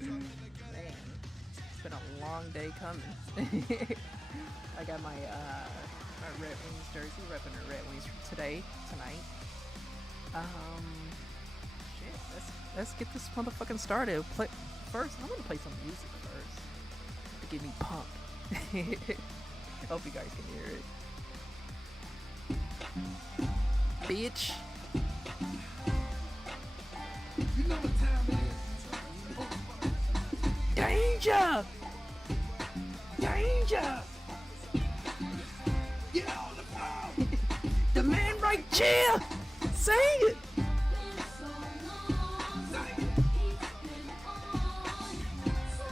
Man, it's been a long day coming. I got my Red Wings jersey, repping the Red Wings tonight. Shit, let's get this motherfucking started. First, I'm gonna play some music first to get me pumped. Hope you guys can hear it. Bitch. You know what time it is. Danger! Danger! Get on the floor. The man right here! Say it!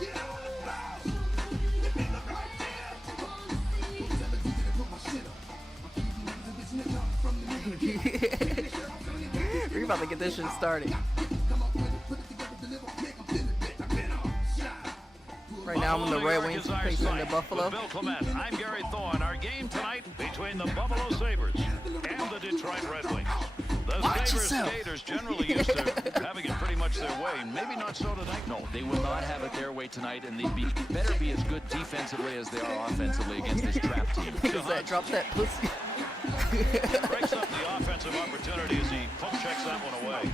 Get on the floor. The man right there. Put my shit up. I'm keeping this bitch up from the middle. We're about to get this shit started. Right now I'm in the Red Wings facing the Buffalo. Bill Clement, I'm Gary Thorne. Our game tonight between the Buffalo Sabres and the Detroit Red Wings. The Sabres skaters generally used to having it pretty much their way. Maybe not so tonight. No, they will not have it their way tonight, and they'd better be as good defensively as they are offensively against this trap team. Is that drop that pussy? Breaks up the offensive opportunity as he poke checks that one away.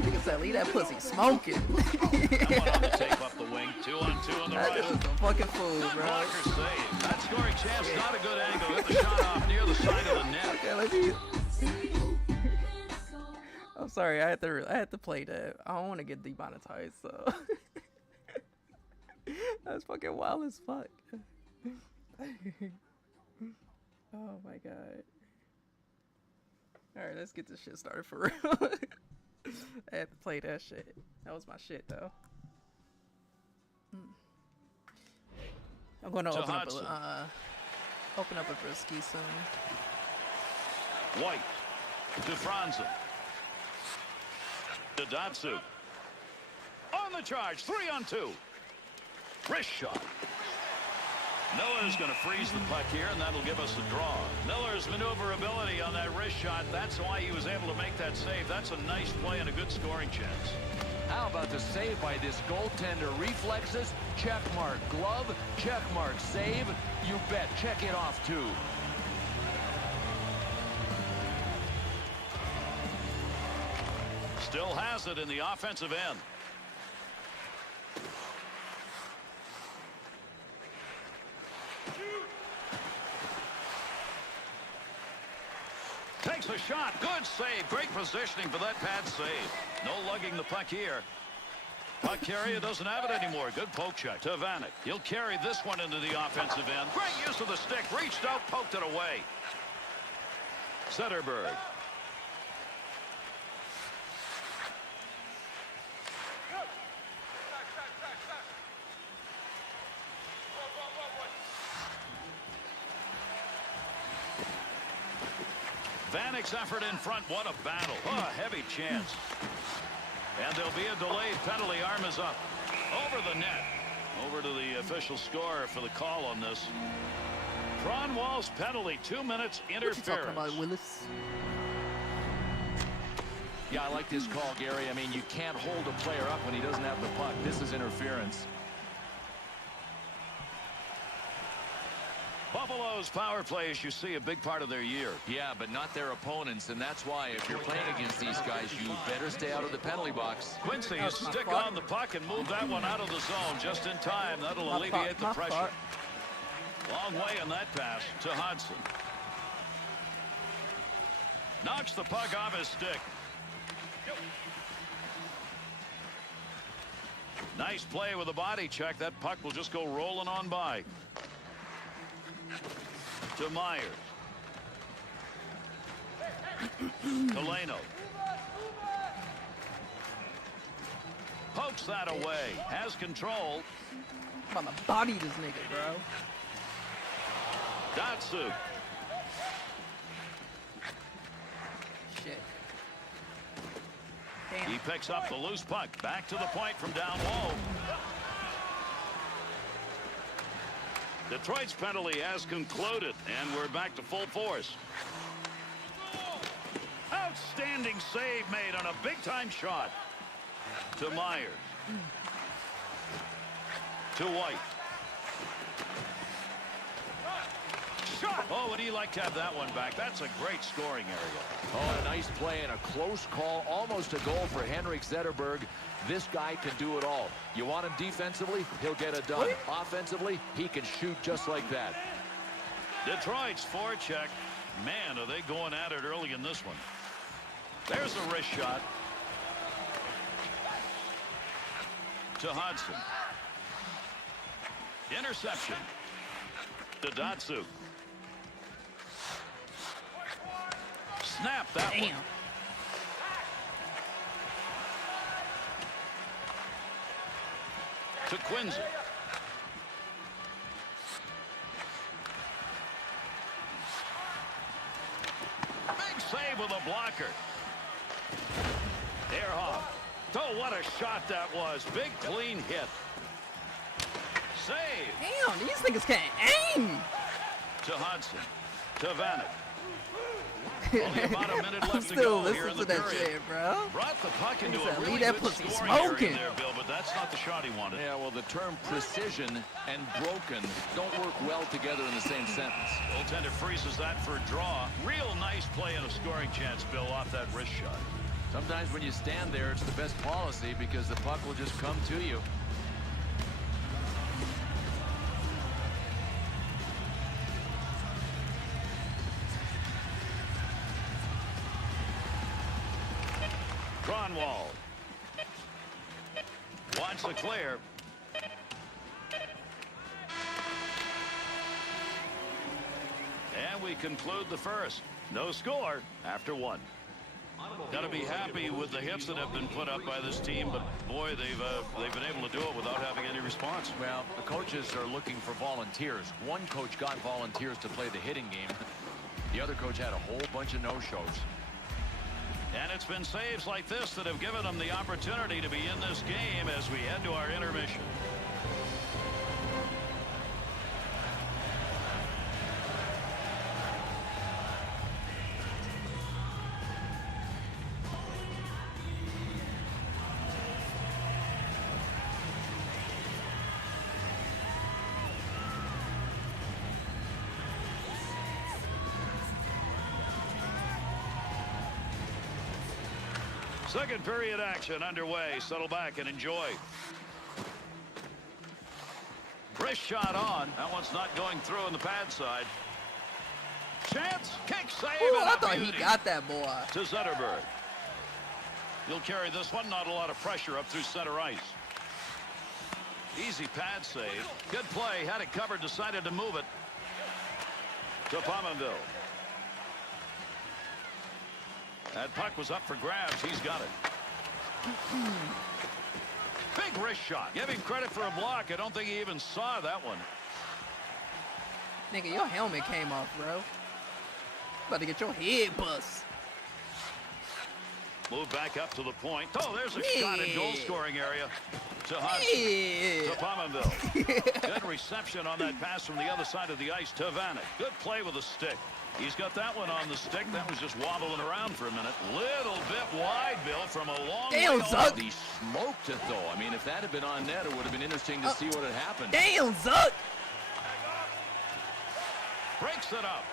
Nigga said, leave that pussy smoking. That one on the tape up the wing. 2-on-2 on the That right. is some fucking fool, bro. Blocker save. That scoring chance, not a good angle. Hit the shot off near the side of the net. Okay, let me. I'm sorry, I had to play that. I don't want to get demonetized, so. That's fucking wild as fuck. Oh my god. Alright, let's get this shit started for real. I had to play that shit. That was my shit, though. I'm going to open up a brisky soon. White to Franzen. To Datsyuk. On the charge, 3-on-2. Wrist shot. Miller's going to freeze the puck here, and that'll give us a draw. Miller's maneuverability on that wrist shot, that's why he was able to make that save. That's a nice play and a good scoring chance. How about the save by this goaltender? Reflexes, check mark. Glove, check mark. Save, you bet. Check it off, too. Still has it in the offensive end. Takes a shot. Good save. Great positioning for that pad save. No lugging the puck here. Puck carrier doesn't have it anymore. Good poke check to Vanek. He'll carry this one into the offensive end. Great use of the stick. Reached out, poked it away. Zetterberg. Vanek's effort in front. What a battle. Oh, a heavy chance. And there'll be a delayed penalty. Arm is up. Over the net. Over to the official score for the call on this. Cronwall's penalty. 2 minutes interference. What you talking about, Willis? Yeah, I like this call, Gary. I mean, you can't hold a player up when he doesn't have the puck. This is interference. Buffalo's power play, as you see, a big part of their year. Yeah, but not their opponents, and that's why if you're playing against these guys, you better stay out of the penalty box. Quincy, stick on the puck and move that one out of the zone just in time. That'll alleviate the pressure. Long way on that pass to Hodgson. Knocks the puck off his stick. Nice play with a body check. That puck will just go rolling on by. To Myers. To Leno. Pokes that away. Has control. I'm about to body this nigga, bro. Datsyuk. Shit. Damn. He picks up the loose puck. Back to the point from down low. Detroit's penalty has concluded, and we're back to full force. Outstanding save made on a big-time shot to Myers. To White. Shot! Oh, would he like to have that one back? That's a great scoring area. Oh, a nice play and a close call. Almost a goal for Henrik Zetterberg. This guy can do it all. You want him defensively, he'll get it done. Offensively, he can shoot just like that. Detroit's forecheck. Man, are they going at it early in this one. There's a wrist shot. To Hodgson. Interception. To Datsyuk. Snap that one. Damn. To Quincy. Big save with a blocker. Ehrhoff. Oh, what a shot that was. Big clean hit. Save. Damn, these niggas can't aim. To Hudson. To Vanek. Only about a minute I'm left to still go here in listening the to that period. shit, bro. Brought the puck into He a said, really "Leave that good pussy scoring area smoking." there, Bill, but that's not the shot he wanted. Yeah, well, the term precision and broken don't work well together in the same sentence. Goaltender freezes that for a draw. Real nice play and a scoring chance, Bill, off that wrist shot. Sometimes when you stand there, it's the best policy because the puck will just come to you. Cronwall wants a clear. And we conclude the first. No score after one. Got to be happy with the hits that have been put up by this team, but boy, they've been able to do it without having any response. Well, the coaches are looking for volunteers. One coach got volunteers to play the hitting game. The other coach had a whole bunch of no-shows. And it's been saves like this that have given them the opportunity to be in this game as we head to our intermission. Second period action underway. Settle back and enjoy. Wrist shot on. That one's not going through on the pad side. Chance. Kick save. Ooh, and I a thought he beauty got that boy. to Zetterberg. He'll carry this one. Not a lot of pressure up through center ice. Easy pad save. Good play. Had it covered. Decided to move it to Pominville. That puck was up for grabs. He's got it. Big wrist shot. Give him credit for a block. I don't think he even saw that one. Nigga, your helmet came off, bro. About to get your head bust. Move back up to the point. Oh, there's a shot in goal scoring area to Hudson. Yeah. To Pominville. Good reception on that pass from the other side of the ice to Vanek. Good play with a stick. He's got that one on the stick. That was just wobbling around for a minute. Little bit wide, Bill, from a long Damn, way Zuck. off. He smoked it, though. I mean, if that had been on net, it would have been interesting to see what had happened. Damn, Zuck. Breaks it up.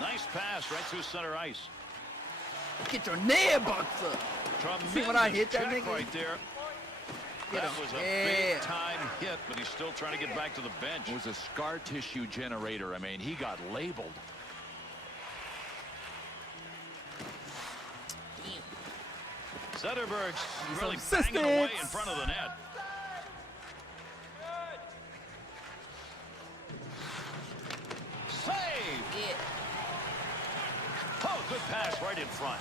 Nice pass right through center ice. Get your nail box up. Tremendous See when I hit that check nigga? right there. Get That him. was a Yeah. big-time hit, but he's still trying to get back to the bench. It was a scar tissue generator. I mean, he got labeled. Zetterberg's He's really some banging away in assistance. front of the net. Save! Yeah. Oh, good pass right in front.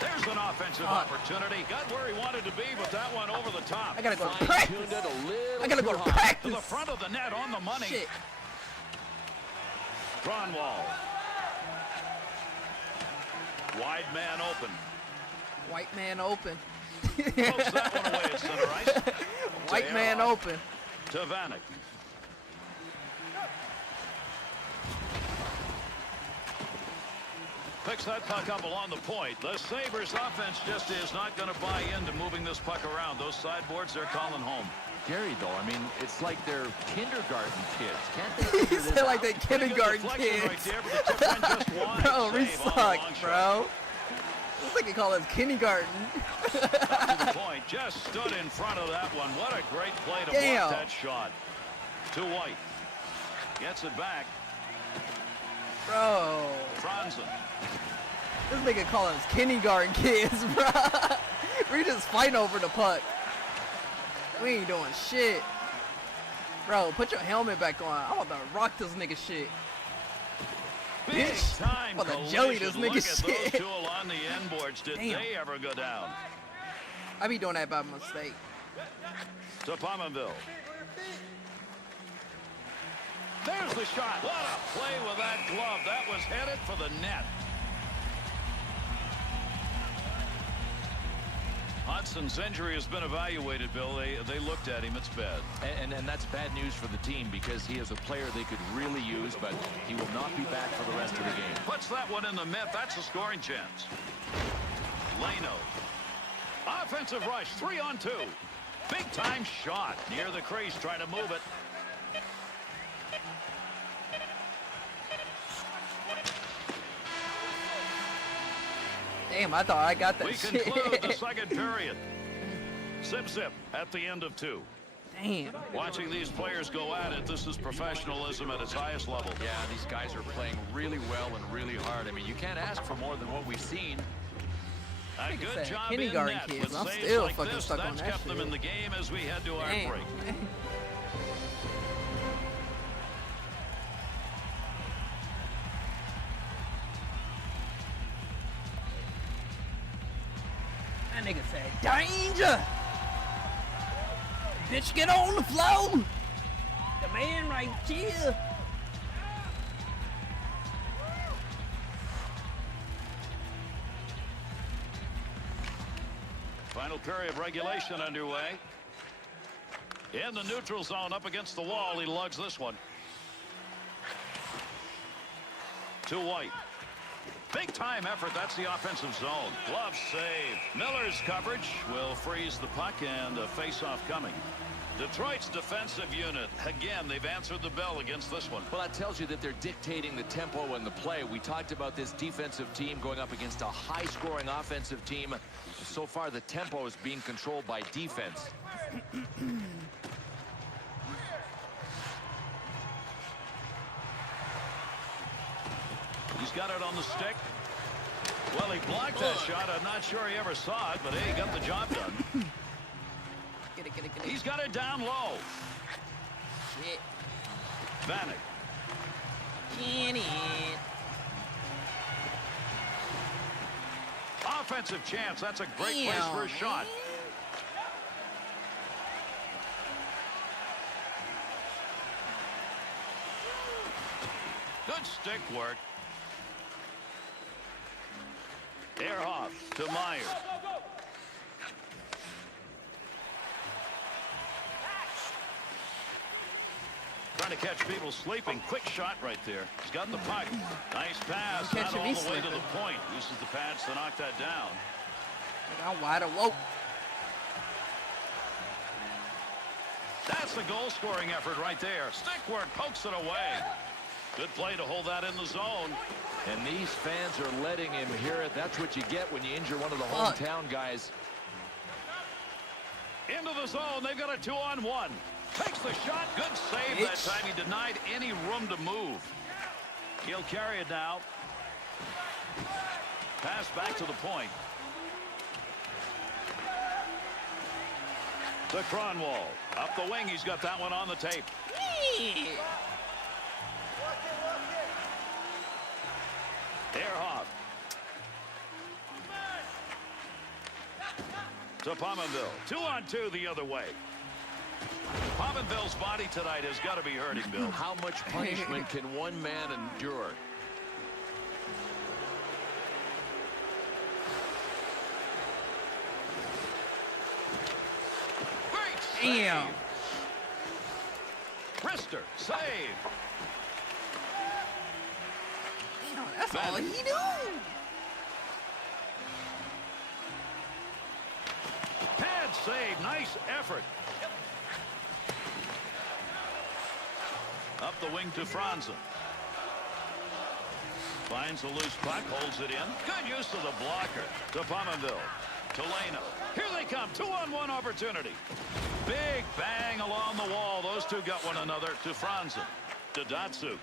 There's an offensive opportunity. Got where he wanted to be, but that one over the top. I gotta go to Fine-tuned practice. it a little I gotta go too to high. To practice. the front of the net on the money. Shit. Cronwall. Wide man open. White man open. Pokes that one away at center ice. White man Ehrhoff. open. To Vanek. Picks that puck up along the point. The Sabres offense just is not going to buy into moving this puck around. Those sideboards, they're calling home. Gary, though, I mean, it's like they're kindergarten kids. Can't they figure He this said like out? they kindergarten Deflection right kids. there, but the tip went just wide. Bro, we Save on the suck, long shot. bro. Looks like you call us kindergarten. Up to the point, just stood in front of that one. What a great play to Damn. block that shot. To White. Gets it back. Bro. Franzen. This nigga calling us kindergarten kids, bro. We just fighting over the puck. We ain't doing shit. Bro, put your helmet back on. I want to rock this nigga shit. Big Bitch. time I'm about to jelly this collision. nigga Look at shit. those two along the end boards. Did Damn. they ever go down? I be doing that by mistake. To Pominville. There's the shot. What a play with that glove. That was headed for the net. Hudson's injury has been evaluated, Bill. They looked at him. It's bad. And that's bad news for the team because he is a player they could really use, but he will not be back for the rest of the game. Puts that one in the net. That's a scoring chance. Leno. Offensive rush. 3-on-2. Big time shot near the crease. Trying to move it. Damn, I thought I got that We shit. conclude the second period. Zip at the end of 2. Damn. Watching these players go at it, this is professionalism at its highest level. Yeah, these guys are playing really well and really hard. I mean, you can't ask for more than what we've seen. A good said job in kindergarten net kids. with I'm saves still like fucking this. stuck on That's that kept them shit. in the game as we head to our Damn. break. That nigga said, danger! Bitch, get on the floor! The man right here! Final period of regulation underway. In the neutral zone, up against the wall, he lugs this one. To White. Big time effort. That's the offensive zone. Glove save. Miller's coverage will freeze the puck and a face-off coming. Detroit's defensive unit. Again, they've answered the bell against this one. Well, that tells you that they're dictating the tempo and the play. We talked about this defensive team going up against a high-scoring offensive team. So far, the tempo is being controlled by defense. He's got it on the stick. Well, he blocked that shot. I'm not sure he ever saw it, but hey, he got the job done. Get it. He's got it down low. Shit. Vanek. Get it. Offensive chance. That's a great place for a shot. Good stick work. Ehrhoff to Myers. Trying to catch people sleeping. Quick shot right there. He's got the puck. Nice pass. Catch Not me all the way to sleeping. the point. Uses the pads to knock that down. I'm wide awoke. That's the goal-scoring effort right there. Stick work, pokes it away. Good play to hold that in the zone. And these fans are letting him hear it. That's what you get when you injure one of the Fuck. hometown guys. Into the zone. They've got a 2-on-1. Takes the shot. Good save that Bitch. time. He denied any room to move. He'll carry it now. Pass back to the point. To Cronwall. Up the wing. He's got that one on the tape. Ehrhoff. To Pominville. 2-on-2 the other way. Pominville's body tonight has got to be hurting, Bill. How much punishment can one man endure? Great save. Damn. Rister, save. Damn, That's all Bennett. he do. Pad save. Nice effort. Up the wing to Franzen. Finds a loose puck, holds it in. Good use of the blocker. To Pominville. To Leno. Here they come. 2-on-1 opportunity. Big bang along the wall. Those two got one another. To Franzen. To Datsyuk.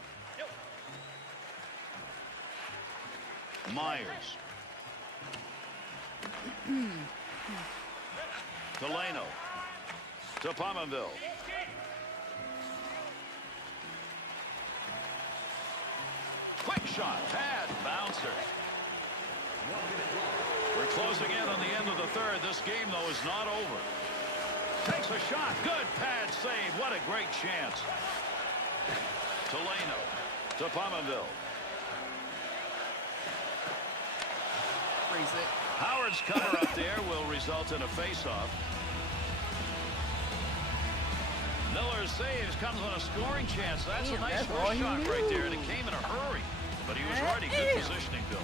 Myers. To Leno. To Pominville. Quick shot. Pad. Bouncer. We're closing in on the end of the third. This game, though, is not over. Takes a shot. Good pad save. What a great chance. To Leno. To Pominville. Freeze it. Howard's cover up there will result in a face-off. Miller's saves comes on a scoring chance. That's Damn, a nice that's all wrist he shot right there, and knew. it came in a hurry. But he was ready. Good Damn. positioning, Bill.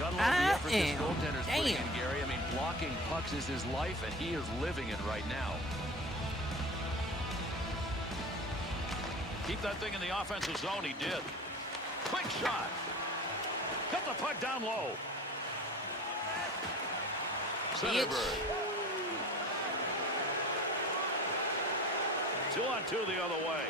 Gotta love the effort this Damn. goaltender's putting in, Damn. Gary. I mean, blocking pucks is his life, and he is living it right now. Keep that thing in the offensive zone. He did. Quick shot. Cut the puck down low. Zetterberg. 2-on-2 the other way.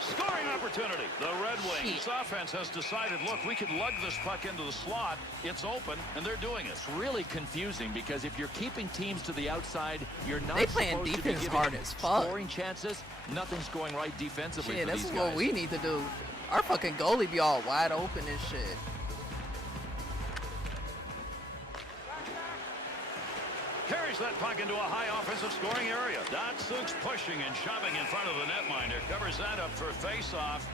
Scoring opportunity. The Red Wings offense has decided, look, we can lug this puck into the slot. It's open, and they're doing it. It's really confusing because if you're keeping teams to the outside, you're not They playing supposed to be defense giving hard them as fuck. scoring chances. Nothing's going right defensively Shit, for this these is guys. what we need to do. Our fucking goalie be all wide open and shit. Carries that puck into a high offensive scoring area. Datsyuk's pushing and shoving in front of the netminder. Covers that up for face-off.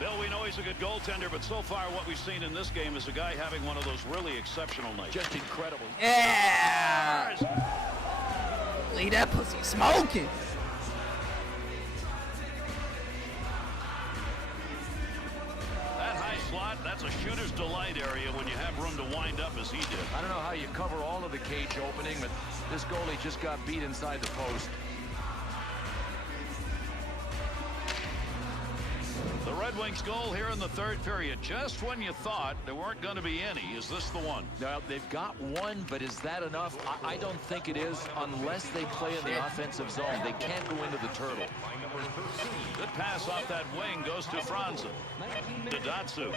Bill, we know he's a good goaltender, but so far what we've seen in this game is a guy having one of those really exceptional nights. Just incredible. Yeah! Leave that pussy smoking. That high slot, that's a shooter's delight area when you have room to wind up as he did. I don't know how you cover all of the cage opening, but this goalie just got beat inside the post. The Red Wings goal here in the third period. Just when you thought there weren't going to be any, is this the one? Now, they've got one, but is that enough? I don't think it is unless they play in the offensive zone. They can't go into the turtle. Good pass off that wing goes to Franzen. To Datsyuk.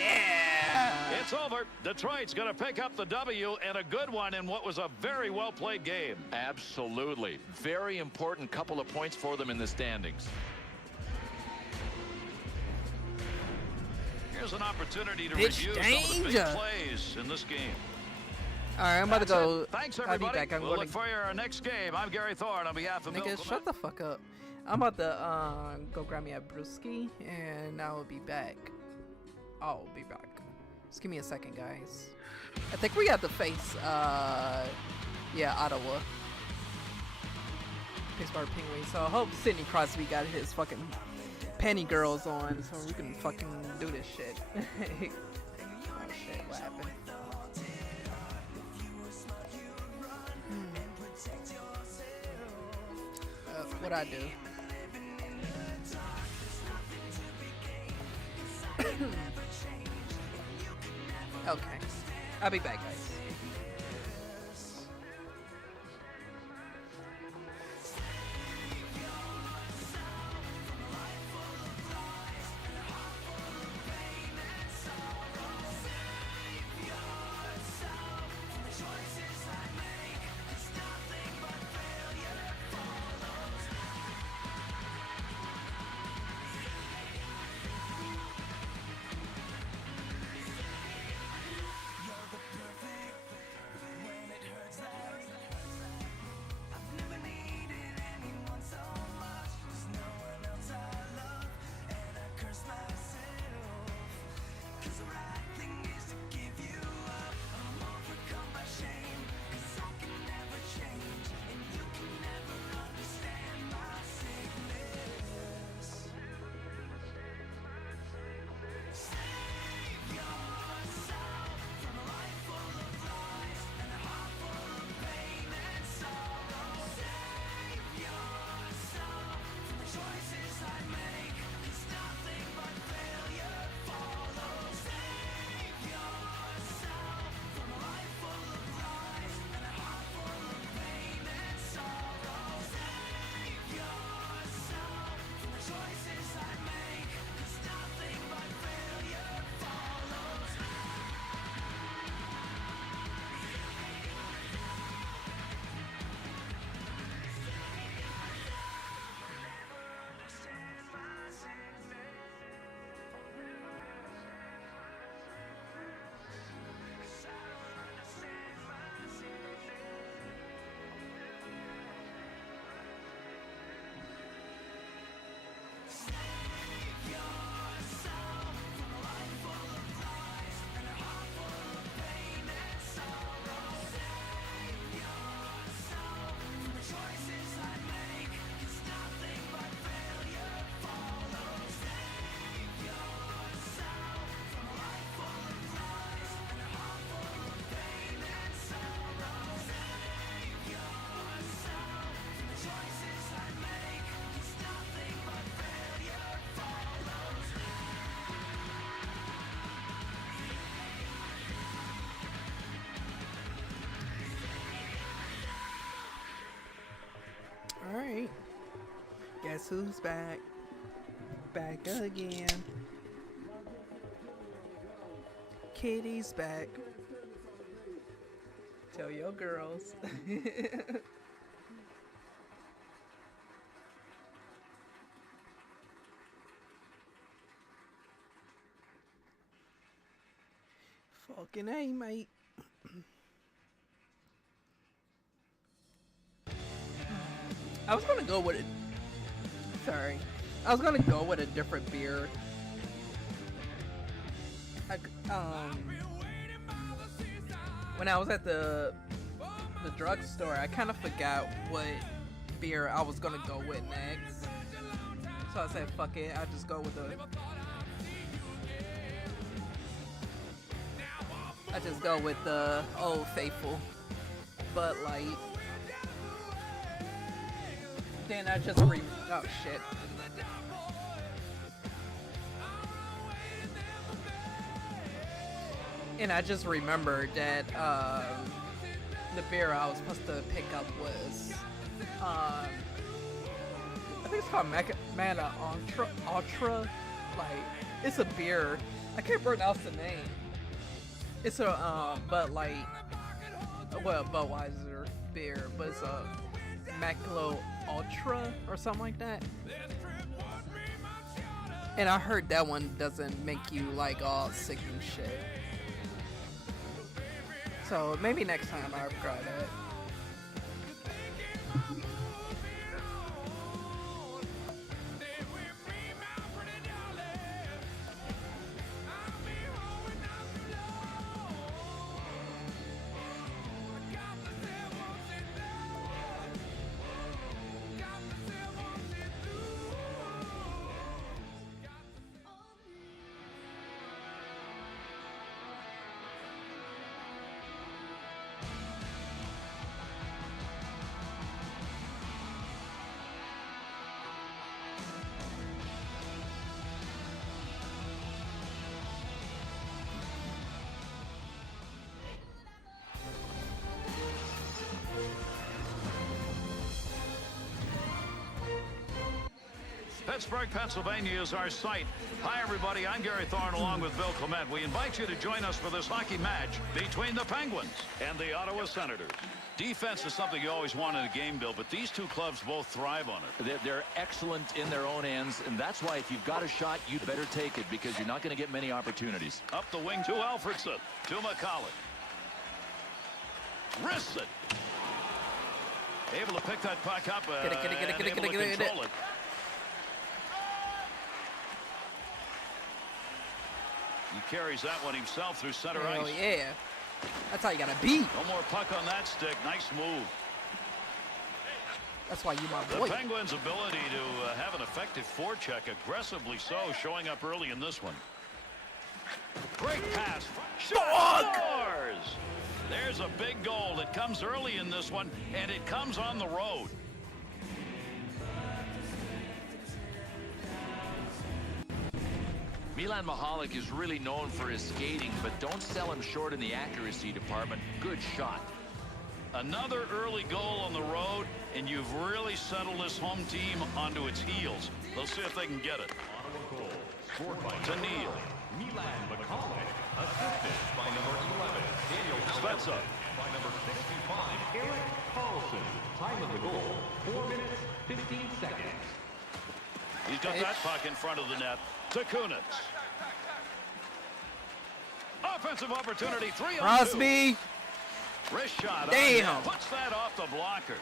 Yeah! It's over. Detroit's going to pick up the W, and a good one in what was a very well-played game. Absolutely. Very important couple of points for them in the standings. Here's an opportunity to Bitch review some of the big danger. plays in this game. All right, I'm about to That's go. it. Thanks, I'll be everybody. back. I'm We'll going look to. for your next game. I'm Gary Thorne on behalf of Nigga, Bill shut the fuck up. I'm about to go grab me a brewski, and I will be back. I'll be back. Just give me a second, guys. I think we got to face, yeah, Ottawa. Pittsburgh Penguins. So I hope Sidney Crosby got his fucking panty girls on so we can fucking do this shit. Oh shit, what happened? What'd I do? Okay. I'll be back, guys. Guess who's back? Back again. Kitty's back. Tell your girls. Fucking A, mate. I was gonna go with it. Sorry. I was gonna go with a different beer. When I was at the drugstore, I kind of forgot what beer I was gonna go with next. So I said, fuck it, I'll just go with the Old Faithful Bud Light. Then I just oh shit. And I just remembered that the beer I was supposed to pick up was I think it's called Mana Ultra. Like, it's a beer. I can't pronounce the name. It's a Bud Light, well, Budweiser beer, but it's a Maclo Ultra or something like that. And I heard that one doesn't make you like all sick and shit. So maybe next time I'll try that. Pittsburgh, Pennsylvania is our site. Hi, everybody. I'm Gary Thorne along with Bill Clement. We invite you to join us for this hockey match between the Penguins and the Ottawa Senators. Defense is something you always want in a game, Bill, but these two clubs both thrive on it. They're excellent in their own ends, and that's why if you've got a shot, you better take it because you're not going to get many opportunities. Up the wing to Alfredson, to McCulloch. Wrists it. Able to pick that puck up and able to control it. He carries that one himself through center ice. Oh yeah, that's how you gotta be. No more puck on that stick. Nice move. That's why you my boy. The Penguins' ability to have an effective forecheck, aggressively so, showing up early in this one. Great pass. Scores! There's a big goal. It comes early in this one, and it comes on the road. Milan Michalek is really known for his skating, but don't sell him short in the accuracy department. Good shot. Another early goal on the road, and you've really settled this home team onto its heels. Let's see if they can get it. Ottawa goal, scored by To Neal. Milan Michalek, assisted by number 11, Daniel Spezza. by number 65, Eric Carlson. Time of the goal, 4 minutes, 15 seconds. He's got that puck in front of the net. To Kunitz. Offensive opportunity, 3-on-2. Crosby. Wrist shot. Damn. Puts that off the blocker.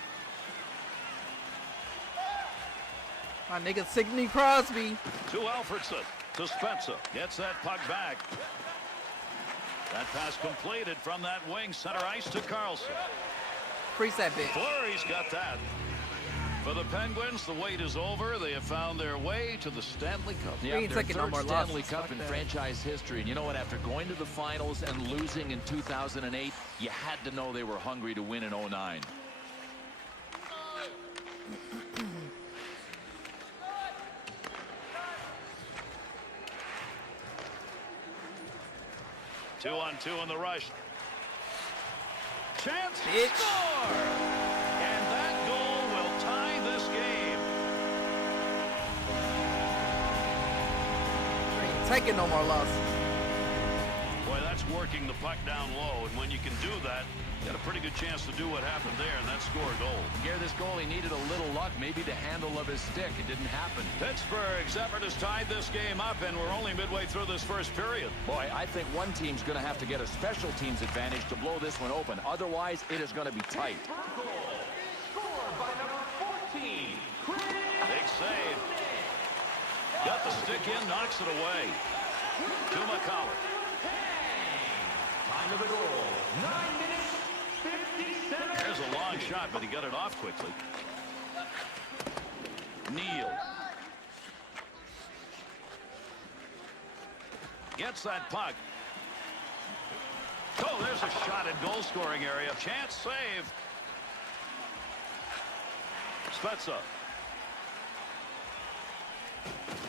My nigga Sidney Crosby. To Alfredson. To Spezza. Gets that puck back. That pass completed from that wing. Center ice to Carlson. Freeze that bitch. Fleury's got that. For the Penguins, the wait is over. They have found their way to the Stanley Cup. Yeah, ain't their taking no third more Stanley losses. Cup Fuck in that. franchise history. And you know what? After going to the finals and losing in 2008, you had to know they were hungry to win in 09. Two-on-two in the rush. Chance. Bitch. Score! And that goal will tie this game. taking no more losses. Boy, that's working the puck down low, and when you can do that, you got a pretty good chance to do what happened there, and that's score a goal. Here, this goalie needed a little luck, maybe the handle of his stick. It didn't happen. Pittsburgh's effort has tied this game up, and we're only midway through this first period. Boy, I think one team's going to have to get a special teams advantage to blow this one open. Otherwise, it is going to be tight. Scored by number 14. Big save. Got the stick in, knocks it away. To McCollum. Time of the goal, 9 minutes, 57. There's a long shot, but he got it off quickly. Neal. Gets that puck. Oh, there's a shot in goal scoring area. Chance save. Spezza.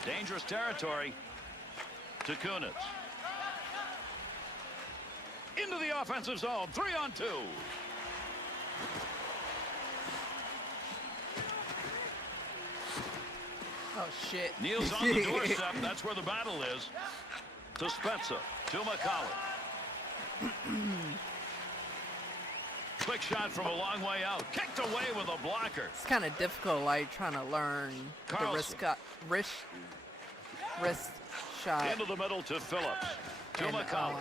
Dangerous territory to Kunitz. Into the offensive zone. 3-on-2. Oh shit. Neal's on the doorstep. That's where the battle is. To Spezza. To McCollum. Quick shot from a long way out. Kicked away with a blocker. It's kind of difficult, like trying to learn Carlson. the wrist shot. Into the middle to Phillips. To And, McCollum.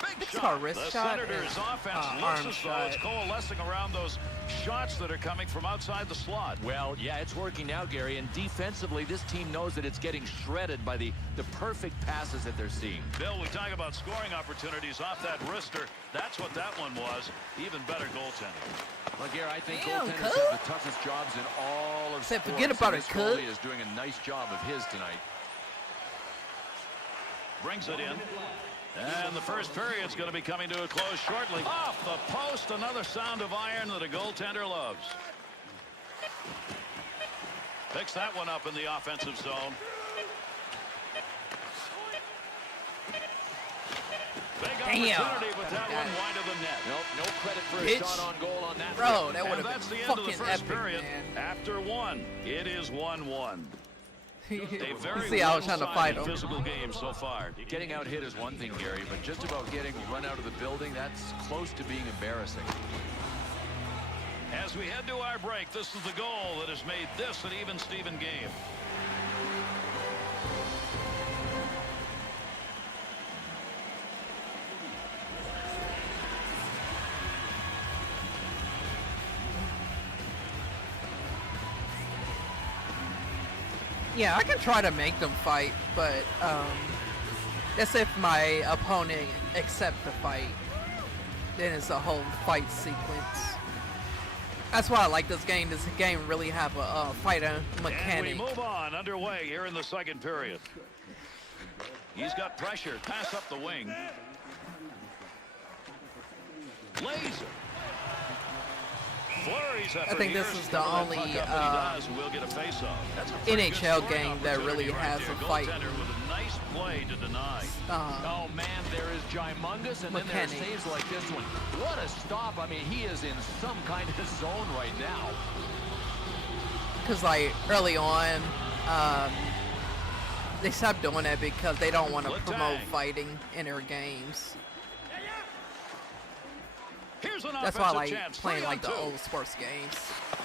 Big it's shot. called wrist The shot Senators' and, offense looks arm as though it's shot. coalescing around those shots that are coming from outside the slot. Well, yeah, it's working now, Gary, and defensively, this team knows that it's getting shredded by the perfect passes that they're seeing. Bill, we talk about scoring opportunities off that wrister. That's what that one was. Even better goaltending. Well, Gary, I think Damn, goaltenders Coop. have the toughest jobs in all of Said, sports. forget about and it, this Coop. goalie is doing a nice job of his tonight. Brings it in. And the first period's going to be coming to a close shortly. Off the post, another sound of iron that a goaltender loves. Picks that one up in the offensive zone. Big Damn. opportunity, but that one wide of the net. Nope, no credit for a Bitch. shot on goal on that. Bro, that would And have that's the been end of the fucking first epic, period. man. After one, it is 1-1. A very See, I was trying to fight one-sided him. physical game so far. Getting out hit is one thing, Gary, but just about getting run out of the building, that's close to being embarrassing. As we head to our break, this is the goal that has made this an even Steven game. Yeah, I can try to make them fight, but that's if my opponent accept the fight. Then it's a whole fight sequence. That's why I like this game. This game really have a fighter mechanic. And we move on, underway here in the second period. He's got pressure, pass up the wing. Laser. Flurries I think this is the only we'll get a face-off. That's a pretty good NHL scoring game that really opportunity right has there. a fight. Goaltender with a nice play to deny. Oh, man, there is Gymungous, and then there are Mechanic. saves like this one. What a stop. I mean, he is in some kind of zone right now. Because like early on, they stopped doing that because they don't want to promote Letang. fighting in their games. Here's an That's why I offensive like chance. playing like the 3-on-2. old sports games.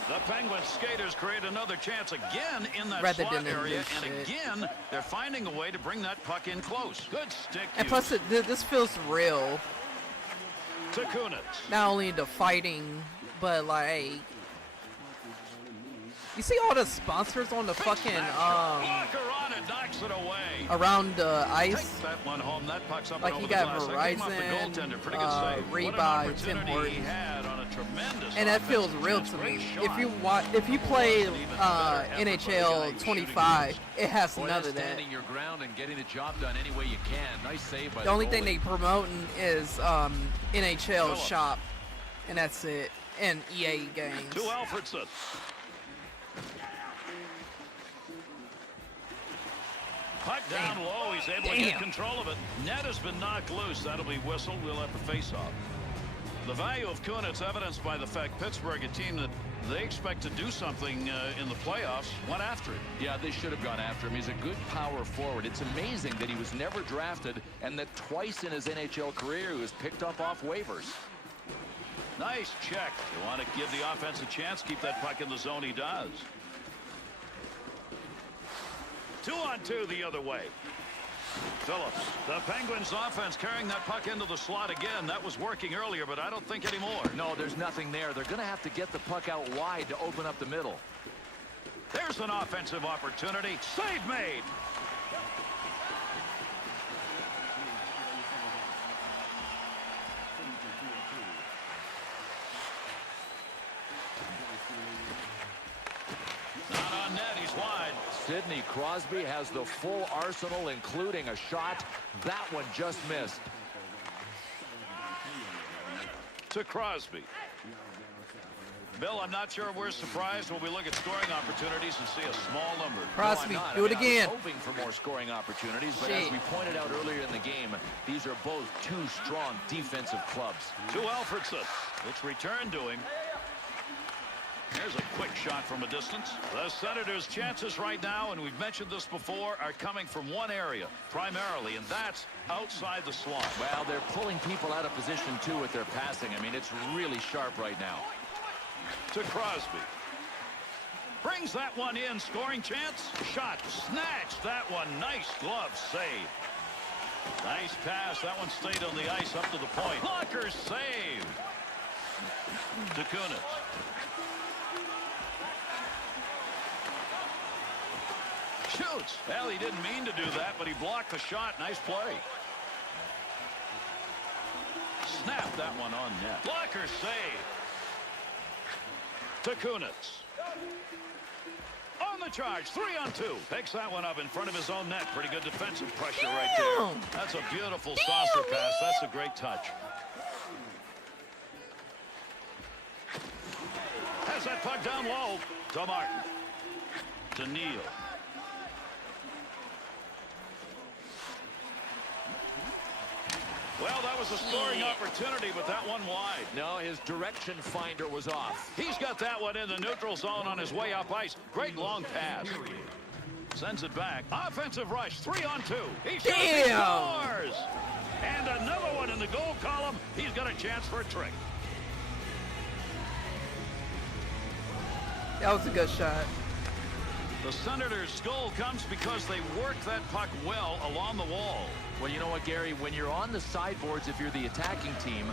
The Penguins skaters create another chance again in that Rather slot than in area, this and shit. again they're finding a way to bring that puck in close. Good stick And use. plus, this feels real. To Kunitz. Not only the fighting, but like, you see all the sponsors on the fucking Blocker on it, knocks it away. around the ice. Take that one home. That puck's up Like and you over got the glass. That came off the Verizon, goaltender. Pretty good save. What an Rebuy, Tim opportunity Hortons. he had on a tremendous And that feels offensive real chance. to Great me. shot. If you play Even better effort by the guy NHL shooting 25, it has Boy, none that's of that. standing your ground and getting the job done any way you can. Nice save by The only thing goalie. they promoting is NHL Phillips. Shop, and that's it. And EA games. To Alfredson. Puck down Damn. low. He's able to get Damn. control of it. Net has been knocked loose. That'll be whistled. We'll have to face off. The value of Kunitz evidenced by the fact Pittsburgh, a team that they expect to do something in the playoffs. Went after it. Yeah, they should have gone after him. He's a good power forward. It's amazing that he was never drafted and that twice in his NHL career he was picked up off waivers. Nice check. You want to give the offense a chance, keep that puck in the zone. He does. 2-on-2 the other way. Phillips, the Penguins offense carrying that puck into the slot again. That was working earlier, but I don't think anymore. No, there's nothing there. They're going to have to get the puck out wide to open up the middle. There's an offensive opportunity. Save made. Not on net. He's wide. Sidney Crosby has the full arsenal, including a shot. That one just missed. To Crosby. Bill, I'm not sure if we're surprised when we look at scoring opportunities and see a small number. Crosby, No, I'm not. do it I mean, again. I was hoping for more scoring opportunities, but as Shit. we pointed out earlier in the game, these are both two strong defensive clubs. To Alfredson. It's returned to him. Here's a quick shot from a distance. The Senators' chances right now, and we've mentioned this before, are coming from one area primarily, and that's outside the slot. Well, they're pulling people out of position, too, with their passing. I mean, it's really sharp right now. To Crosby. Brings that one in. Scoring chance. Shot. Snatched that one. Nice glove save. Nice pass. That one stayed on the ice up to the point. Blocker save. To Kunitz. Shoots. Well, he didn't mean to do that, but he blocked the shot. Nice play. Snapped that one on net. Blocker save. To Kunitz. On the charge. 3-on-2. Picks that one up in front of his own net. Pretty good defensive pressure right there. That's a beautiful saucer pass. That's a great touch. Has that puck down low. To Martin. To Neal. Well, that was a scoring opportunity, but that one wide. No, his direction finder was off. He's got that one in the neutral zone on his way up ice. Great long pass. Sends it back. Offensive rush. 3-on-2. He shoots. He scores. And another one in the goal column. He's got a chance for a trick. That was a good shot. The Senators' goal comes because they work that puck well along the wall. Well, you know what, Gary? When you're on the sideboards, if you're the attacking team,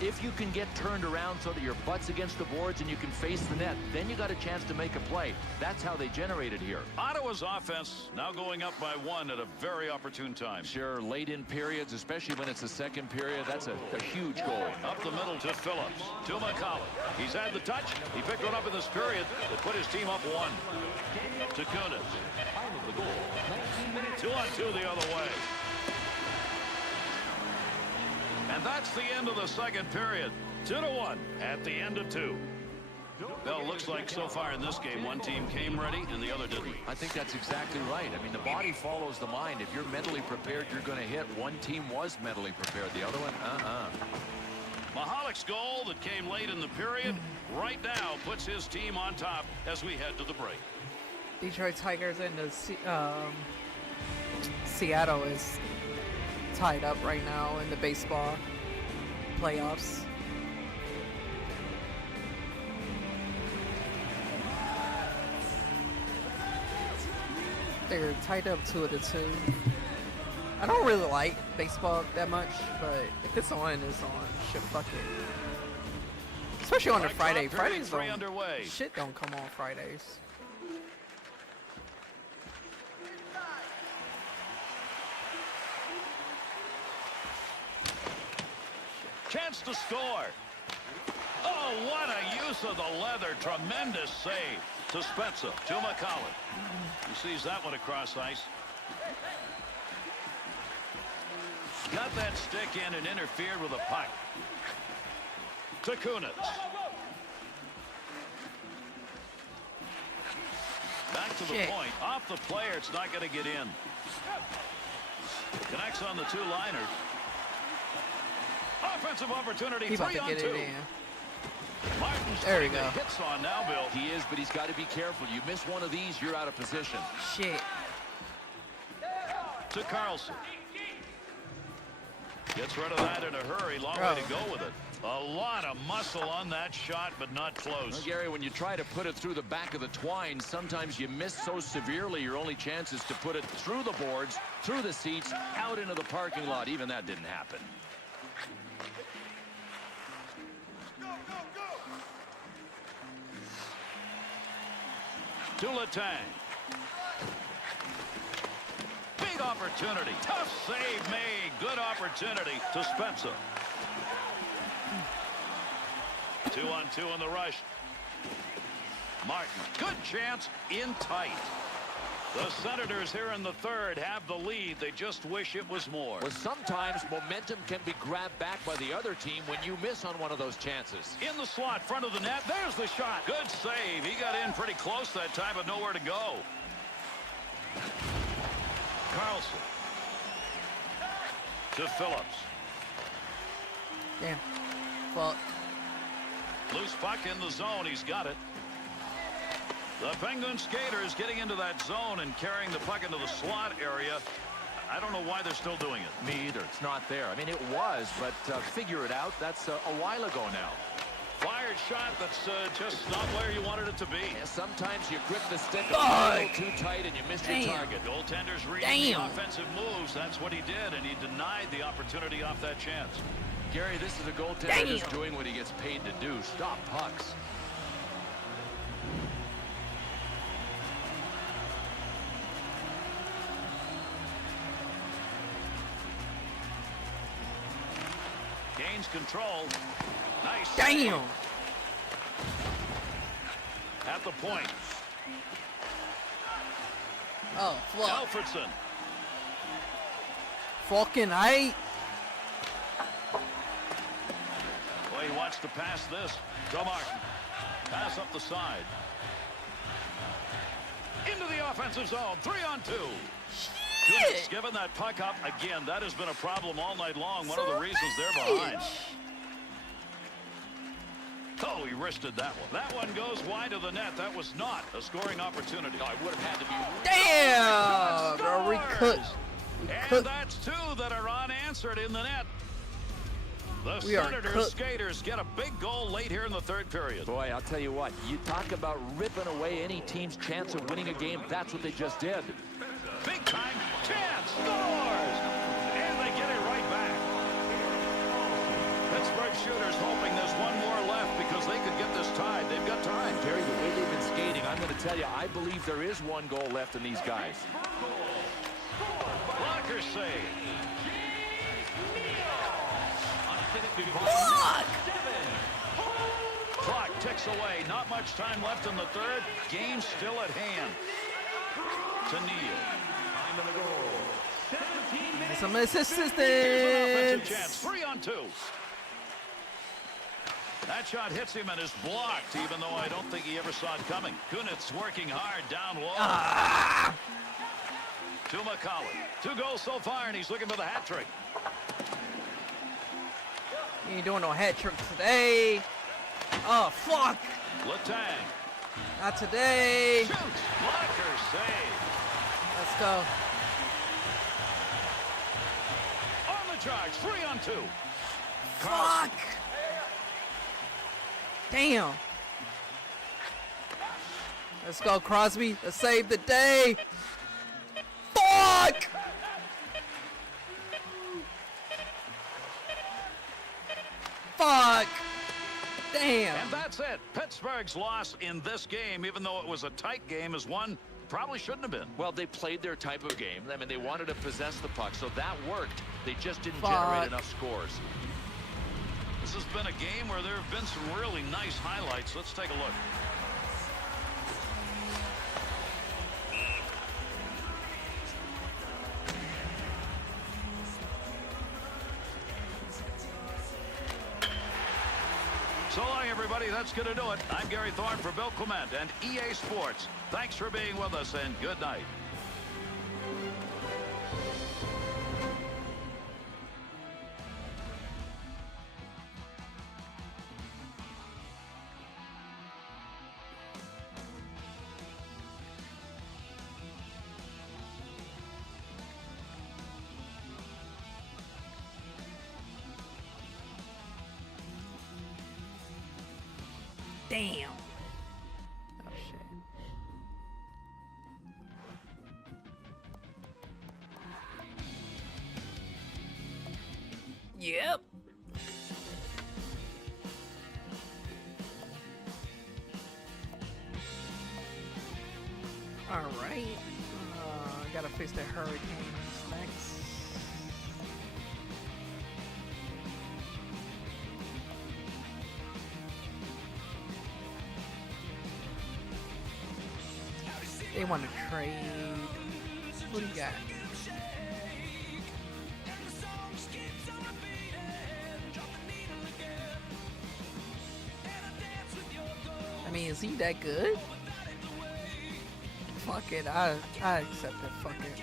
if you can get turned around so that your butt's against the boards and you can face the net, then you got a chance to make a play. That's how they generated here. Ottawa's offense now going up by 1 at a very opportune time. Sure, late in periods, especially when it's the second period, that's a huge goal. Up the middle to Phillips. To McCollum. He's had the touch. He picked one up in this period that put his team up 1. To Kunitz. Time of the goal, 19 minutes. 2-on-2 the other way. And that's the end of the second period. 2-1 at the end of 2. Well, looks like so far in this game, one team came ready and the other didn't. I think that's exactly right. I mean, the body follows the mind. If you're mentally prepared, you're going to hit. One team was mentally prepared. The other one, Mahalik's goal that came late in the period right now puts his team on top as we head to the break. Detroit Tigers and the Seattle is tied up right now in the baseball playoffs. They're tied up 2-2. I don't really like baseball that much, but if it's on, it's on. Shit, fuck it. Especially on a Friday. Fridays don't, underway. shit don't come on Fridays. Chance to score. Oh, what a use of the leather. Tremendous save to Spencer. To McCollum. He sees that one across ice. Got that stick in and interfered with a puck. To Kunitz. Back to the point. Off the player. It's not going to get in. Connects on the 2-liners. Offensive opportunity. He's about to get 3-on-2. it in. Martin's There we putting the go. hits on now, Bill. He is, but he's got to be careful. You miss one of these, you're out of position. Shit. To Carlson. Gets rid of that in a hurry. Long Bro. way to go with it. A lot of muscle on that shot, but not close. Well, Gary, when you try to put it through the back of the twine, sometimes you miss so severely, your only chance is to put it through the boards, through the seats, out into the parking lot. Even that didn't happen. To Letang. Big opportunity. Tough save made. Good opportunity to Spencer. 2-on-2 in the rush. Martin. Good chance in tight. The Senators here in the third have the lead. They just wish it was more. Well, sometimes momentum can be grabbed back by the other team when you miss on one of those chances. In the slot, front of the net. There's the shot. Good save. He got in pretty close that time, but nowhere to go. Carlson. To Phillips. Damn. Fuck. Loose puck in the zone. He's got it. The Penguin skaters getting into that zone and carrying the puck into the slot area. I don't know why they're still doing it. Me either. It's not there. I mean, it was, but figure it out. That's a while ago now. Fired shot that's just not where you wanted it to be. Yeah, sometimes you grip the stick a Fuck. little too tight and you miss your Damn. target. Goaltender's reading the Damn. offensive moves. That's what he did, and he denied the opportunity off that chance. Gary, this is a goaltender Damn. just doing what he gets paid to do. Stop pucks. Gains control. Nice. Damn. At the point. Oh, fuck. Alfredson. Fucking hate. Boy, he wants to pass this. To Martin. Pass up the side. Into the offensive zone. 3-on-2. Kunitz giving that puck up again. That has been a problem all night long. One of the reasons they're behind. Oh, he wristed that one. That one goes wide of the net. That was not a scoring opportunity. No, it would have had to be. Damn, bro, we cooked. We And cooked. that's two that are unanswered in the net. The We are Senators cooked. skaters get a big goal late here in the third period. Boy, I'll tell you what. You talk about ripping away any team's chance of winning a game. That's what they just did. Big time chance. Scores! And they get it right back. Pittsburgh shooters hoping there's one more left because they could get this tied. They've got time. Gary, the way they've been skating, I'm going to tell you, I believe there is one goal left in these guys. Blocker save. Fuck. Clock ticks away. Not much time left in the third. Game still at hand. To Neal. Some Here's an offensive assistance. chance. 3-on-2. That shot hits him and is blocked, even though I don't think he ever saw it coming. Kunitz working hard down low. To McCollum. 2 goals so far, and he's looking for the hat trick. You ain't doing no hat trick today. Oh, fuck. Letang. Not today. Shoots. Blocker save. Let's go. On the charge. 3-on-2. Fuck. Damn. Let's go, Crosby. Let's save the day. Fuck. Fuck. Damn. And that's it. Pittsburgh's loss in this game, even though it was a tight game, is one probably shouldn't have been. Well, they played their type of game. I mean, they wanted to possess the puck, so that worked. They just didn't Fuck. generate enough scores. This has been a game where there have been some really nice highlights. Let's take a look. So long, everybody. That's going to do it. I'm Gary Thorne for Bill Clement and EA Sports. Thanks for being with us, and good night. Damn. Oh shit. Yep. All right. Gotta face the Hurricanes next. They want to trade. What do you got? I mean, is he that good? Fuck it, I accept it. Fuck it.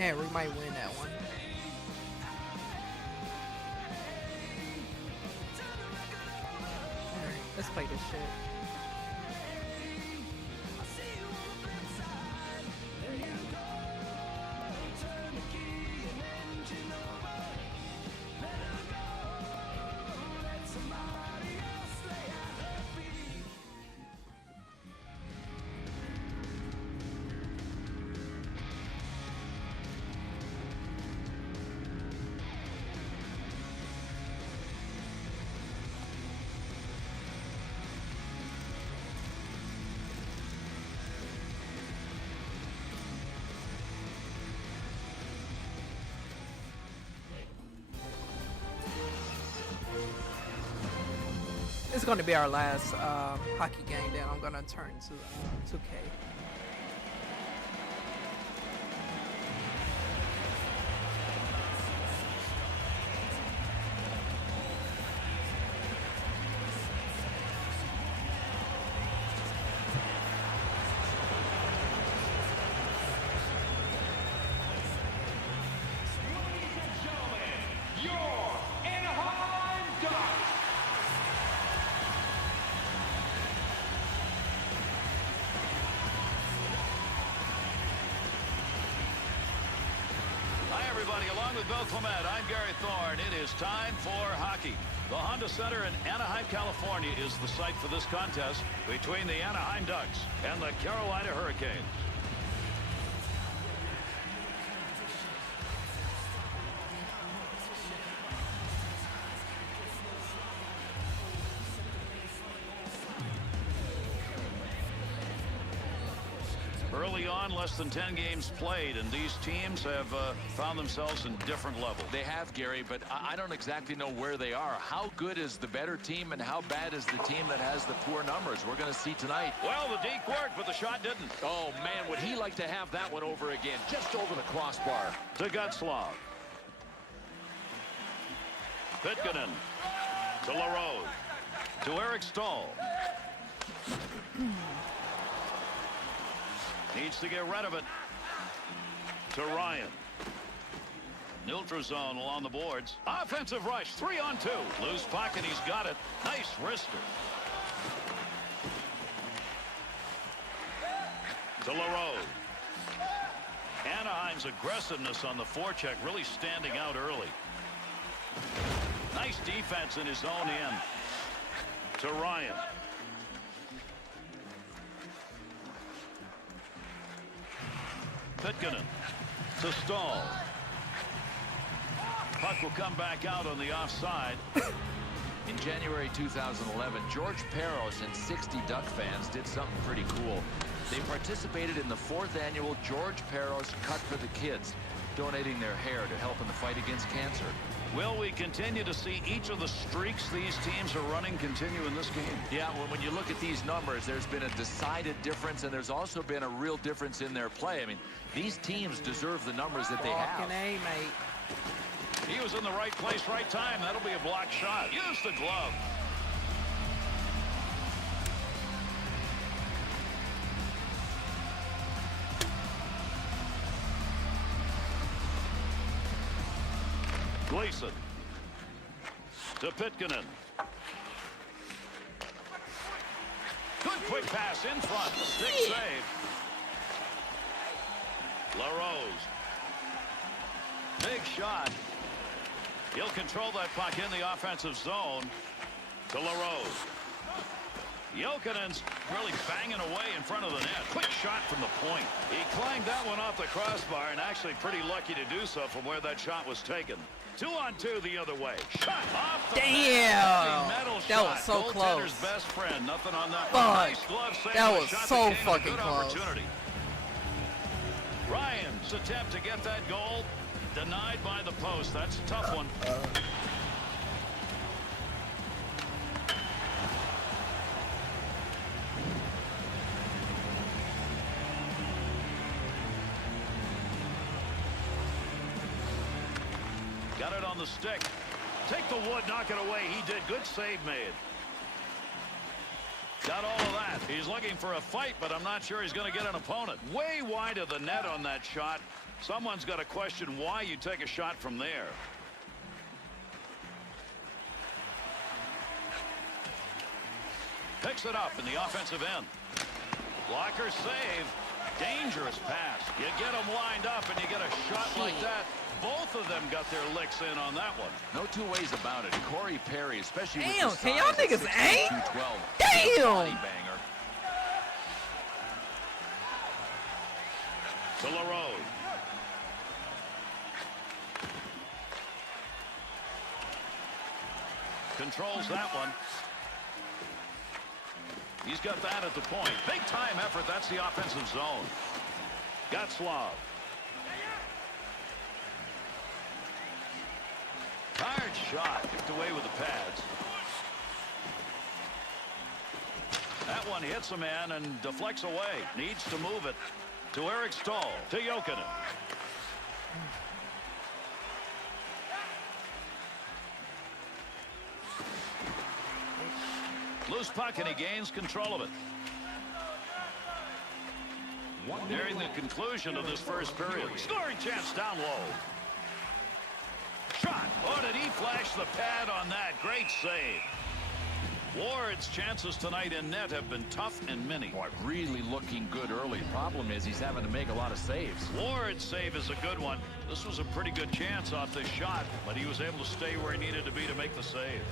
Yeah, we might win that one. Alright, let's play this shit. It's going to be our last hockey game. Then I'm going to turn to 2K. Along with Bill Clement, I'm Gary Thorne. It is time for hockey. The Honda Center in Anaheim, California is the site for this contest between the Anaheim Ducks and the Carolina Hurricanes. Early on, less than 10 games played, and these teams have found themselves in different levels. They have, Gary, but I don't exactly know where they are. How good is the better team, and how bad is the team that has the poor numbers? We're going to see tonight. Well, the deke worked, but the shot didn't. Oh, man, would he like to have that one over again, just over the crossbar. To Gutzlav. Pitkanen. To LaRose. To Eric Stahl. Needs to get rid of it. To Ryan. Neutral zone along the boards. Offensive rush, 3-on-2. Loose puck, and he's got it. Nice wrister. To LaRose. Anaheim's aggressiveness on the forecheck really standing out early. Nice defense in his own end. To Ryan. Pitkanen to Stahl. Puck will come back out on the offside. In January 2011, George Peros and 60 Duck fans did something pretty cool. They participated in the 4th annual George Peros Cut for the Kids, donating their hair to help in the fight against cancer. Will we continue to see each of the streaks these teams are running continue in this game? Yeah, when you look at these numbers, there's been a decided difference, and there's also been a real difference in their play. I mean, these teams deserve the numbers that they have. Fucking A, mate. He was in the right place, right time. That'll be a block shot. Use the glove. Gleason to Pitkanen. Good quick pass in front. Stick save. LaRose. Big shot. He'll control that puck in the offensive zone. To LaRose. Jokinen's really banging away in front of the net. Quick shot from the point. He clanged that one off the crossbar, and actually pretty lucky to do so from where that shot was taken. 2-on-2 the other way. Shot off the Damn! metal That shot. was so Goaltender's close. best friend. Nothing on that Fuck. one. Nice glove save. That on a was shot so that came at a fucking good close. opportunity. Ryan's attempt to get that goal denied by the post. That's a tough one. Got it on the stick. Take the wood, knock it away. He did. Good save made. Got all of that. He's looking for a fight, but I'm not sure he's going to get an opponent. Way wide of the net on that shot. Someone's got to question why you take a shot from there. Picks it up in the offensive end. Blocker save. Dangerous pass. You get them lined up and you get a shot like that. Both of them got their licks in on that one. No two ways about it. Corey Perry, especially Damn, with the can y'all size at niggas 6'2", aim? 212. Damn! Body banger. To LaRose. Controls that one. He's got that at the point. Big time effort. That's the offensive zone. Got Slav. Hard shot. Kicked away with the pads. That one hits a man and deflects away. Needs to move it to Eric Stahl. To Jokinen. Loose puck and he gains control of it. Nearing the conclusion of this first period. Scoring chance down low. Shot. Oh, did he flash the pad on that? Great save. Ward's chances tonight in net have been tough and many. Boy, really looking good early. Problem is he's having to make a lot of saves. Ward's save is a good one. This was a pretty good chance off this shot, but he was able to stay where he needed to be to make the save.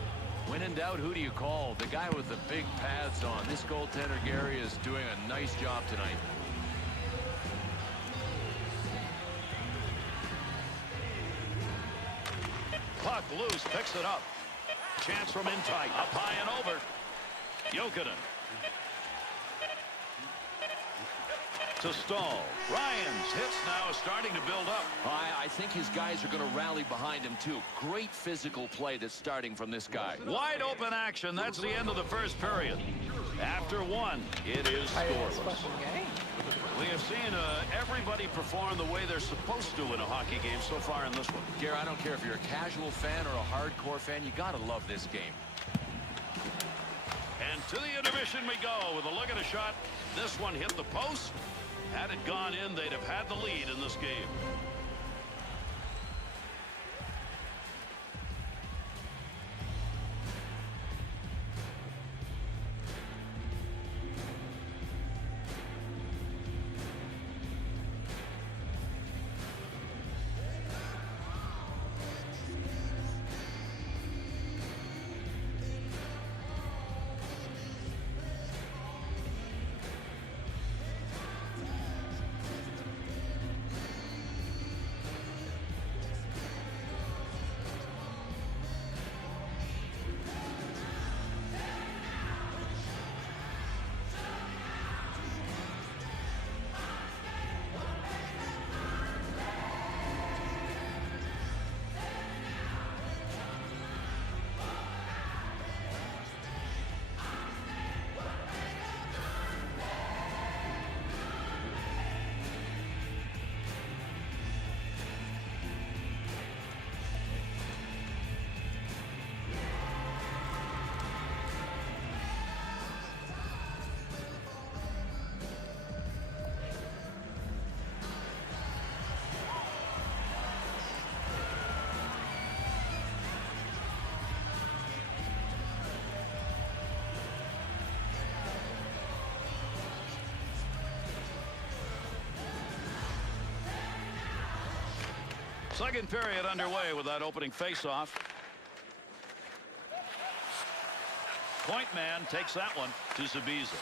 When in doubt, who do you call? The guy with the big pads on. This goaltender, Gary, is doing a nice job tonight. Puck loose, picks it up. Chance from in tight. Up high and over. Jokinen. To Stahl. Ryan's hits now is starting to build up. I think his guys are going to rally behind him, too. Great physical play that's starting from this guy. Wide open action. That's the end of the first period. After one, it is scoreless. We have seen everybody perform the way they're supposed to in a hockey game so far in this one. Gary, I don't care if you're a casual fan or a hardcore fan. You got to love this game. And to the intermission we go with a look at a shot. This one hit the post. Had it gone in, they'd have had the lead in this game. Second period underway with that opening faceoff. point man takes that one to Zabiza.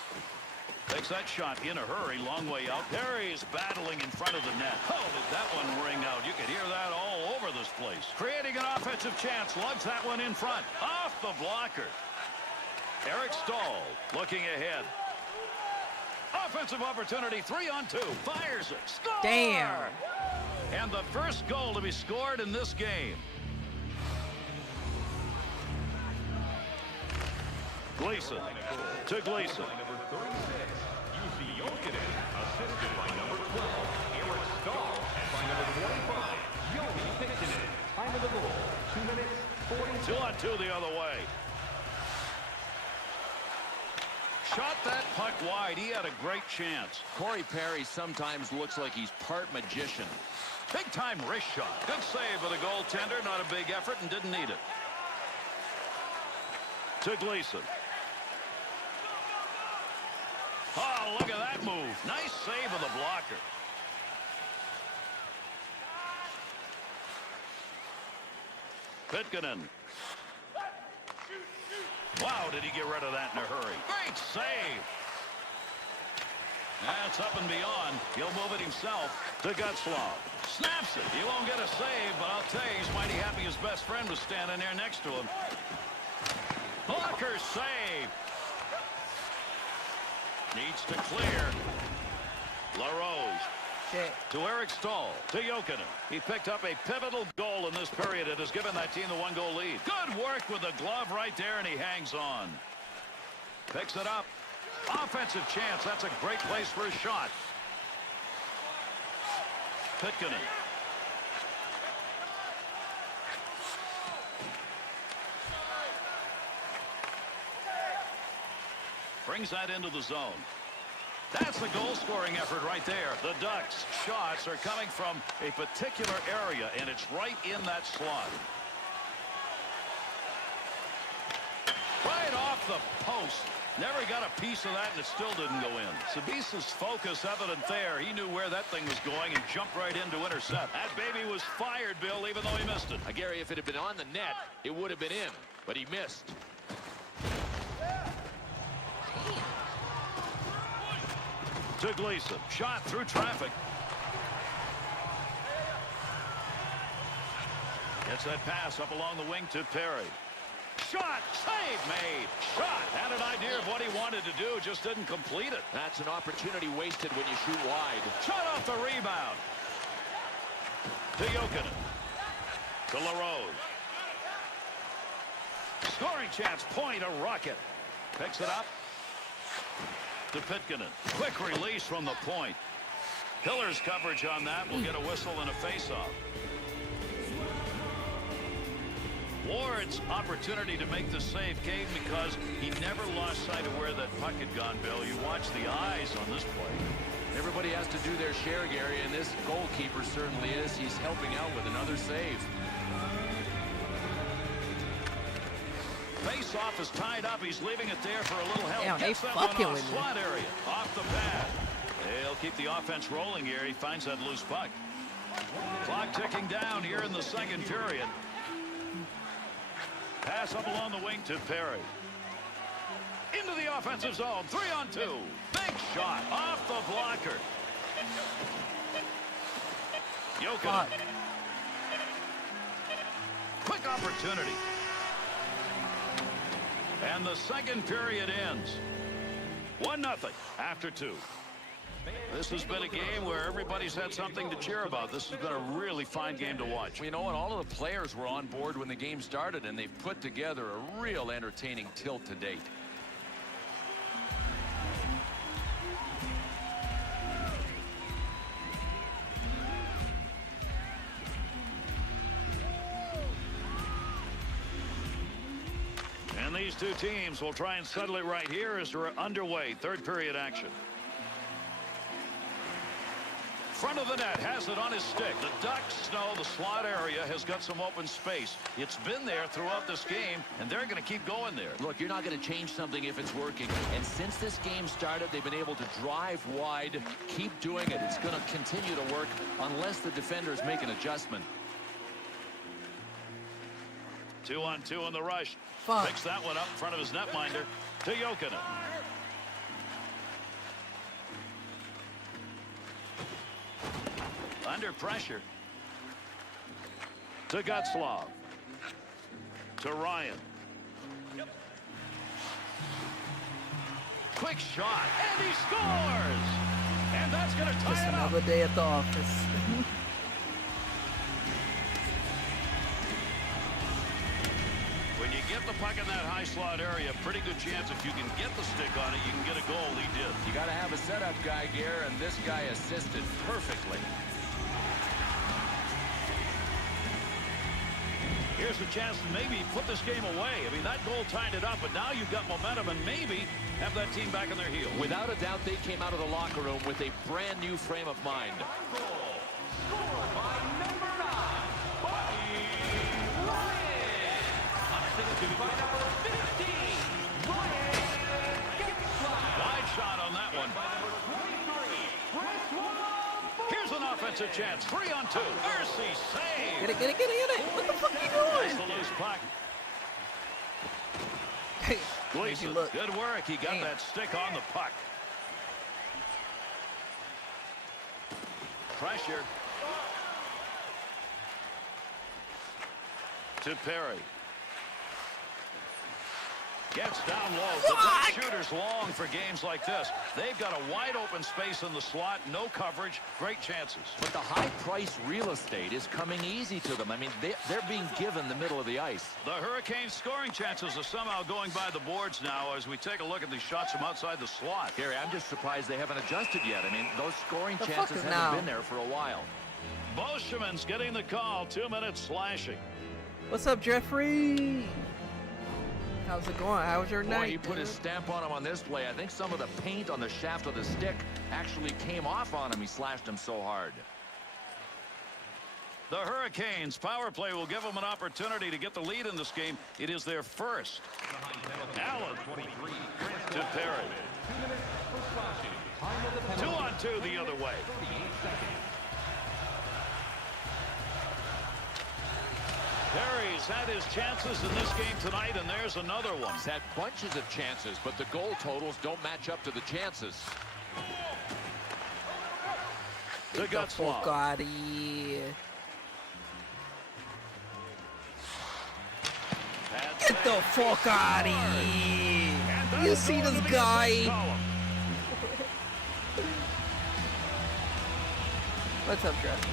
Takes that shot in a hurry, long way out. Perry's battling in front of the net. Oh, did that one ring out? You could hear that all over this place. Creating an offensive chance, lugs that one in front. Off the blocker. Eric Stahl looking ahead. Offensive opportunity, 3-on-2. Fires it. Score! Damn. And the first goal to be scored in this game. Gleason to Gleason. Number 36, UC Jokinen, assisted by number 12, Eric Stahl, and by number 25, Yomi Pictinen. Time of the goal, 2 minutes, 40 seconds. 2-on-2 the other way. Shot that puck wide. He had a great chance. Corey Perry sometimes looks like he's part magician. Big time wrist shot. Good save by the goaltender. Not a big effort and didn't need it. To Gleason. Oh, look at that move. Nice save of the blocker. Pitkanen. Wow, did he get rid of that in a hurry. Great save. That's up and beyond. He'll move it himself to Gutzlaw. Snaps it. He won't get a save, but I'll tell you, he's mighty happy his best friend was standing there next to him. Blocker save. Needs to clear. LaRose. Shit. To Eric Stahl. To Jokinen. He picked up a pivotal goal in this period. It has given that team the 1-goal lead. Good work with the glove right there, and he hangs on. Picks it up. Offensive chance. That's a great place for a shot. Pitkanen. Brings that into the zone. That's the goal-scoring effort right there. The Ducks' shots are coming from a particular area, and it's right in that slot. Right off the post. Never got a piece of that, and it still didn't go in. Sabisa's focus evident there. He knew where that thing was going and jumped right in to intercept. That baby was fired, Bill, even though he missed it. Gary, if it had been on the net, it would have been in, but he missed. To Gleason. Shot through traffic. Gets that pass up along the wing to Perry. Shot. Save made. Shot. Had an idea of what he wanted to do. Just didn't complete it. That's an opportunity wasted when you shoot wide. Shot off the rebound. To Jokinen. To LaRose. Scoring chance. Point. A rocket. Picks it up. To Pitkanen. Quick release from the point. Hiller's coverage on that will get a whistle and a face-off. Ward's opportunity to make the save came because he never lost sight of where that puck had gone, Bill. You watch the eyes on this play. Everybody has to do their share, Gary, and this goalkeeper certainly is. He's helping out with another save. Face-off is tied up. He's leaving it there for a little help. Damn, they Gets that one fucking off with me. slot area. Off the pad. They'll keep the offense rolling here. He finds that loose puck. Clock ticking down here in the second period. Pass up along the wing to Perry. Into the offensive zone. 3-on-2. Big shot off the blocker. Jokinen. Quick opportunity. And the second period ends. 1-0 after 2. This has been a game where everybody's had something to cheer about. This has been a really fine game to watch. You know what? All of the players were on board when the game started, and they've put together a real entertaining tilt to date. And these two teams will try and settle it right here as we're underway. Third period action. Front of the net, has it on his stick. The Ducks know the slot area has got some open space. It's been there throughout this game, and they're going to keep going there. Look, you're not going to change something if it's working. And since this game started, they've been able to drive wide, keep doing it. It's going to continue to work unless the defenders make an adjustment. 2-on-2 in the rush. Fuck. Picks that one up in front of his netminder to Jokinen. Under pressure to Getzlaf. To Ryan. Quick shot, and he scores! And that's going to tie Just it up. another day at the office. When you get the puck in that high slot area, pretty good chance if you can get the stick on it, you can get a goal. He did. You got to have a setup guy, Gare, and this guy assisted perfectly. Here's a chance to maybe put this game away. I mean, that goal tied it up, but now you've got momentum and maybe have that team back on their heels. Without a doubt, they came out of the locker room with a brand new frame of mind. Goal. Scored by number 9, Bobby Ryan. Assisted by number 15, Ryan Getzlaf. Wide shot on that one. By number 23, Chris Waugh. Here's an offensive chance. 3-on-2. Mercy save. Get it, get it, get it, get it. What the fuck are you That's doing? the loose puck. Hey, Gleason, look. good work. He got Damn. that stick on the puck. Pressure. To Perry. Gets down low. The Fuck! shooter's long for games like this. They've got a wide open space in the slot. No coverage. Great chances. But the high-priced real estate is coming easy to them. I mean, they're being given the middle of the ice. The Hurricanes' scoring chances are somehow going by the boards now as we take a look at these shots from outside the slot. Gary, I'm just surprised they haven't adjusted yet. I mean, those scoring The fuck chances is haven't now? been there for a while. Bolsheman's getting the call. 2 minutes slashing. What's up, Jeffrey? How's it going? How was your Boy, night? he put his stamp on him on this play. I think some of the paint on the shaft of the stick actually came off on him. He slashed him so hard. The Hurricanes' power play will give them an opportunity to get the lead in this game. It is their first. Allen 23, to Perry. 2 minutes for slashing. Time of the penalty. 2-on-2 the other way. 38 seconds. Perry's had his chances in this game tonight, and there's another one. He's had bunches of chances, but the goal totals don't match up to the chances. To Get the fuck Getzlaf. out of here. Get the fuck out of here. You see this guy? What's up, Jeff?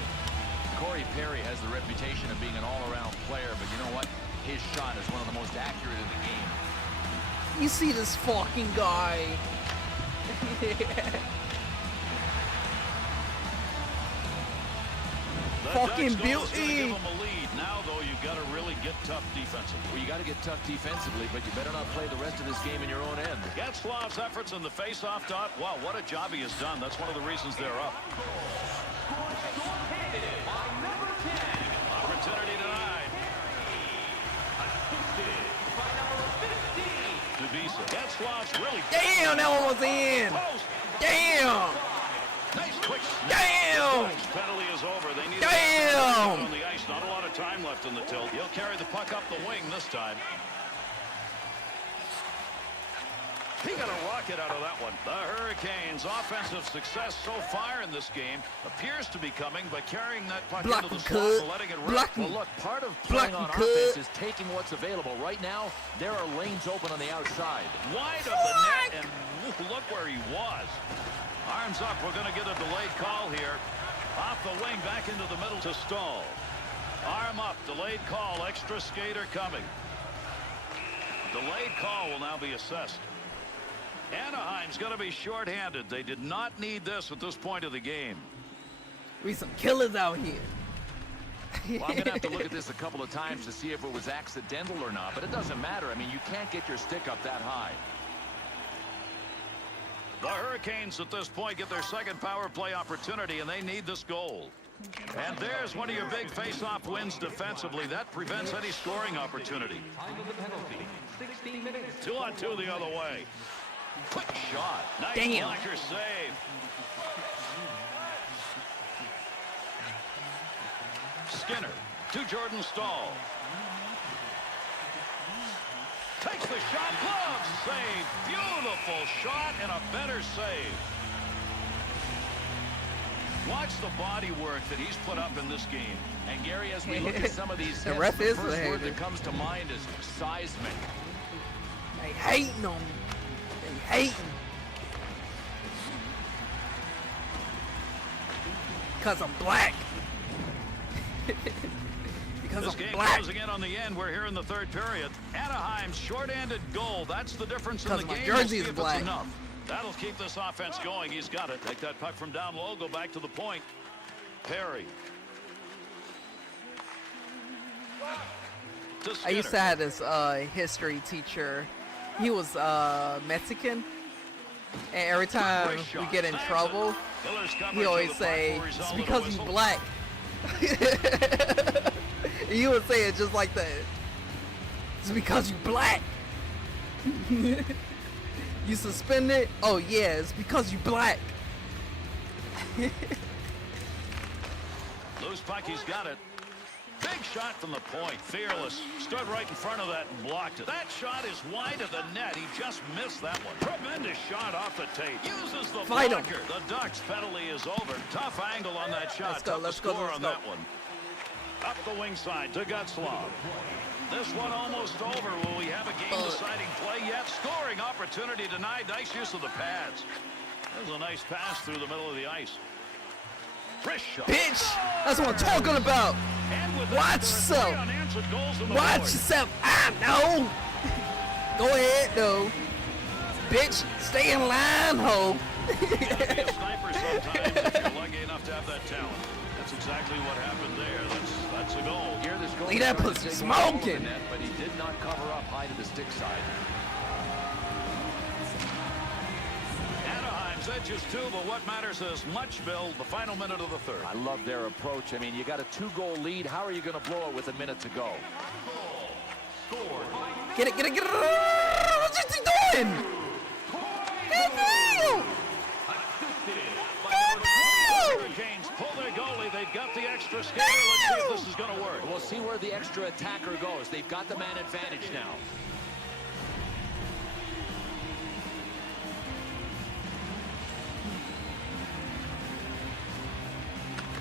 Corey Perry has the reputation of being an all-around player, but you know what? His shot is one of the most accurate in the game. You see this fucking guy? Fucking beauty. Give them a lead. Now, though, you've got to really get tough defensively. Well, you got to get tough defensively, but you better not play the rest of this game in your own end. Getzlaf's efforts in the face-off dot. Wow, what a job he has done. That's one of the reasons they're up. Opportunity denied. Dubisa. Getzlaf's really. Damn, that one was in. Post. Damn. Nice quick. Damn. Penalty is over. They need Damn. on the ice. Not a lot of time left in the tilt. He'll carry the puck up the wing this time. He got a rocket out of that one. The Hurricanes' offensive success so far in this game appears to be coming by carrying that puck Block into the and slot cut. and letting it rip. Block Well, and look, part of Block playing on and cut. offense is taking what's available. Right now, there are lanes open on the outside. Wide of the net, and look where he was. Arms up. We're going to get a delayed call here. Off the wing, back into the middle to Stahl. Arm up, delayed call, extra skater coming. Delayed call will now be assessed. Anaheim's going to be shorthanded. They did not need this at this point of the game. We some killers out here. Well, I'm going to have to look at this a couple of times to see if it was accidental or not, but it doesn't matter. I mean, you can't get your stick up that high. The Hurricanes at this point get their second power play opportunity, and they need this goal. And there's one of your big face-off wins defensively. That prevents any scoring opportunity. Time of the penalty. 16 minutes. 2-on-2 the other way. Quick shot. Nice Damn. blocker save. Skinner to Jordan Stahl. the shot. Glove save. Beautiful shot and a better save. Watch the body work that he's put up in this game. And Gary, as we look at some of these The hits, ref the is first the word hater. that comes to mind is seismic. They hating on me. They hating. Because I'm black. Because This I'm game black. closing in on the end. We're here in the third period. Anaheim's short-handed goal. That's the difference in the 'Cause my game. jersey We'll see is if black. it's enough. That'll keep this offense going. He's got it. Take that puck from down low. Go back to the point. Perry. I used to have this history teacher. He was Mexican. And every time we get in trouble, he always say, it's because you black. He would say it just like that. It's because you black. You suspended? Oh yeah, it's because you black. Loose puck, he's got it. Big shot from the point. Fearless. Stood right in front of that and blocked it. That shot is wide of the net. He just missed that one. Tremendous shot off the tape. Uses the Fight him. blocker. The Ducks penalty is over. Tough angle on that shot. Let's go, Tough to let's go, score let's on go. that one. Up the wing side to Gutslav. This one almost over. Will we have a game-deciding play yet? Scoring opportunity denied. Nice use of the pads. There's a nice pass through the middle of the ice. Wrist shot. Bitch, that's what I'm talking about. And with Watch that, there are yourself. three unanswered goals on the Watch board. yourself. I know. Go ahead, though. Bitch, stay in line, ho. You gotta be a sniper sometimes if you're lucky enough to have that talent. That's exactly what happened there. That's a goal. Here, this goal Leave that tried to pussy take one over the smoking. net, but he did not cover up high to the stick side. Anaheim's edges two, but what matters is much, Bill. The final minute of the third. I love their approach. I mean, you got a 2-goal lead. How are you going to blow it with a minute to go? Get it, get it, get it. What's he doing? Get it. Hurricanes pull their goalie. They've got the extra skater. Let's see if this is going to work. We'll see where the extra attacker goes. They've got the man advantage now.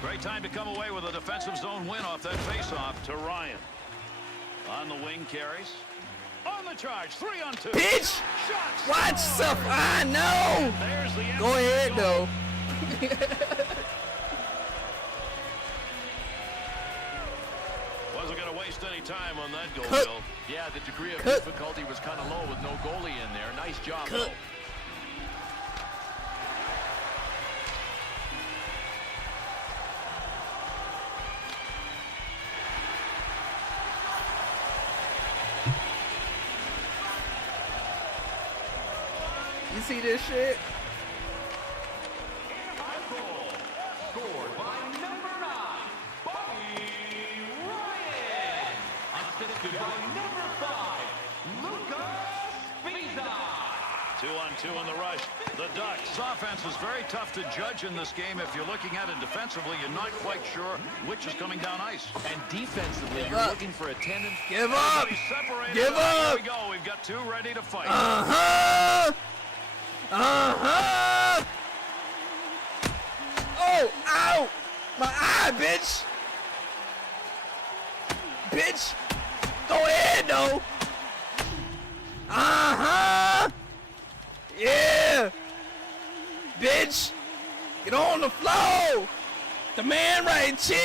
Great time to come away with a defensive zone win off that faceoff to Ryan. On the wing carries. On the charge. 3-on-2. Bitch, Shots. watch yourself. I know. There's the Go ahead, goal. though. Wasn't going to waste any time on that goal, Cut. Bill. Yeah, the degree of Cut. difficulty was kind of low with no goalie in there. Nice job, Cut. though. You see this shit? Scored by number 9, Bobby Ryan. Assisted by number 5, Lucas Pisa. 2-on-2 in the rush. The Ducks' offense is very tough to judge in this game. If you're looking at it defensively, you're not quite sure which is coming down ice. And defensively, you're up. looking for a tandem. Give up. Everybody's separated. Give Here up. we go. We've got two ready to fight. Uh-huh. Uh-huh. Oh, ow. My eye, bitch. Bitch. Go ahead, though. Uh-huh. Yeah. Bitch. Get on the floor. The man right here.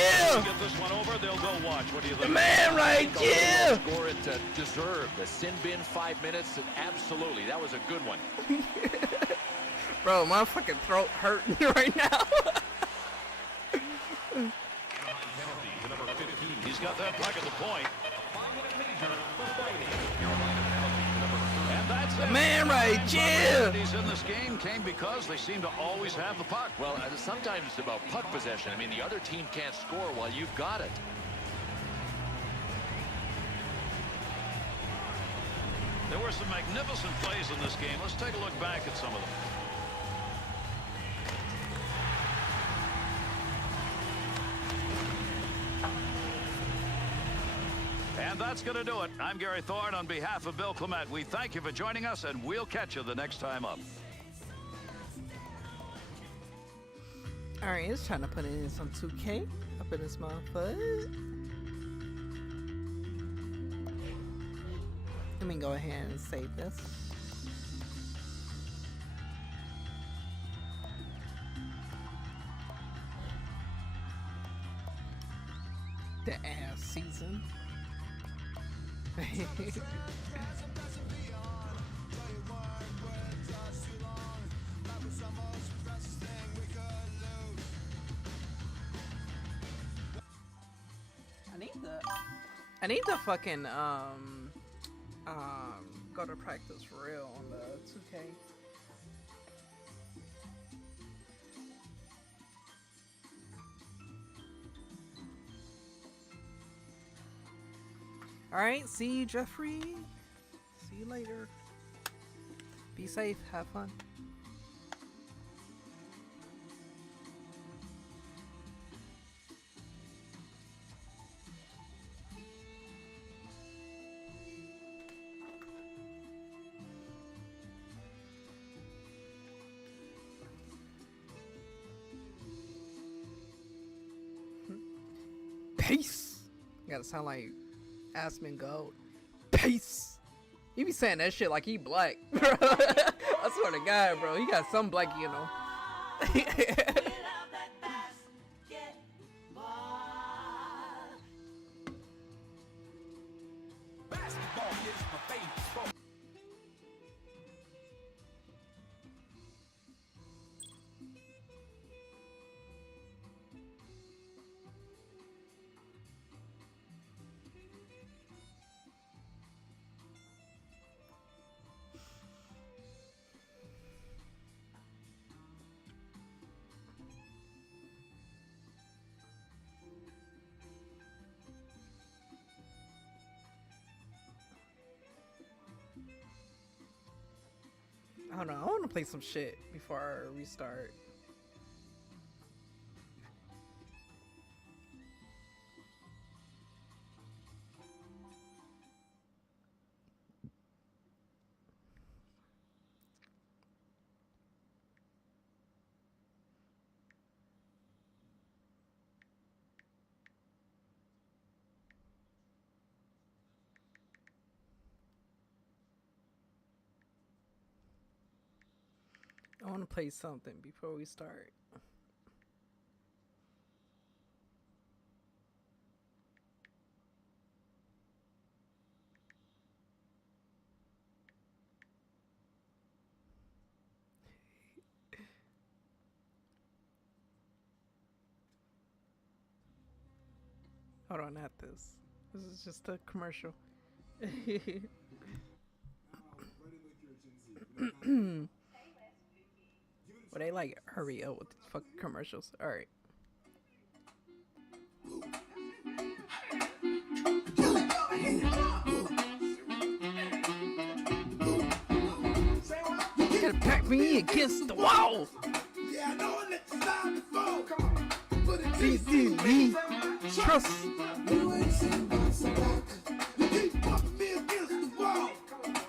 Get this one over. They'll go watch. What do you The think? man right here. Score it deserved. The sin bin 5 minutes. Absolutely. That was a good one. Bro, my fucking throat hurting right now. He's got that puck at the point. And that's it. Man right here. Opportunities in this game came because they seem to always have the puck. Well, sometimes it's about puck possession. I mean, the other team can't score while you've got it. There were some magnificent plays in this game. Let's take a look back at some of them. And that's going to do it. I'm Gary Thorne on behalf of Bill Clement. We thank you for joining us, and we'll catch you the next time up. Alright, it's trying to put in some 2K up in this motherfucker. Let me go ahead and save this. The ass season. I need to fucking go to practice for real on the 2K. Alright, see you, Jeffrey. See you later. Be safe, have fun. Peace. You gotta sound like Aspen Gold. Peace. He be saying that shit like he black, bro. I swear to God, bro. He got some black, you know. Basketball is my favorite sport. I don't know. I want to play some shit before I restart. I want to play something before we start. Hold on, not this. This is just a commercial. But they like hurry up with these fucking commercials. All right. You gotta pack me against the wall. Yeah, I know it let the side before. Come on. Put it BCB. Trust. You ain't seen by some rock. You keep bumping me against the wall.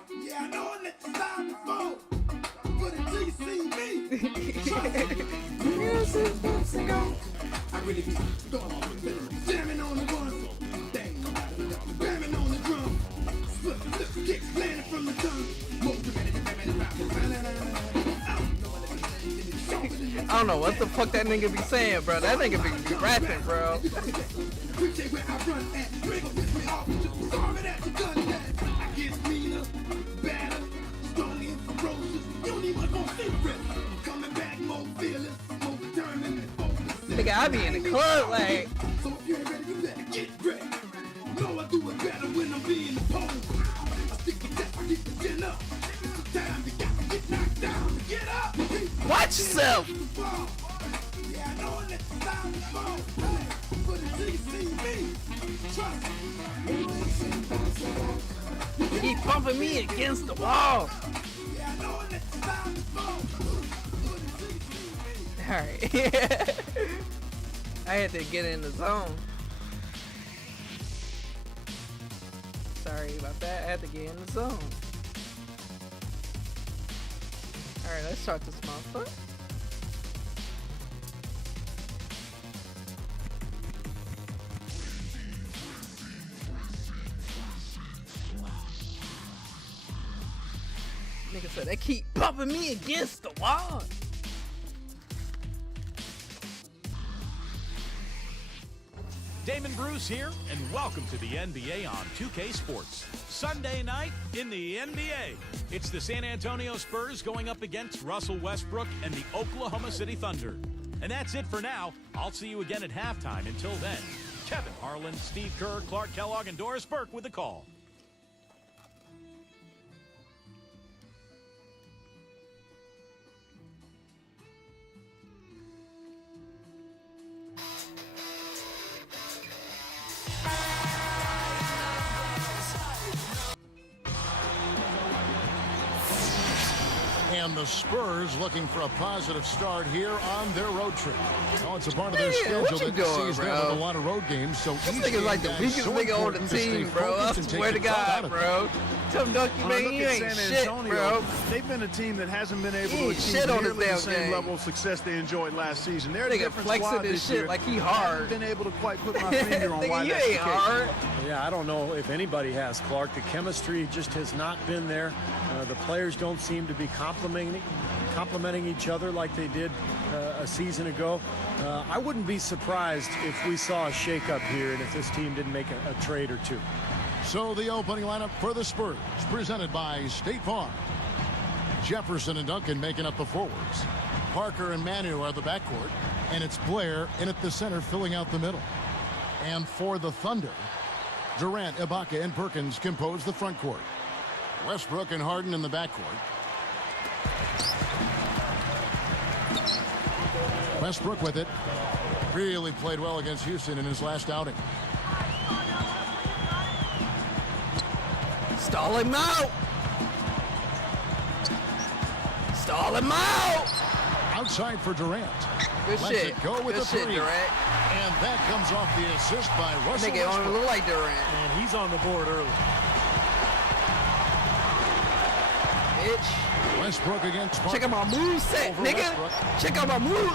Yeah, I know it let the side before. Put it till you see me. Trust me. I really be jamming on the one. Dang. Jamming on the drum. Flip kicks landing from the tongue. I don't know what the fuck that nigga be saying, bro. That nigga be rapping, bro. Nigga, I be in the club like. So if you ain't ready, you better get ready. Know I do it better when I'm being the pole. I stick to that, I keep the chin up. Sometimes you got to get knocked down to get up. Watch yourself. Yeah, I know let the sound fall. But until you see me, trust me. Keep bumping me against the wall. Yeah, I know let the sound fall. Alright. I had to get in the zone. Sorry about that. I had to get in the zone. Alright, let's start this motherfucker. Nigga said they keep bumping me against the wall. Damon Bruce here, and welcome to the NBA on 2K Sports. Sunday night in the NBA. It's the San Antonio Spurs going up against Russell Westbrook and the Oklahoma City Thunder. And that's it for now. I'll see you again at halftime. Until then, Kevin Harlan, Steve Kerr, Clark Kellogg, and Doris Burke with the call. And the Spurs looking for a positive start here on their road trip. Oh, it's a part of their schedule what you that doing, sees them bro? with a lot of road games. So This each nigga's like game, the guys, weakest so nigga on the important to stay team, bro. I focused and take swear to the crowd out God, of it. bro. Tell him, Dunky, When I man, look you at ain't San shit, Antonio, bro. they've been a team that hasn't been able He to ain't achieve shit on nearly this damn the same game. level of success they enjoyed last season. They're a Nigga different flexing squad this this shit year. like he I hard. haven't been able to quite put my finger on why Nigga, you that's the ain't case. hard. Yeah, I don't know if anybody has, Clark. The chemistry just has not been there. The players don't seem to be complimenting each other like they did a season ago. I wouldn't be surprised if we saw a shakeup here and if this team didn't make a trade or two. So the opening lineup for the Spurs, presented by State Farm. Jefferson and Duncan making up the forwards. Parker and Manu are the backcourt, and it's Blair in at the center filling out the middle. And for the Thunder, Durant, Ibaka, and Perkins compose the front court. Westbrook and Harden in the backcourt. Westbrook with it. Really played well against Houston in his last outing. Stall him out. Stall him out. Outside for Durant. Good Lets shit. it go with Good the shit, three. Durant. And that comes off the assist by Russell Nigga don't Westbrook. look like Durant. And he's on the board early. Bitch. Westbrook against Parker. Check out my move set, Over nigga. Westbrook. Check out my move.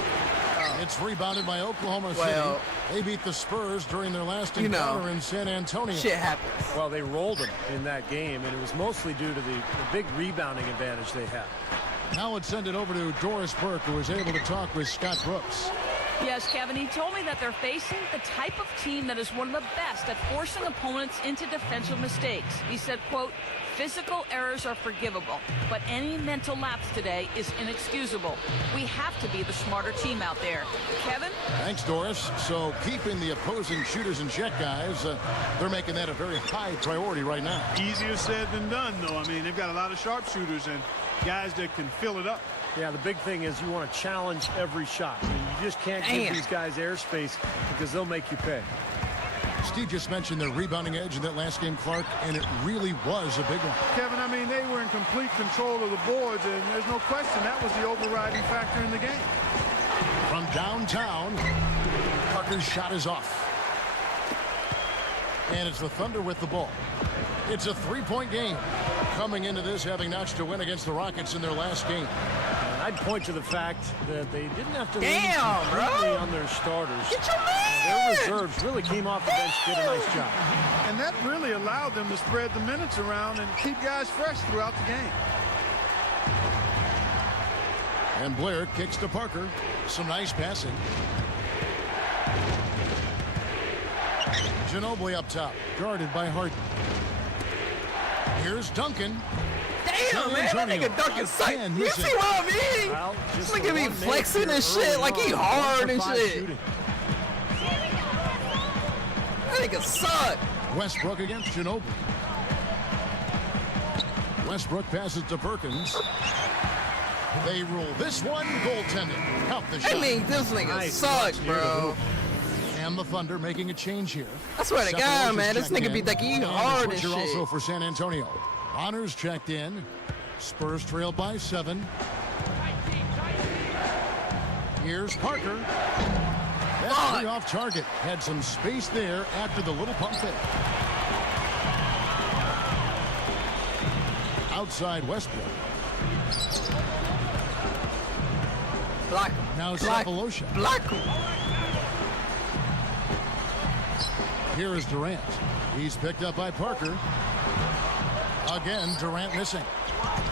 It's rebounded by Oklahoma Well, City. They beat the Spurs during their last you know, encounter in San Antonio. Shit happens. Well, they rolled them in that game, and it was mostly due to the big rebounding advantage they had. Now let's send it over to Doris Burke, who was able to talk with Scott Brooks. Yes, Kevin, he told me that they're facing the type of team that is one of the best at forcing opponents into defensive mistakes. He said, quote, physical errors are forgivable, but any mental lapse today is inexcusable. We have to be the smarter team out there. Kevin? Thanks, Doris. So keeping the opposing shooters in check, guys, they're making that a very high priority right now. Easier said than done, though. I mean, they've got a lot of sharpshooters and guys that can fill it up. Yeah, the big thing is you want to challenge every shot. I mean, you just can't give these guys airspace because they'll make you pay. Steve just mentioned their rebounding edge in that last game, Clark, and it really was a big one. Kevin, I mean, they were in complete control of the boards, and there's no question that was the overriding factor in the game. From downtown, Parker's shot is off. And it's the Thunder with the ball. It's a three-point game. Coming into this, having notched a win against the Rockets in their last game. And I'd point to the fact that they didn't have to lean Damn, completely bro. on their starters. Get your man. Their reserves really came off the bench, did a nice job. And that really allowed them to spread the minutes around and keep guys fresh throughout the game. And Blair kicks to Parker. Some nice passing. Ginobili up top, guarded by Harden. Here's Duncan. Damn, man, that nigga Duncan suck. Again, You missing. see what I mean? Well, This just nigga the be one flexing made and here shit early like he on. hard 1 and for 5 shit. shooting. That nigga suck. Westbrook against Ginobili. Westbrook passes to Perkins. They rule this one goaltending. Count the shot. I mean, this nigga Nice suck, touch near the bro. hoop. And the Thunder making a change here. I swear to God, man, this checked nigga be in. thinking he And hard the and switcher shit. also for San Antonio. Honors checked in. Spurs trail by 7. Here's Parker. That's three off target. Had some space there after the little pump fake. Outside Westbrook. Block. Now Block. Cephalosha. Block. Here is Durant. He's picked up by Parker. Again, Durant missing.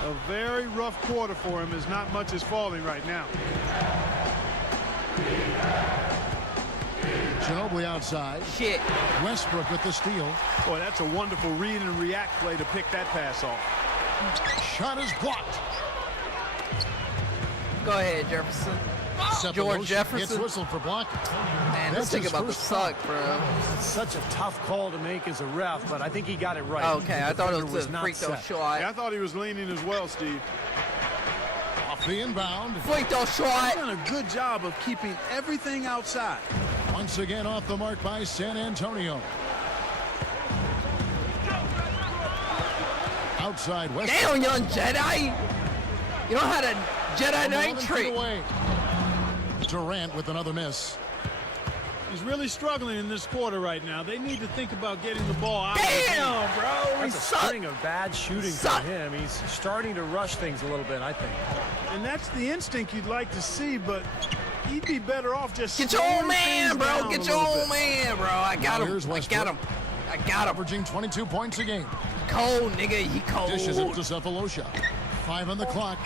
A very rough quarter for him, as not much is falling right now. Ginobili outside. Shit. Westbrook with the steal. Boy, that's a wonderful read and react play to pick that pass off. Shot is blocked. Go ahead, Jefferson. Cephalosha George Jefferson. gets whistled for blocking. Man, That's this nigga his about to first suck, bro. It's such a tough call to make as a ref, but I think he got it right. Okay, The I thought it defender was a not free throw set. shot. Yeah, I thought he was leaning as well, Steve. Off the inbound. Free throw shot. He's done a good job of keeping everything outside. Once again off the mark by San Antonio. Outside Westbrook. Damn, young Jedi. You know how to Jedi 11 Knight feet trick. away. Durant with another miss. He's really struggling in this quarter right now. They need to think about getting the ball out. Damn, bro. We That's a suck. string of bad shooting Suck. for him. He's starting to rush things a little bit, I think. And that's the instinct you'd like to see, but he'd be better off just Get your slowing own man, things bro. down Get a your little own bit. man, bro. I got him. Here's I got Westbrook. him. I got him. Averaging 22 points a game. Cold, nigga. He cold. Dishes it to Cephalosha. 5 on the clock.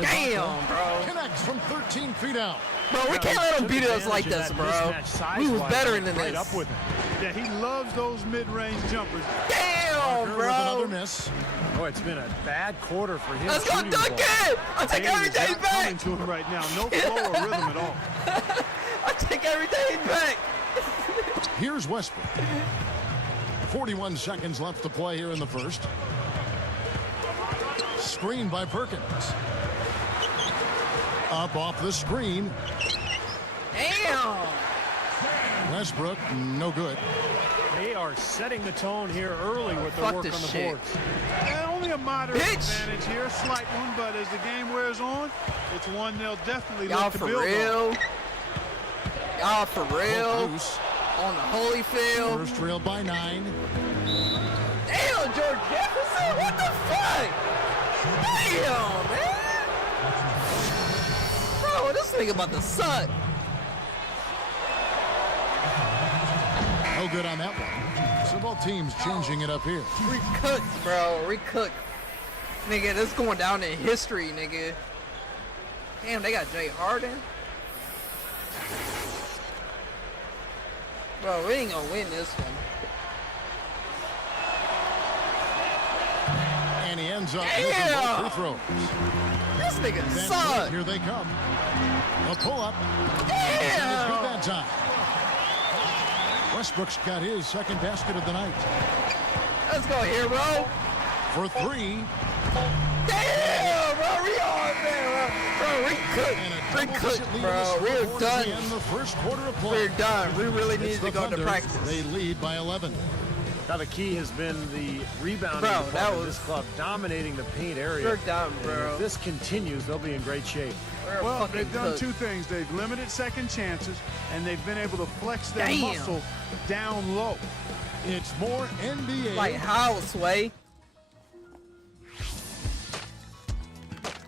Damn, bro. Connects from 13 feet out. Bro, we can't let him beat us like Advantage this, of bro. that mismatch size-wise, We was better than right this. up with him. Yeah, he loves those mid-range jumpers. Damn, Parker with another bro. miss. Oh, it's been a bad quarter for him. Let's go shooting the dunk ball. it. I'll take Game is everything not coming back. to him right now. No flow or rhythm at all. I'll take everything back. Here's Westbrook. 41 seconds left to play here in the first. Screen by Perkins. Up off the screen. Damn. Westbrook, no good. They are setting the tone here early with their Fuck work this on the shit. boards. And only a moderate Bitch. advantage here, a slight one, but as the game wears on, it's one they'll definitely Y'all look to for build on. real? Y'all for real? Loose. On the Holyfield? First trail by 9. Damn, George Jefferson? What the fuck? Damn, man. Bro, this nigga about to suck. No good on that one. So both teams changing it up here. Recooked, bro. Recooked. Nigga, this going down in history, nigga. Damn, they got Jay Harden. Bro, we ain't gonna win this one. And he ends up missing both free throws. This nigga Then suck. here they come. A pull-up. And it's Damn. good that time. Westbrook's got his second basket of the night. Let's go, hero. For 3. Damn, bro. We on, man, bro. And a Recooked. double-digit Recooked, lead bro. in the We're scoreboard as done. we end the first quarter of play. We're done. We really It's need the to go to Thunder. practice. They lead by 11. Now the key has been the rebounding Bro, department that of was- this club, dominating the paint area. We're done, And bro. if this continues, they'll be in great shape. We're Well, fucking they've done cooked. two things. They've limited second chances, and they've been able to flex their Damn. muscle down low. It's more NBA. Like how, Sway?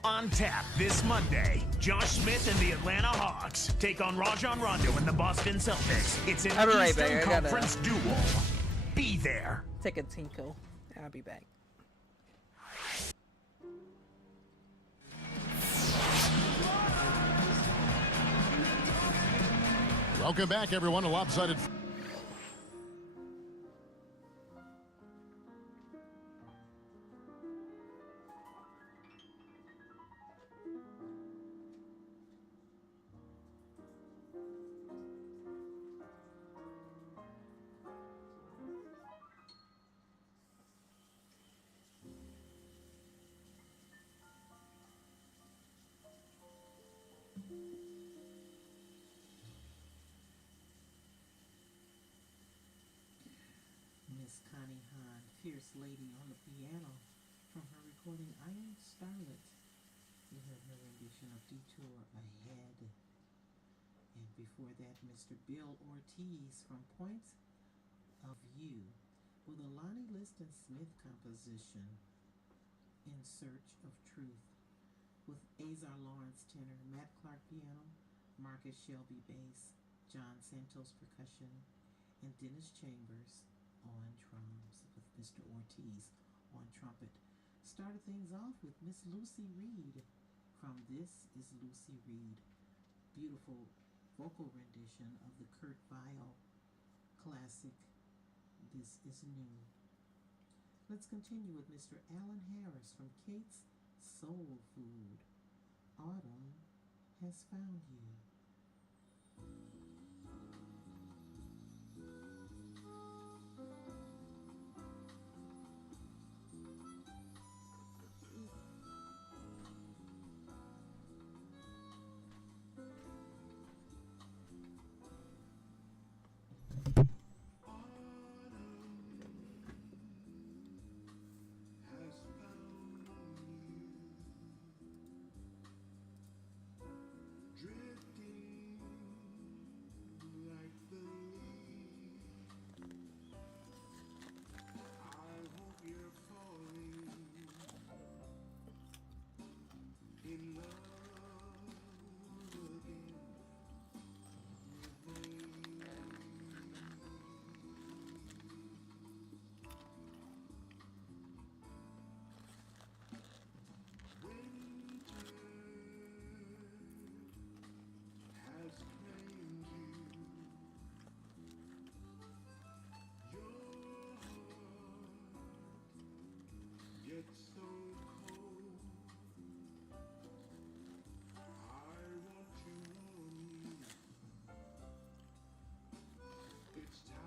On tap this Monday, Josh Smith and the Atlanta Hawks take on Rajon Rondo and the Boston Celtics. It's an I'll be right Eastern back. I gotta- Conference duel. Be there. Take a tinkle. I'll be back. Welcome back, everyone, to Lopsided. Miss Connie Hahn, Fierce Lady on the piano, from her recording Iron Starlet. You heard her rendition of Detour Ahead. And before that, Mr. Bill Ortiz from Points of View with a Lonnie Liston Smith composition, In Search of Truth, with Azar Lawrence tenor, Matt Clark piano, Marcus Shelby bass, John Santos percussion, and Dennis Chambers on drums, with Mr. Ortiz on trumpet. Started things off with Miss Lucy Reed from This Is Lucy Reed. Beautiful vocal rendition of the Kurt Weill classic, This Is New. Let's continue with Mr. Alan Harris from Kate's Soul Food. Autumn Has Found You. Has found you, drifting like the leaves. I hope you're falling in love again with me. Winter has claimed you. Your heart gets so cold. I want to warn you. It's time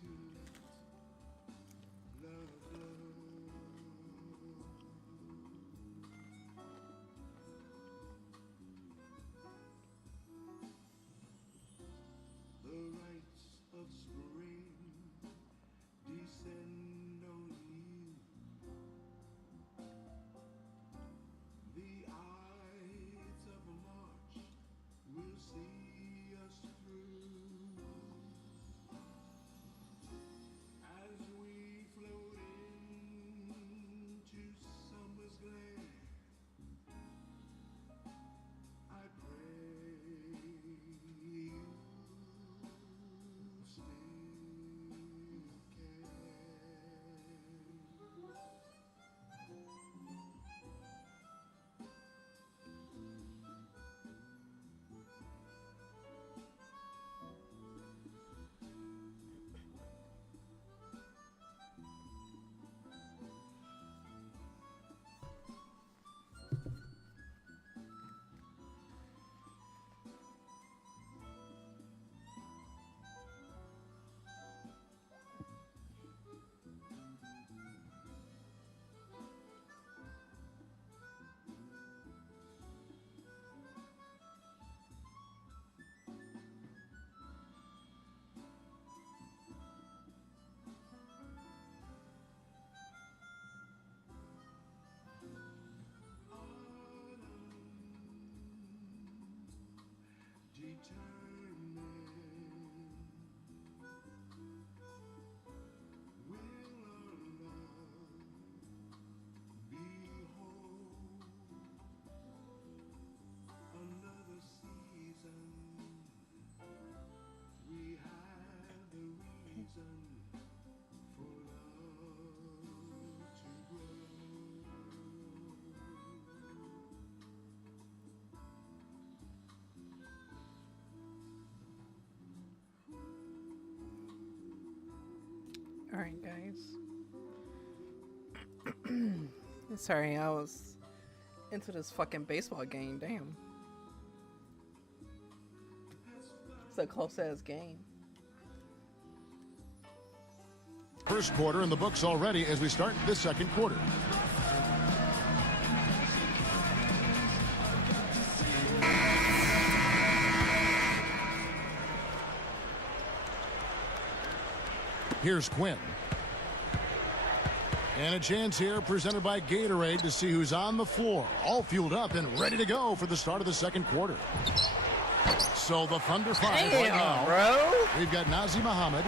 to let love go. The rites of spring descend on you. The eyes of March will see us through as we float into summer's glare. I pray you still care. Determined, will our love be whole? Another season, we have the reason for love to grow. All right, guys. Sorry, I was into this fucking baseball game. Damn. It's a close-ass game. First quarter in the books already as we start the second quarter. Here's Quinn. And a chance here presented by Gatorade to see who's on the floor. All fueled up and ready to go for the start of the second quarter. So the Thunder 5 right now. Bro. We've got Nazir Muhammad,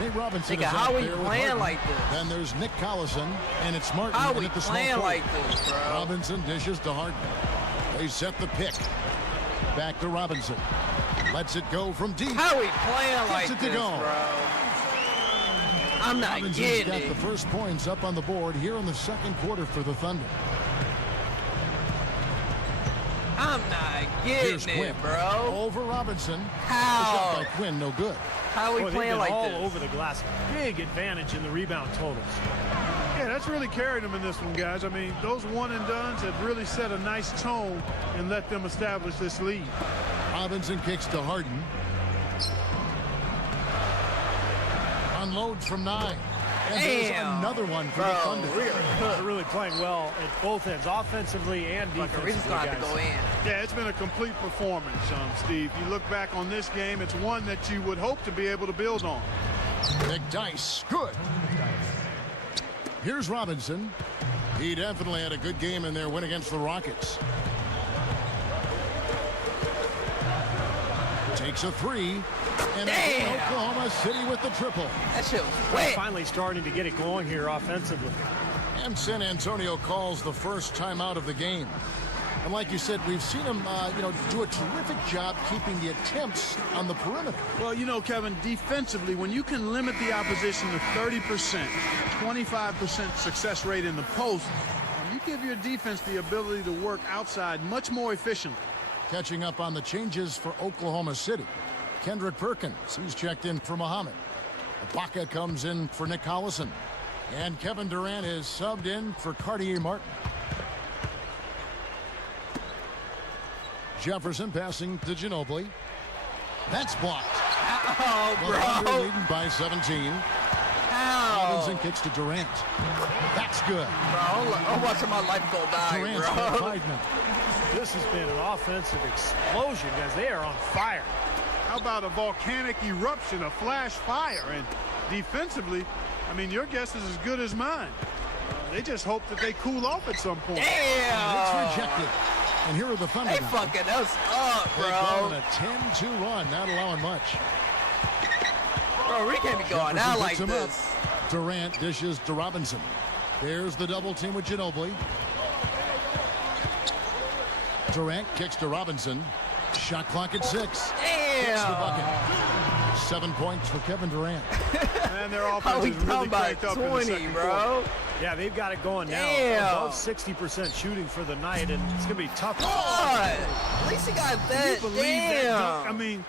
Nate Robinson Nigga, is how out we there with playing Harden. like this? Then there's Nick Collison, and it's Martin. How in we at the small playing forward. like this, bro? Robinson dishes to Harden. They set the pick. Back to Robinson. Lets it go from deep. How we playing like Gets it to this, go. bro? I'm not Robinson's getting got it. the first points up on the board here in the second quarter for the Thunder. I'm not Here's getting Quinn. it, bro. Over Robinson. How? The shot by Quinn, no good. How are we Boy, they've playing been like all this? over the glass. Big advantage in the rebound totals. Yeah, that's really carried them in this one, guys. I mean, those one-and-dones have really set a nice tone and let them establish this lead. Robinson kicks to Harden. Unloads from 9. And there's Damn. another one for Bro, the Thunder. we are They're cooked. really playing well at both ends, offensively and Fuck it, we just defensively, gonna have to guys. go in. Yeah, it's been a complete performance, Steve. You look back on this game, it's one that you would hope to be able to build on. McDice, good. Here's Robinson. He definitely had a good game in their win against the Rockets. Takes a 3. And again, Damn. Oklahoma City with the triple. That shit was They're wet. finally starting to get it going here offensively. And San Antonio calls the first timeout of the game. And like you said, we've seen them, do a terrific job keeping the attempts on the perimeter. Well, Kevin, defensively, when you can limit the opposition to 30%, 25% success rate in the post, you give your defense the ability to work outside much more efficiently. Catching up on the changes for Oklahoma City. Kendrick Perkins, he's checked in for Muhammad. Ibaka comes in for Nick Collison. And Kevin Durant is subbed in for Cartier Martin. Jefferson passing to Ginobili. That's blocked. Oh, The Thunder bro. leading by 17. How? Robinson kicks to Durant. That's good. Bro, I'm watching my life go by, Durant's got bro. 5 now. This has been an offensive explosion, guys. They are on fire. How about a volcanic eruption, a flash fire? And defensively, I mean, your guess is as good as mine. They just hope that they cool off at some point. Damn. It's rejected. And here are the Thunder They now. fucking us up, They're going bro. a 10-2 run, not allowing much. Bro, we can't be going Jefferson out like picks him this. up. Durant dishes to Robinson. There's the double team with Ginobili. Durant kicks to Robinson. Shot clock at 6. Hits the bucket. Damn. 7 points for Kevin Durant. And their How offense we is really talking about cranked up in the 20, second bro? quarter. Yeah, they've got it going now. Damn. Above 60% shooting for the night, and it's going to be tough. God. At least he got Can that. you believe that dunk? I Damn. mean,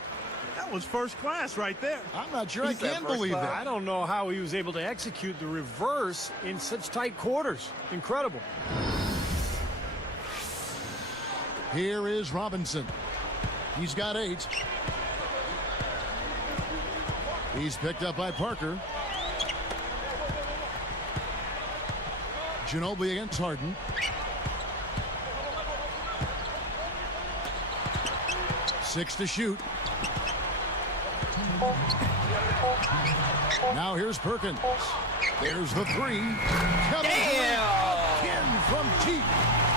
that was first class right there. I'm not sure I He said can first believe class. that. I don't know how he was able to execute the reverse in such tight quarters. Incredible. Here is Robinson. He's got 8. He's picked up by Parker. Ginobili against Harden. Six to shoot. Now here's Perkins. There's the 3. Kevin Damn. Durant from deep.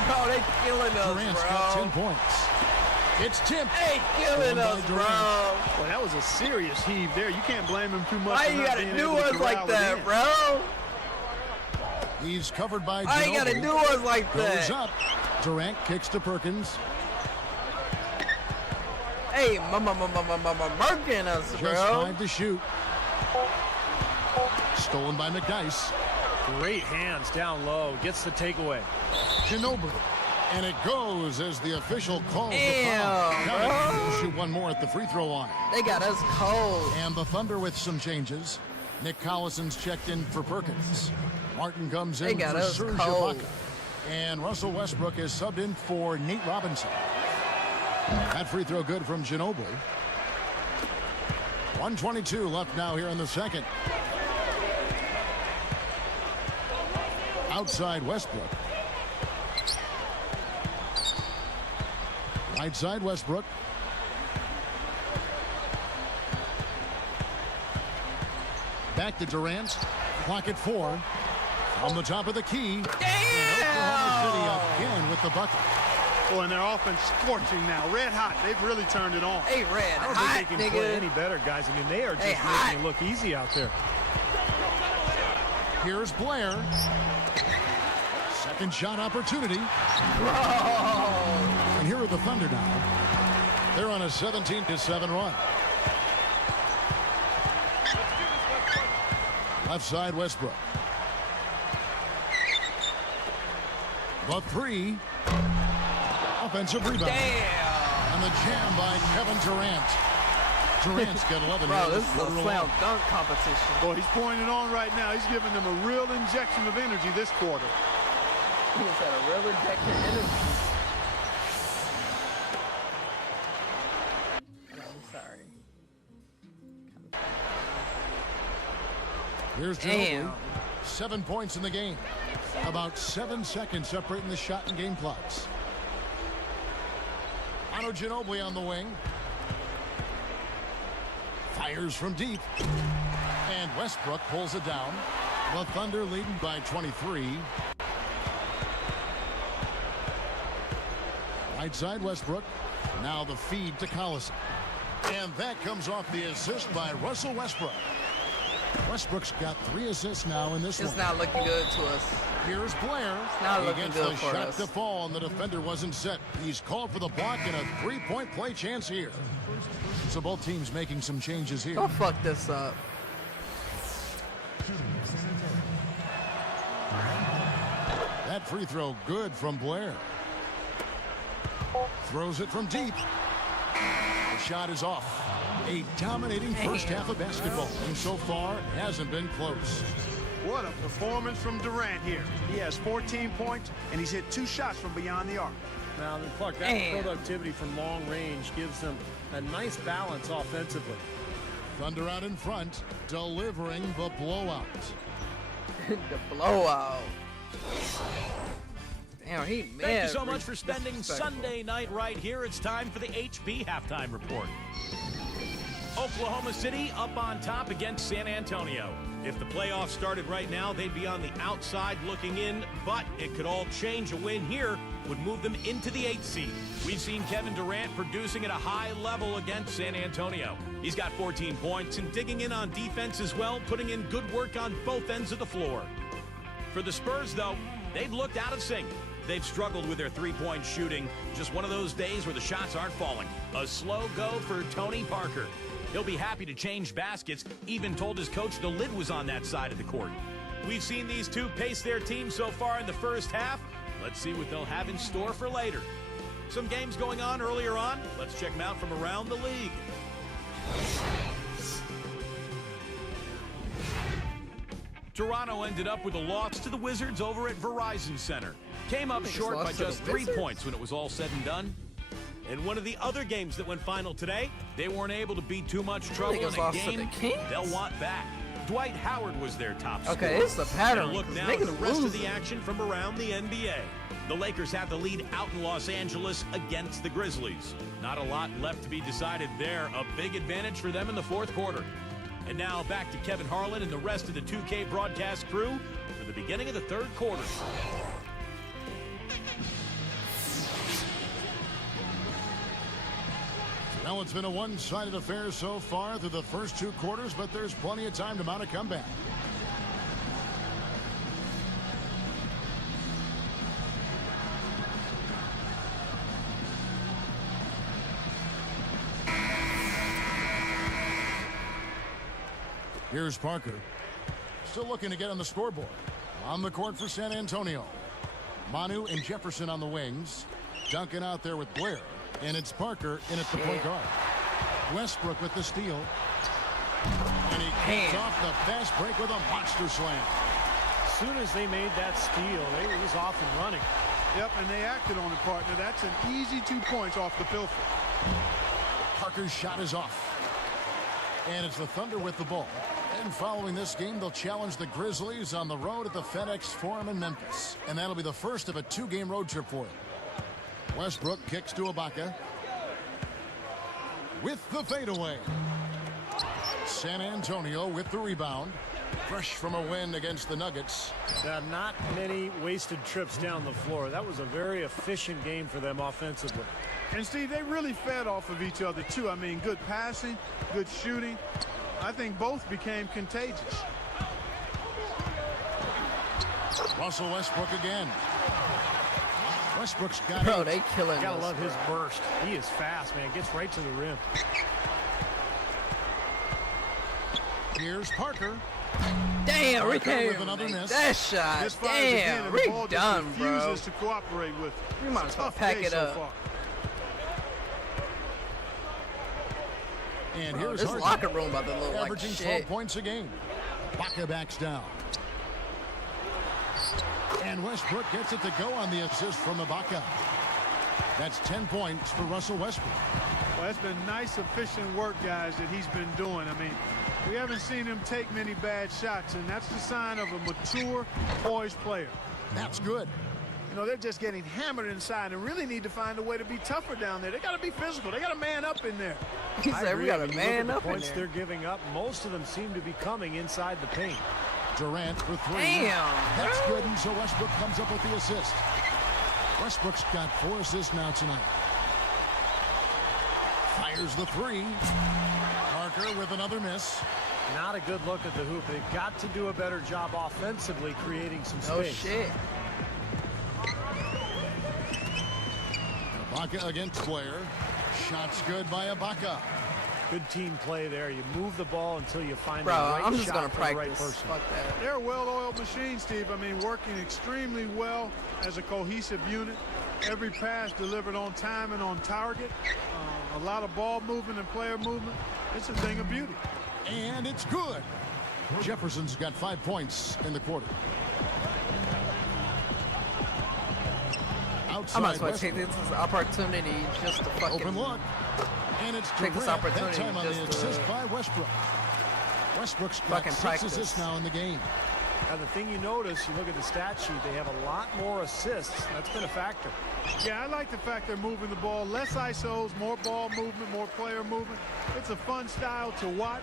Bro, they killing us, Durant's got 10 bro. points. It's tipped. They killing Won by us, Durant. bro. Well, that was a serious heave there. You can't blame him too much. Why for you not gotta being do able to us corral like it that, in. bro? He's covered by Why you gotta Ginobili. do us like Goes that? up. Durant kicks to Perkins. Hey, murking us, Just bro. 5 to shoot. Stolen by McDice. Great hands down low. Gets the takeaway. Ginobili. And it goes as the official calls the Damn, foul. bro. He'll shoot one more at the free throw line. They got us cold. And the Thunder with some changes. Nick Collison's checked in for Perkins. Martin comes They in got for us Serge cold. Ibaka. And Russell Westbrook is subbed in for Nate Robinson. That free throw good from Ginobili. 1:22 left now here in the second. Outside Westbrook. Right side Westbrook. Back to Durant. Clock at 4. On the top of the key. And Oklahoma City again with the bucket. Well, and their offense scorching now. Red hot. They've really turned it on. Hey, red I don't hot, think they can play any better, guys. I mean, they are just making it look easy out there. Here's Blair. Second shot opportunity. And here are the Thunder now. They're on a 17-7 run. Left side, Westbrook. The three. Offensive rebound. Damn. And the jam by Kevin Durant. Durant's got 11. Bro, this is a slam dunk competition. Boy, he's pouring it on right now. He's giving them a real injection of energy this quarter. He just had a real injection of energy. I'm sorry. Here's Ginobili. 7 points in the game. About 7 seconds separating the shot and game clocks. Ginobili on the wing. Fires from deep. And Westbrook pulls it down. The Thunder leading by 23. Right side, Westbrook. Now the feed to Collison. And that comes off the assist by Russell Westbrook. Westbrook's got 3 assists now in this one. It's not looking good to us. Here's Blair. It's not looking gets good the for shot us. to fall, and the defender wasn't set. He's called for the block and a 3-point play chance here. So both teams making some changes here. Don't fuck this up. That free throw good from Blair. Throws it from deep. The shot is off. A dominating first half of basketball, and so far it hasn't been close. What a performance from Durant here. He has 14 points, and he's hit 2 shots from beyond the arc. Now, Clark, that productivity from long range gives them a nice balance offensively. Thunder out in front, delivering the blowout. The blowout. Damn, he mad. Thank you so much for spending Sunday night right here. It's time for the HB Halftime Report. Oklahoma City up on top against San Antonio. If the playoffs started right now, they'd be on the outside looking in, but it could all change. A win here would move them into the 8th seed. We've seen Kevin Durant producing at a high level against San Antonio. He's got 14 points and digging in on defense as well, putting in good work on both ends of the floor. For the Spurs, though, they've looked out of sync. They've struggled with their three-point shooting. Just one of those days where the shots aren't falling. A slow go for Tony Parker. He'll be happy to change baskets, even told his coach the lid was on that side of the court. We've seen these two pace their team so far in the first half. Let's see what they'll have in store for later. Some games going on earlier on. Let's check them out from around the league. Toronto ended up with a loss to the Wizards over at Verizon Center. Came up short by just 3 points when it was all said and done. In one of the other games that went final today, they weren't able to beat too much trouble in a game they'll want back. Dwight Howard was their top scorer. Okay, it's the pattern. And look now at the rest of the action from around the NBA. The Lakers have the lead out in Los Angeles against the Grizzlies. Not a lot left to be decided there. A big advantage for them in the fourth quarter. And now back to Kevin Harlan and the rest of the 2K broadcast crew for the beginning of the third quarter. Well, it's been a one-sided affair so far through the first 2 quarters, but there's plenty of time to mount a comeback. Here's Parker. Still looking to get on the scoreboard. On the court for San Antonio. Manu and Jefferson on the wings. Duncan out there with Blair. And it's Parker in at the point guard. Westbrook with the steal. And he kicks off the fast break with a monster slam. As soon as they made that steal, they were just off and running. Yep, and they acted on it, partner. That's an easy 2 points off the pilfer. Parker's shot is off. And it's the Thunder with the ball. And following this game, they'll challenge the Grizzlies on the road at the FedEx Forum in Memphis. And that'll be the first of a 2-game road trip for them. Westbrook kicks to Ibaka. With the fadeaway. San Antonio with the rebound. Fresh from a win against the Nuggets. Not many wasted trips down the floor. That was a very efficient game for them offensively. And Steve, they really fed off of each other too. I mean, good passing, good shooting. I think both became contagious. Russell Westbrook again. Westbrook's got Bro, it. they killing Gotta us, love his bro. burst. He is fast, man. Gets right to the rim. Here's Parker. Damn, Rick Parker with can't another make miss. that shot. This fires again, Damn, and the Rick ball just done, bro. refuses to cooperate with it. We might It's as a well tough pack day it so up. far. And Bro, here's this Harden, locker room about to look like averaging 12 shit. points a game. Baca backs down. And Westbrook gets it to go on the assist from Ibaka. That's 10 points for Russell Westbrook. Well, that's been nice, efficient work, guys, that he's been doing. I mean, we haven't seen him take many bad shots, and that's the sign of a mature, poised player. That's good. You know, they're just getting hammered inside and really need to find a way to be tougher down there. They got to be physical. They got to man up in there. He I said agree. we got a When you look at man the up in points there. they're giving up, most of them seem to be coming inside the paint. Durant for three. Damn, That's bro. good, and so Westbrook comes up with the assist. Westbrook's got 4 assists now tonight. Fires the three. Parker with another miss. Not a good look at the hoop. They've got to do a better job offensively creating some Oh space. shit. Ibaka against Blair. Shots good by Ibaka. Good team play there. You move the ball until you find Bro, the right I'm just shot gonna for the right practice. person. Fuck that. They're a well-oiled machine, Steve. I mean, working extremely well as a cohesive unit. Every pass delivered on time and on target. A lot of ball movement and player movement. It's a thing of beauty. And it's good. Jefferson's got 5 points in the quarter. I Outside might as well Westbrook. take this as an opportunity just to fucking Open look. And it's take this Durant, that opportunity time on the just to assist by Westbrook. Westbrook's got fucking 6 practice. assists now in the game. Now, the thing you notice, you look at the stat sheet, they have a lot more assists. That's been a factor. Yeah, I like the fact they're moving the ball. Less ISOs, more ball movement, more player movement. It's a fun style to watch,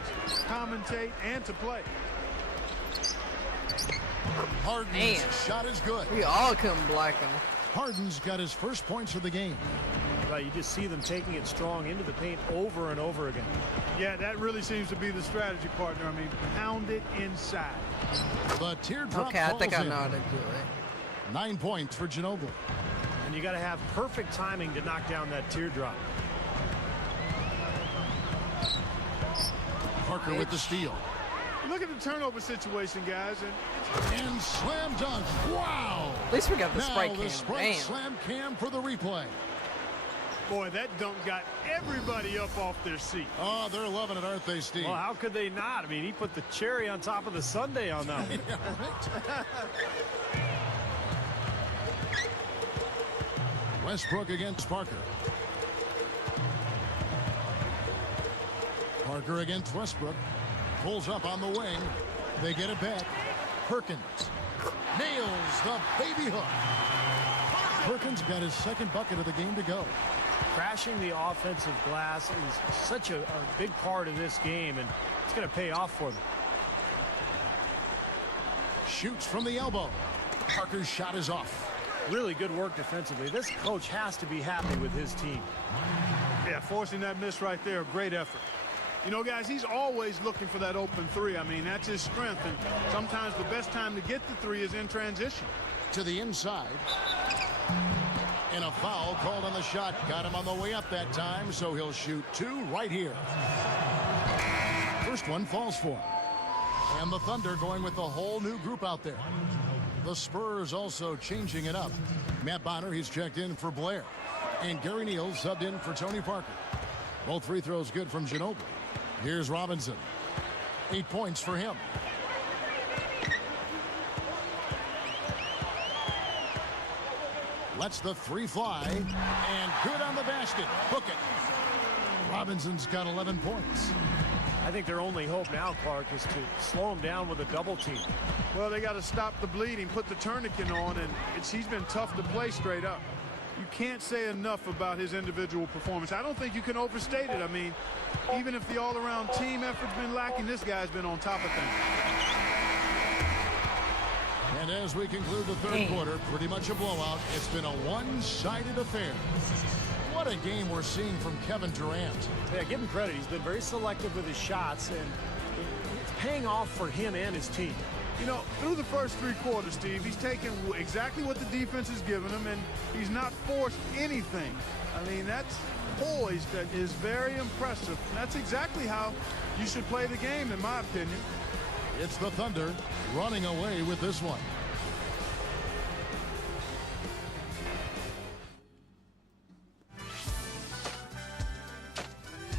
commentate, and to play. Harden's Damn. shot is good. we all couldn't block him. Harden's got his first points of the game. Right, you just see them taking it strong into the paint over and over again. Yeah, that really seems to be the strategy, partner. I mean, pound it inside. The teardrop Okay, I think I falls in. know how to do it. 9 points for Ginobili. And you got to have perfect timing to knock down that teardrop. Parker with the steal. Look at the turnover situation, guys. And slam dunk. Wow. At least we got the Now Sprite the cam. Sprite Damn. slam cam for the replay. Boy, that dunk got everybody up off their seat. Oh, they're loving it, aren't they, Steve? Well, how could they not? I mean, he put the cherry on top of the sundae on that one. Yeah, right. Westbrook against Parker. Parker against Westbrook. Pulls up on the wing. They get it back. Perkins nails the baby hook. Perkins got his second bucket of the game to go. Crashing the offensive glass is such a big part of this game, and it's going to pay off for them. Shoots from the elbow. Parker's shot is off. Really good work defensively. This coach has to be happy with his team. Yeah, forcing that miss right there, a great effort. You know, guys, he's always looking for that open three. I mean, that's his strength, and sometimes the best time to get the three is in transition. To the inside. And a foul called on the shot. Got him on the way up that time, so he'll shoot 2 right here. First one falls for him. And the Thunder going with the whole new group out there. The Spurs also changing it up. Matt Bonner, he's checked in for Blair. And Gary Neal subbed in for Tony Parker. Both free throws good from Ginobili. Here's Robinson. 8 points for him. Lets the three fly. And good on the basket. Book it. Robinson's got 11 points. I think their only hope now, Clark, is to slow him down with a double team. Well, they got to stop the bleeding, put the tourniquet on, and he's been tough to play straight up. You can't say enough about his individual performance. I don't think you can overstate it. I mean, even if the all-around team effort's been lacking, this guy's been on top of things. And as we conclude the third quarter, pretty much a blowout. It's been a one-sided affair. What a game we're seeing from Kevin Durant. Yeah, give him credit. He's been very selective with his shots, and it's paying off for him and his team. You know, through the first 3 quarters, Steve, he's taken exactly what the defense has given him, and he's not forced anything. I mean, that's poise that is very impressive. And that's exactly how you should play the game, in my opinion. It's the Thunder running away with this one.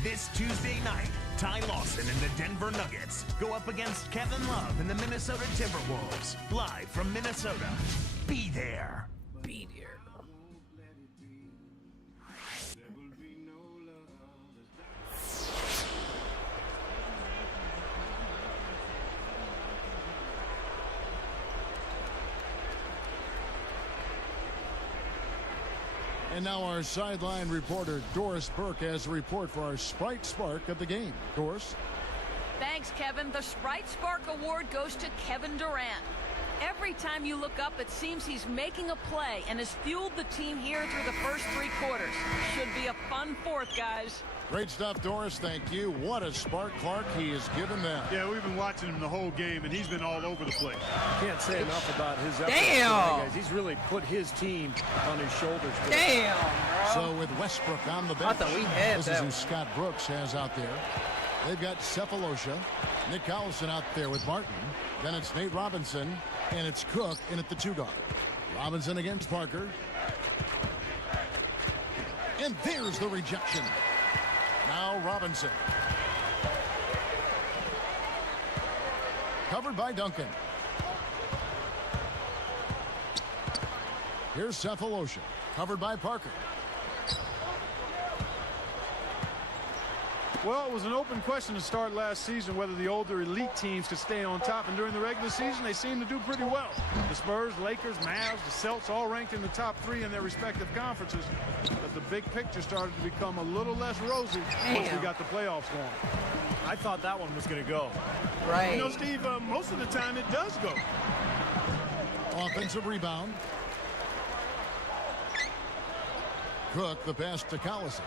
This Tuesday night, Ty Lawson and the Denver Nuggets go up against Kevin Love and the Minnesota Timberwolves. Live from Minnesota. Be there. Be there. And now our sideline reporter, Doris Burke, has a report for our Sprite Spark of the game. Doris? Thanks, Kevin. The Sprite Spark Award goes to Kevin Durant. Every time you look up, it seems he's making a play and has fueled the team here through the first 3 quarters. Should be a fun fourth, guys. Great stuff, Doris. Thank you. What a spark, Clark, he has given them. Yeah, we've been watching him the whole game, and he's been all over the place. Can't say enough about his efforts. Damn! Guys. He's really put his team on his shoulders. Damn, bro. So with Westbrook on the bench, I thought we had this that is who one. Scott Brooks has out there. They've got Cephalosha, Nick Collison out there with Martin. Then it's Nate Robinson, and it's Cook in at the 2 guard. Robinson against Parker. And there's the rejection. Now Robinson. Covered by Duncan. Here's Cephalosha. Covered by Parker. Well, it was an open question to start last season whether the older elite teams could stay on top, and during the regular season they seem to do pretty well. The Spurs, Lakers, Mavs, the Celtics all ranked in the top 3 in their respective conferences, but the big picture started to become a little less rosy once we got the playoffs going. I thought that one was going to go. Right. You know, Steve, most of the time it does go. Offensive rebound. Cook, the pass to Collison.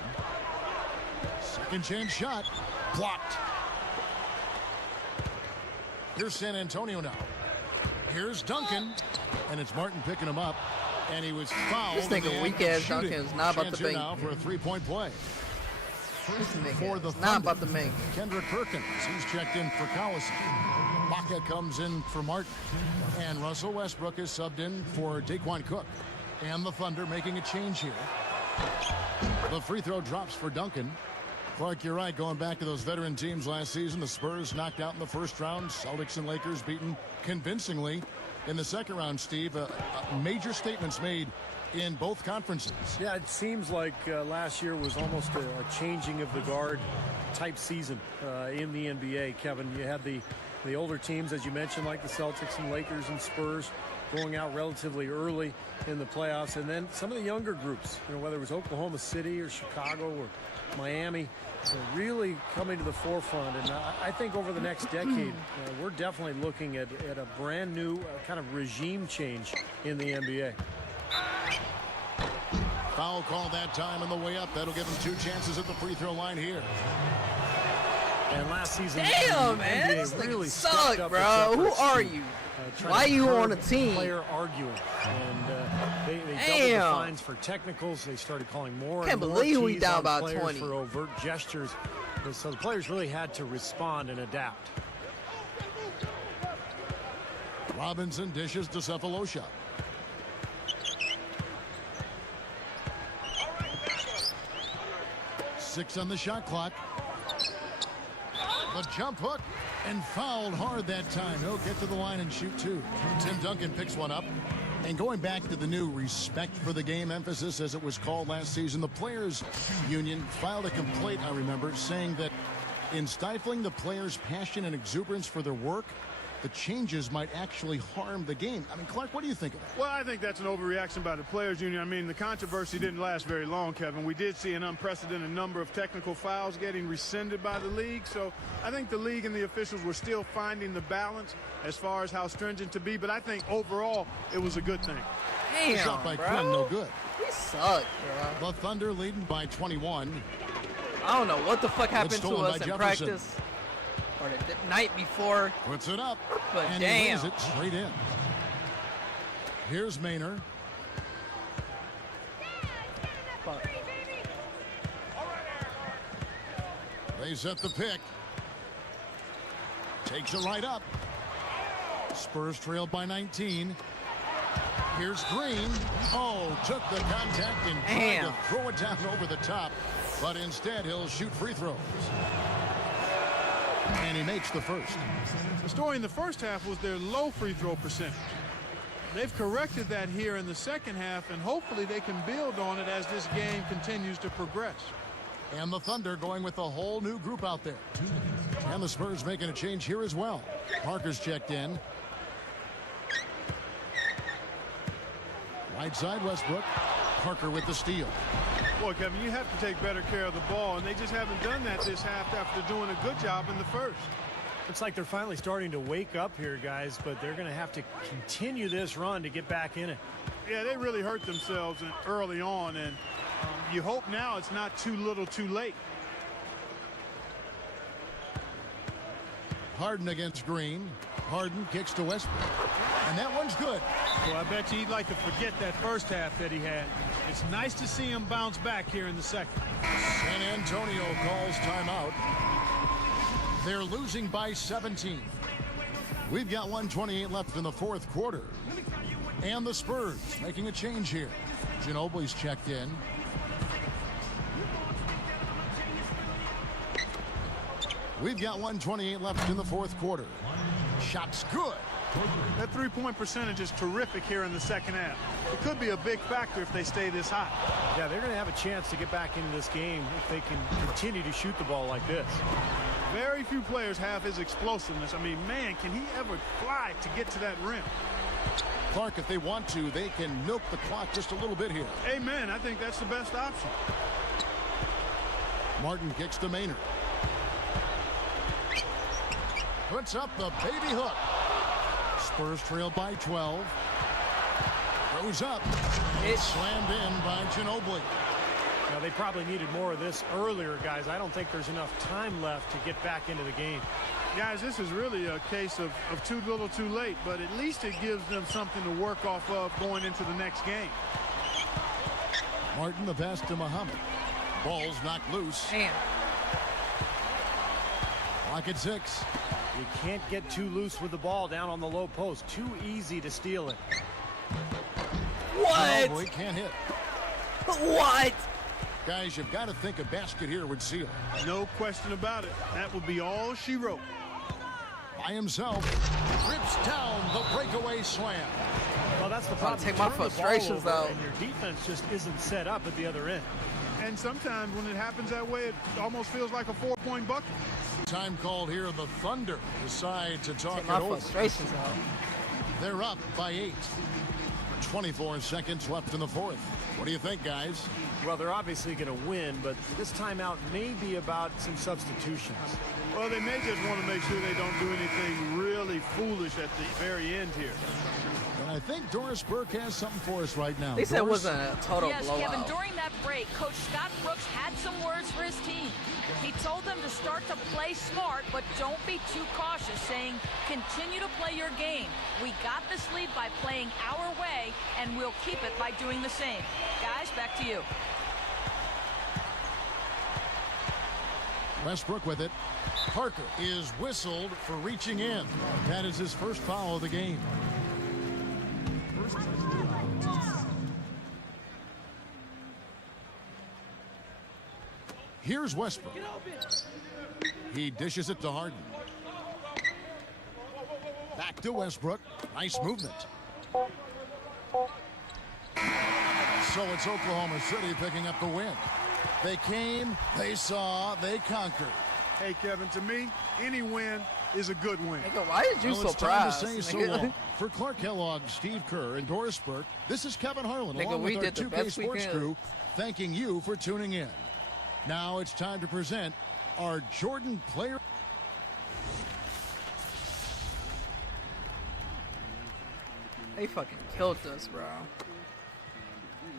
Second chance shot. Blocked. Here's San Antonio now. Here's Duncan. And it's Martin picking him up. And he was fouled. This nigga weak-ass Duncan is not about to make. make. Now for a 3-point play. This nigga For the is not Thunder, about to make. Kendrick Perkins. He's checked in for Collison. Baca comes in for Martin. And Russell Westbrook is subbed in for Daquan Cook. And the Thunder making a change here. The free throw drops for Duncan. Clark, you're right. Going back to those veteran teams last season, the Spurs knocked out in the first round. Celtics and Lakers beaten convincingly in the second round, Steve. Major statements made in both conferences. Yeah, it seems like last year was almost a changing of the guard type season in the NBA, Kevin. You had the older teams, as you mentioned, like the Celtics and Lakers and Spurs, going out relatively early in the playoffs, and then some of the younger groups, you know, whether it was Oklahoma City or Chicago or Miami, really coming to the forefront. And I think over the next decade, we're definitely looking at a brand new kind of regime change in the NBA. Foul call that time on the way up. That'll give him 2 chances at the free throw line here. And last season, Damn, man, this nigga suck, bro. Who are you? Why you on a team? Player arguing, and they doubled the fines for technicals. They started calling more. Can't and more believe we keys down on about players 20 for overt gestures. And so the players really had to respond and adapt. Robinson dishes to Cephalosha. Six on the shot clock. The jump hook and fouled hard that time. He'll get to the line and shoot 2. Tim Duncan picks one up. And going back to the new respect for the game emphasis, as it was called last season, the Players Union filed a complaint, I remember, saying that in stifling the players' passion and exuberance for their work, the changes might actually harm the game. I mean, Clark, what do you think of that? Well, I think that's an overreaction by the players' union. I mean, the controversy didn't last very long, Kevin. We did see an unprecedented number of technical fouls getting rescinded by the league. So I think the league and the officials were still finding the balance as far as how stringent to be. But I think overall it was a good thing. Damn, shot by bro. Quinn, no good. We suck, bro. The Thunder leading by 21. I don't know what the fuck happened to stolen us by in Jefferson. practice or the night before. Puts it up. But and damn. he lays it straight in. Here's Maynard. Fuck. They set the pick. Takes it right up. Spurs trailed by 19. Here's Green. Oh, took the contact and tried to throw it down over the top. But instead, he'll shoot free throws. And he makes the first. The story in the first half was their low free throw percentage. They've corrected that here in the second half, and hopefully they can build on it as this game continues to progress. And the Thunder going with a whole new group out there. And the Spurs making a change here as well. Parker's checked in. Right side, Westbrook. Parker with the steal. Boy, Kevin, you have to take better care of the ball, and they just haven't done that this half after doing a good job in the first. Looks like they're finally starting to wake up here, guys, but they're going to have to continue this run to get back in it. Yeah, they really hurt themselves early on, and you hope now it's not too little too late. Harden against Green. Harden kicks to Westbrook. And that one's good. Well, I bet you he'd like to forget that first half that he had. It's nice to see him bounce back here in the second. San Antonio calls timeout. They're losing by 17. We've got 1:28 left in the fourth quarter. And the Spurs making a change here. Ginobili's checked in. We've got 1:28 left in the fourth quarter. Shot's good. That three-point percentage is terrific here in the second half. It could be a big factor if they stay this hot. Yeah, they're going to have a chance to get back into this game if they can continue to shoot the ball like this. Very few players have his explosiveness. I mean, man, can he ever fly to get to that rim? Clark, if they want to, they can milk the clock just a little bit here. Amen. I think that's the best option. Martin kicks to Maynard. Puts up the baby hook. Spurs trail by 12. Goes up. It's slammed in by Ginobili. Now, they probably needed more of this earlier, guys. I don't think there's enough time left to get back into the game. Guys, this is really a case of too little too late, but at least it gives them something to work off of going into the next game. Martin the pass to Muhammad. Ball's knocked loose. Damn. Clock at 6. You can't get too loose with the ball down on the low post. Too easy to steal it. What? Ginobili can't hit. What? Guys, you've got to think a basket here would seal. No question about it. That would be all she wrote. By himself, rips down the breakaway slam. Well, that's the problem. Take my Turn the ball frustrations over out. And your defense just isn't set up at the other end. And sometimes when it happens that way, it almost feels like a 4-point bucket. Time called here. The Thunder decide to talk Take it my over. frustrations out. They're up by 8. 24 seconds left in the fourth. What do you think, guys? Well, they're obviously going to win, but this timeout may be about some substitutions. Well, they may just want to make sure they don't do anything really foolish at the very end here. And I think Doris Burke has something for us right now. They said it Doris? wasn't a total Yes, blowout. Kevin, during that break, Coach Scott Brooks had some words for his team. He told them to start to play smart, but don't be too cautious, saying, continue to play your game. We got this lead by playing our way, and we'll keep it by doing the same. Guys, back to you. Westbrook with it. Parker is whistled for reaching in. That is his first foul of the game. Here's Westbrook. He dishes it to Harden. Back to Westbrook. Nice movement. So it's Oklahoma City picking up the win. They came, they saw, they conquered. Hey, Kevin, to me, any win is a good win. Nigga, why is you Well, so it's time to surprised? say so long. For Clark Kellogg, Steve Kerr, and Doris Burke, this is Kevin Harlan Nigga, along we with our did the 2K best we Sports could. crew, thanking you for tuning in. Now it's time to present our Jordan Player. They fucking killed us, bro.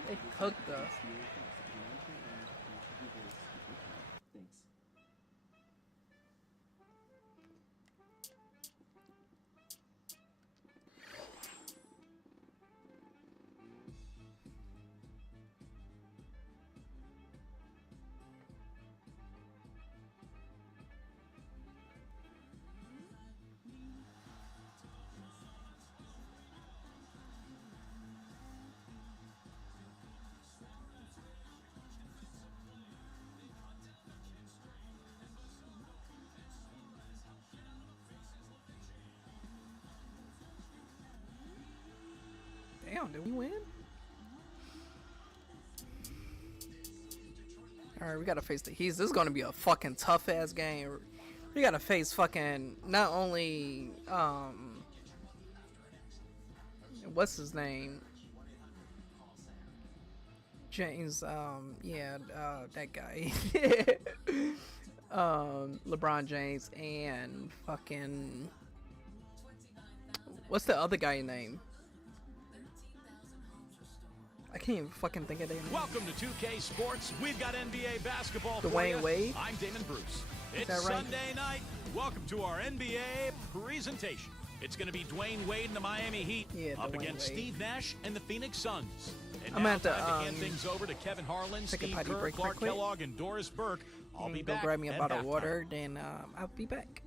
They cooked us. Damn, did we win? Alright, we gotta face the Heat. This is gonna be a fucking tough ass game. We gotta face fucking not only what's his name? James, that guy. LeBron James and fucking what's the other guy name? I can't even fucking think of their name. Welcome to 2K Sports. We've got NBA basketball for Dwayne you. Wade? I'm Damon Bruce. It's that right? Sunday night. Welcome to our NBA presentation. It's going to be Dwayne Wade and the Miami Heat up Dwayne against Wade. Steve Nash and the Phoenix Suns. And I'm now at the, time to hand things over to Kevin Harlan, take a Steve potty Kerr, break real Clark quick. Kellogg, and Doris Burke. I'll be Go back grab me a at bottle of halftime. water, then I'll be back.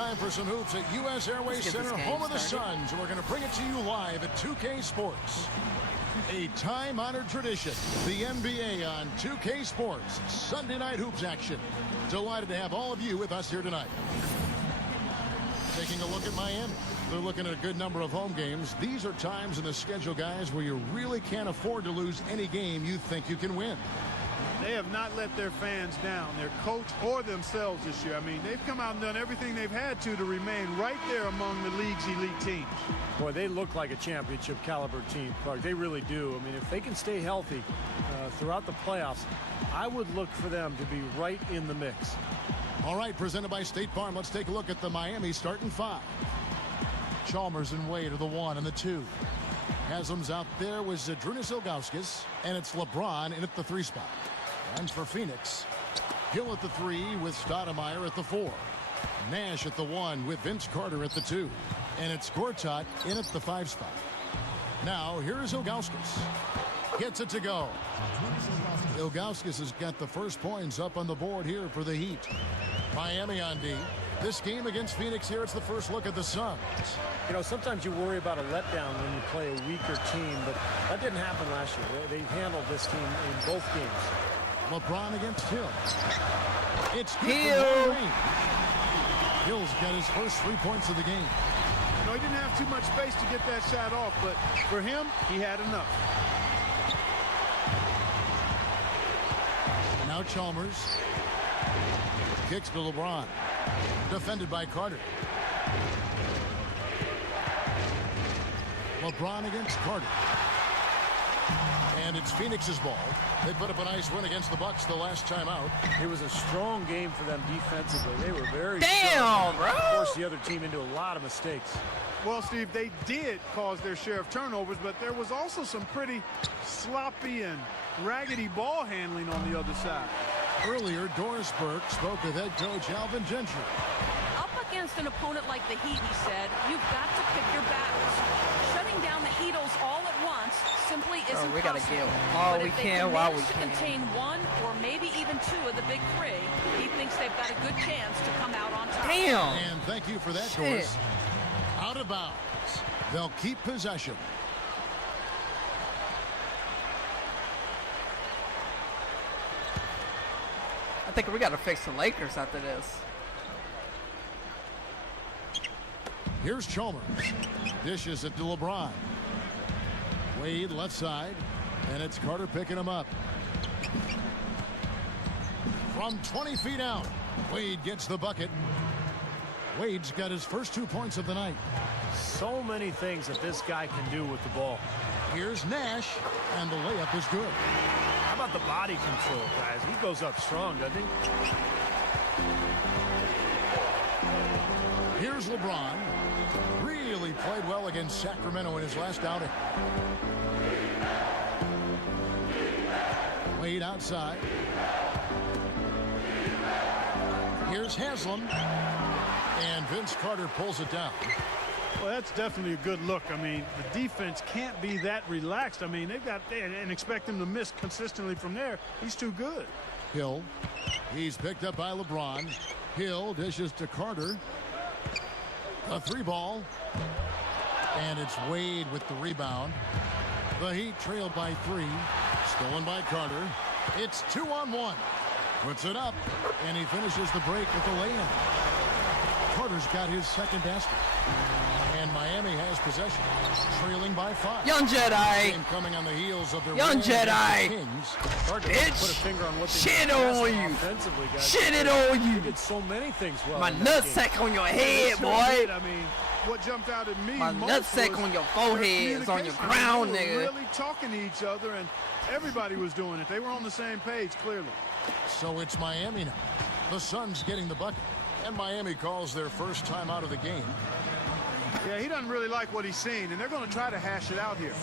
time for some hoops at U.S. Airways Let's get Center, this game home of the started. Suns. We're going to bring it to you live at 2K Sports. A time-honored tradition, the NBA on 2K Sports. Sunday night hoops action. Delighted to have all of you with us here tonight. Taking a look at Miami. They're looking at a good number of home games. These are times in the schedule, guys, where you really can't afford to lose any game you think you can win. They have not let their fans down, their coach or themselves this year. I mean, they've come out and done everything they've had to remain right there among the league's elite teams. Boy, they look like a championship caliber team, Clark. They really do. I mean, if they can stay healthy throughout the playoffs, I would look for them to be right in the mix. All right, presented by State Farm. Let's take a look at the Miami starting five. Chalmers and Wade are the 1 and the 2. Haslam's out there with Zydrunas Ilgauskas, and it's LeBron in at the 3 spot. And for Phoenix, Hill at the 3 with Stoudemire at the 4. Nash at the 1 with Vince Carter at the 2. And it's Gortat in at the 5 spot. Now, here's Ilgauskas. Gets it to go. Ilgauskas has got the first points up on the board here for the Heat. Miami on D. This game against Phoenix here, it's the first look at the Suns. You know, sometimes you worry about a letdown when you play a weaker team, but that didn't happen last year. They handled this team in both games. LeBron against Hill. It's good Hill. for Miami. Hill's got his first 3 points of the game. No, he didn't have too much space to get that shot off, but for him, he had enough. Now Chalmers. Kicks to LeBron. Defended by Carter. LeBron against Carter. And it's Phoenix's ball. They put up a nice win against the Bucks the last time out. It was a strong game for them defensively. They were very Damn, bro. Forced the other team into a lot of mistakes. Well, Steve, they did cause their share of turnovers, but there was also some pretty sloppy and raggedy ball handling on the other side. Earlier, Doris Burke spoke with head coach Alvin Gentry. Up against an opponent like the Heat, he said, you've got to pick your battles. Shutting down the Heatles all at once simply isn't we gotta possible. get all But we if they can while we manage to can. contain 1 or maybe even 2 of the big 3, he thinks they've got a good chance to come out on top. Damn. And thank you for that, Shit. Doris. Out of bounds. They'll keep possession. I think we gotta fix the Lakers after this. Here's Chalmers. Dishes it to LeBron. Wade left side. And it's Carter picking him up. From 20 feet out. Wade gets the bucket. Wade's got his first 2 points of the night. So many things that this guy can do with the ball. Here's Nash. And the layup is good. How about the body control, guys? He goes up strong, doesn't he? Here's LeBron. Really played well against Sacramento in his last outing. Wade outside. Here's Haslam. And Vince Carter pulls it down. Well, that's definitely a good look. I mean, the defense can't be that relaxed. I mean, they've got and expect him to miss consistently from there. He's too good. Hill. He's picked up by LeBron. Hill dishes to Carter. A 3 ball. And it's Wade with the rebound. The Heat trailed by 3. Stolen by Carter. It's 2-on-1. Puts it up. And he finishes the break with the lay-in. Carter's got his second basket. And Miami has possession, trailing by 5. Young Jedi. Game coming on the heels of the Young Jedi. Kings. Hard to Bitch. put a finger on what they Shit did on best you. offensively, guys. Shit it on you. They did so many things well. My in that game. nutsack on your head, Sure boy. did. I mean, what jumped out at me My most nutsack was on your their forehead is on your communication. crown, They were nigga. really talking to each other, and everybody was doing it. They were on the same page, clearly. So it's Miami now. The Suns getting the bucket. And Miami calls their first time out of the game. Yeah, he doesn't really like what he's seen, and they're going to try to hash it out here.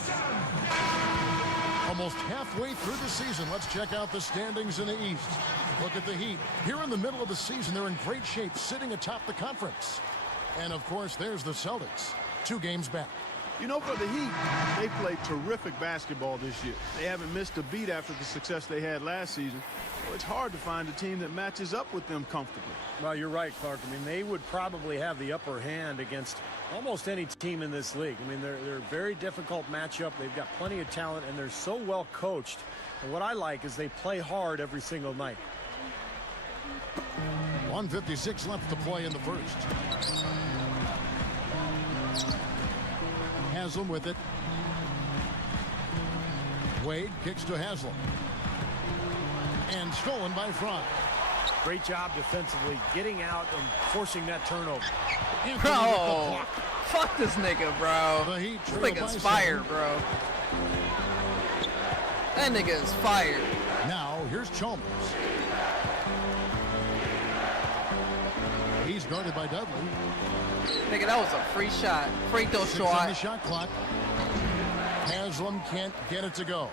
Almost halfway through the season, let's check out the standings in the East. Look at the Heat. Here in the middle of the season, they're in great shape, sitting atop the conference. And, of course, there's the Celtics. 2 games back. You know, for the Heat, they played terrific basketball this year. They haven't missed a beat after the success they had last season. So it's hard to find a team that matches up with them comfortably. Well, you're right, Clark. I mean, they would probably have the upper hand against almost any team in this league. I mean, they're a very difficult matchup. They've got plenty of talent, and they're so well coached. And what I like is they play hard every single night. 1:56 left to play in the first. Haslam with it. Wade kicks to Haslam. And stolen by Fry. Great job defensively, getting out and forcing that turnover. Bro, fuck this nigga, bro. The Heat This trail nigga's by fired, 7. bro. That nigga is fired. Now, here's Chalmers. He's guarded by Dudley. Nigga, that was a free shot. Free throw 6 on the shot. shot clock. Haslam can't get it to go.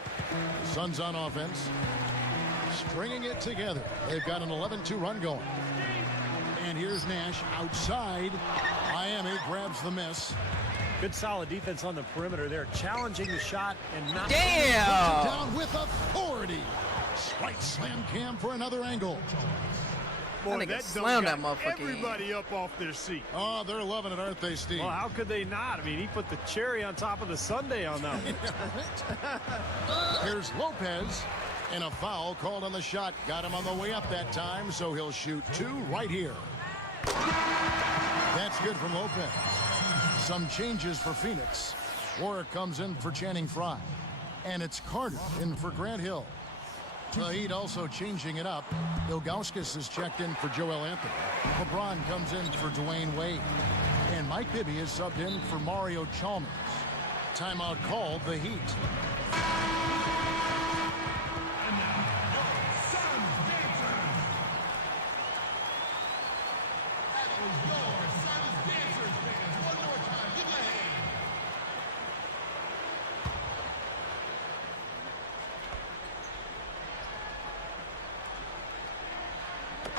Suns on offense. Stringing it together. They've got an 11-2 run going. And here's Nash outside. Miami grabs the miss. Good solid defense on the perimeter there, challenging the shot and not. Damn! Down with authority. Strike slam Cam for another angle. That nigga slammed that motherfucker in. Everybody up off their seat. Oh, they're loving it, aren't they, Steve? Well, how could they not? I mean, he put the cherry on top of the sundae on that one. Here's Lopez. And a foul called on the shot. Got him on the way up that time, so he'll shoot 2 right here. That's good from Lopez. Some changes for Phoenix. Warwick comes in for Channing Frye. And it's Carter in for Grant Hill. The Heat also changing it up. Ilgauskas is checked in for Joel Anthony. LeBron comes in for Dwayne Wade. And Mike Bibby is subbed in for Mario Chalmers. Timeout called the Heat.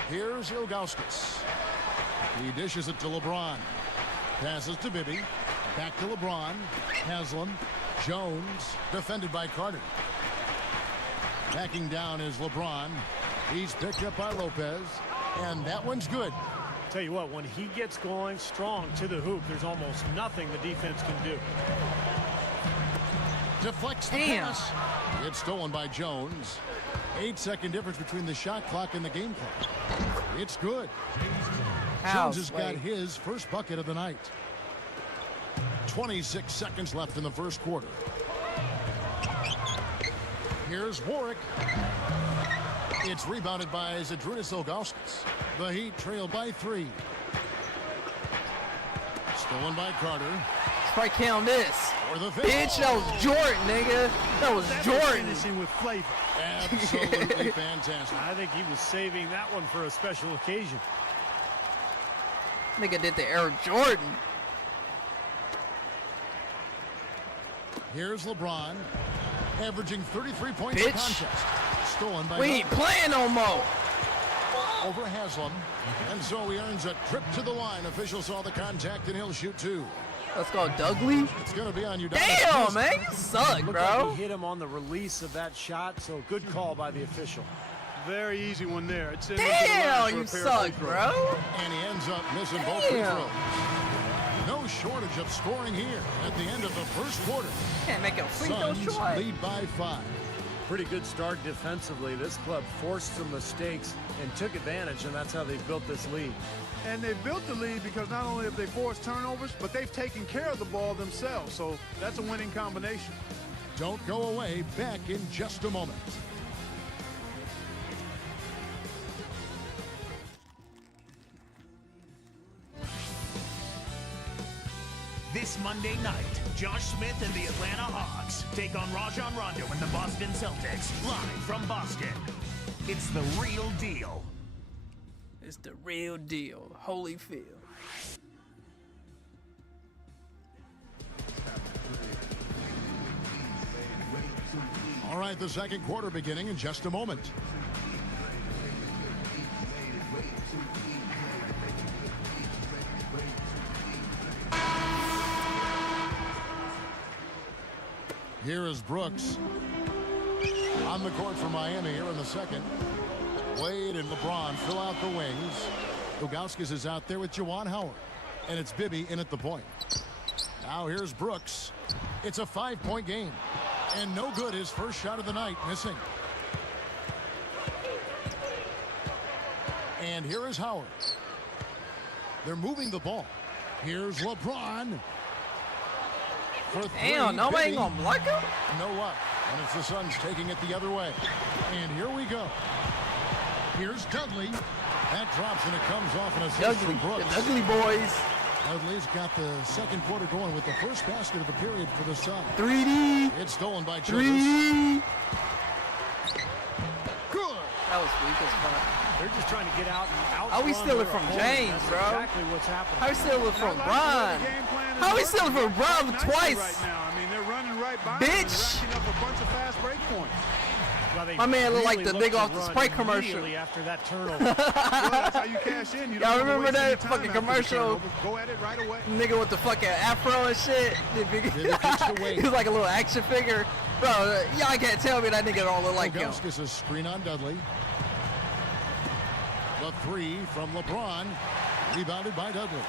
Here's Ilgauskas. He dishes it to LeBron. Passes to Bibby. Back to LeBron. Haslam. Jones. Defended by Carter. Backing down is LeBron. He's picked up by Lopez. And that one's good. Tell you what, when he gets going strong to the hoop, there's almost nothing the defense can do. Deflects the pass. It's stolen by Jones. 8-second difference between the shot clock and the game clock. It's good. Jones has got his first bucket of the night. 26 seconds left in the first quarter. Here's Warwick. It's rebounded by Zydrunas Ilgauskas. The Heat trail by 3. Stolen by Carter. Strike count this. For the Bitch, that was Jordan, nigga. That was Jordan. Finishing with flavor. Absolutely fantastic. I think he was saving that one for a special occasion. Nigga did the Air Jordan. Here's LeBron, averaging 33 points a contest. Stolen by We ain't playing no more. over Haslam. And so he earns a trip to the line. Official saw the contact and he'll shoot 2. Let's go, Dudley. It's going to be on you. Damn, man, you suck, Looked bro. like he hit him on the release of that shot, so good call by the official. Very easy one there. It's in Damn, you suck, bro. And he ends up missing both free throws. No shortage of scoring here at the end of the first quarter. Can't make a free throw Suns shot. lead by 5. Pretty good start defensively. This club forced some mistakes and took advantage, and that's how they built this lead. And they've built the lead because not only have they forced turnovers, but they've taken care of the ball themselves. So that's a winning combination. Don't go away. Back in just a moment. This Monday night, Josh Smith and the Atlanta Hawks take on Rajon Rondo and the Boston Celtics, live from Boston. It's the real deal. It's the real deal. Holyfield. All right, the second quarter beginning in just a moment. Here is Brooks on the court for Miami here in the second. Wade and LeBron fill out the wings. Ilgauskas is out there with Juwan Howard. And it's Bibby in at the point. Now here's Brooks. It's a 5-point game. And no good, his first shot of the night, missing. And here is Howard. They're moving the ball. Here's LeBron. For three, Damn, nobody Bibby. gonna block him? No luck. And it's the Suns taking it the other way. And here we go. Here's Dudley. That drops and it comes off an assist from Brooks. The ugly boys. Dudley's got the second quarter going with the first basket of the period for the Suns. 3D. It's stolen by Childress. 3D. Good. That was weak as fuck. They're just trying to get out and out. How we stealing from James, That's bro? exactly what's happening. How we stealing from I like Bron? the way the game plan is How we working. stealing from They're Bron playing nicely twice? right now. I mean, they're running right by Bitch. them and racking up a bunch of fast break points. Well, they My man look like really the looked nigga to off the run Sprite commercial. immediately after that turnover. Well, that's how you cash in. You don't Y'all have to remember waste that any time fucking after the commercial? turnover. Go at it right away. Nigga with the fucking afro and shit. Bibby kicks the Wade. He was like a little action figure. Bro, y'all can't tell me that nigga don't look like him. Ilgauskas a screen on Dudley. The three from LeBron. Rebounded by Dudley.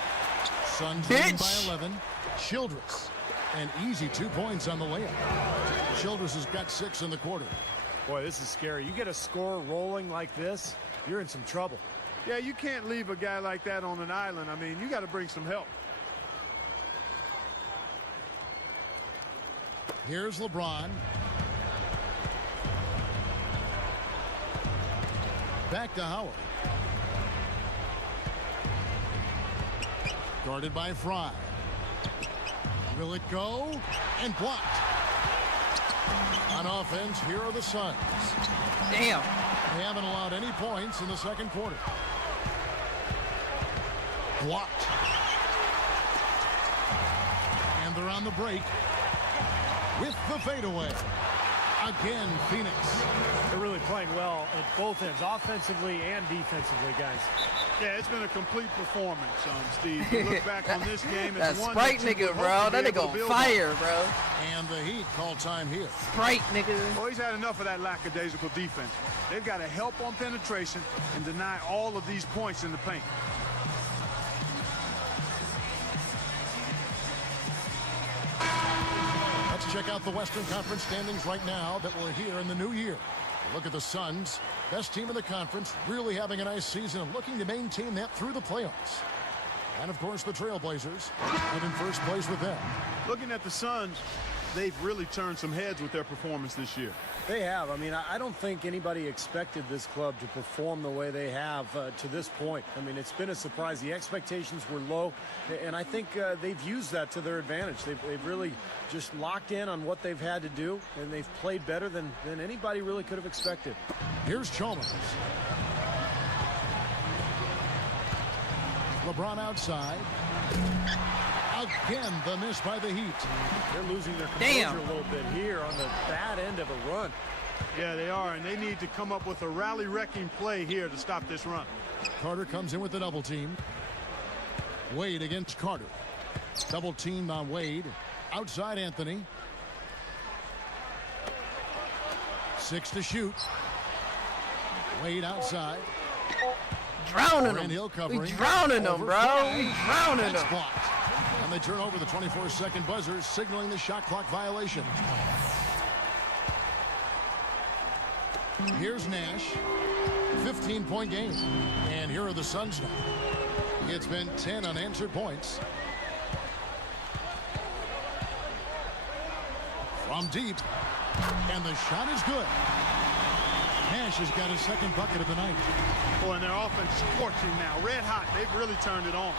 Suns leading by Bitch. 11. Childress. An easy 2 points on the layup. Childress has got 6 in the quarter. Boy, this is scary. You get a score rolling like this, you're in some trouble. Yeah, you can't leave a guy like that on an island. I mean, you got to bring some help. Here's LeBron. Back to Howard. Guarded by Fry. Will it go? And blocked. On offense, here are the Suns. Damn. They haven't allowed any points in the second quarter. Blocked. And they're on the break with the fadeaway. Again, Phoenix. They're really playing well at both ends, offensively and defensively, guys. Yeah, it's been a complete performance, Steve. You look back on this game, That it's one Sprite that you nigga, would bro. hope to That be nigga able to on build fire, bro. And the Heat call time here. Sprite nigga. Well, he's had enough of that lackadaisical defense. They've got to help on penetration and deny all of these points in the paint. Let's check out the Western Conference standings right now that we're here in the new year. Look at the Suns, best team in the conference, really having a nice season and looking to maintain that through the playoffs. And, of course, the Trailblazers, and in first place with them. Looking at the Suns, they've really turned some heads with their performance this year. They have. I mean, I don't think anybody expected this club to perform the way they have to this point. I mean, it's been a surprise. The expectations were low, and I think they've used that to their advantage. They've really just locked in on what they've had to do, and they've played better than anybody really could have expected. Here's Chalmers. LeBron outside. Again, the miss by the Heat. They're losing their composure a little bit here on the bad end of a run. Yeah, they are, and they need to come up with a rally-wrecking play here to stop this run. Carter comes in with the double team. Wade against Carter. Double team on Wade. Outside Anthony. 6 to shoot. Wade outside. Drowning Rand Hill him. covering. We drowning him, Over bro. Fry. We drowning That's him. blocked. And they turn over the 24-second buzzer, signaling the shot clock violation. Here's Nash. 15-point game. And here are the Suns now. It's been 10 unanswered points. From deep. And the shot is good. Nash has got his second bucket of the night. Boy, and their offense is scorching now. Red hot. They've really turned it on.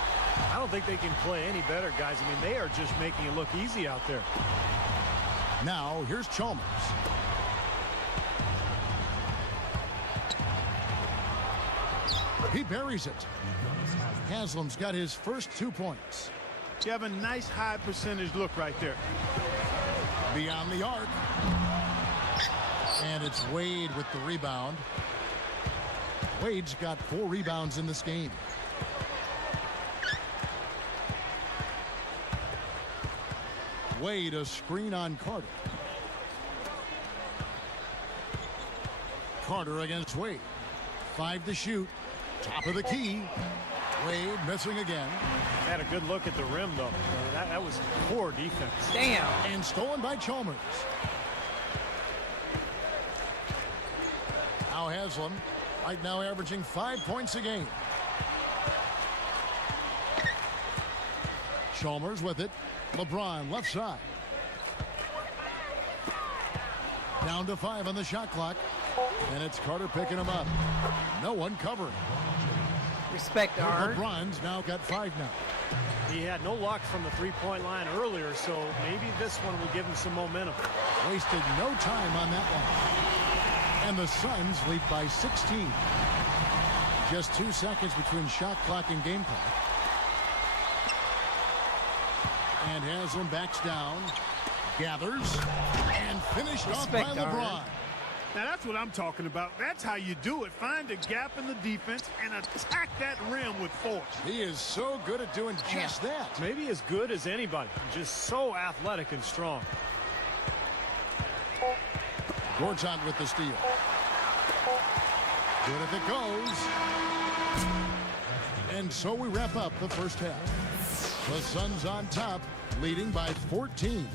I don't think they can play any better, guys. I mean, they are just making it look easy out there. Now, here's Chalmers. He buries it. Haslam's got his first 2 points. You have a nice high percentage look right there. Beyond the arc. And it's Wade with the rebound. Wade's got 4 rebounds in this game. Wade a screen on Carter. Carter against Wade. 5 to shoot. Top of the key. Wade missing again. Had a good look at the rim, though. That was poor defense. Damn. And stolen by Chalmers. Now Haslam, right now averaging 5 points a game. Chalmers with it. LeBron left side. Down to 5 on the shot clock. And it's Carter picking him up. No one covering. Respect, Art. LeBron's now got 5 now. He had no luck from the three-point line earlier, so maybe this one will give him some momentum. Wasted no time on that one. And the Suns lead by 16. Just 2 seconds between shot clock and game clock. And Haslam backs down, gathers, and finished off by LeBron. Now that's what I'm talking about. That's how you do it. Find a gap in the defense and attack that rim with force. He is so good at doing just that. Maybe as good as anybody. Just so athletic and strong. Gortat with the steal. Good if it goes. And so we wrap up the first half. The Suns on top, leading by 14.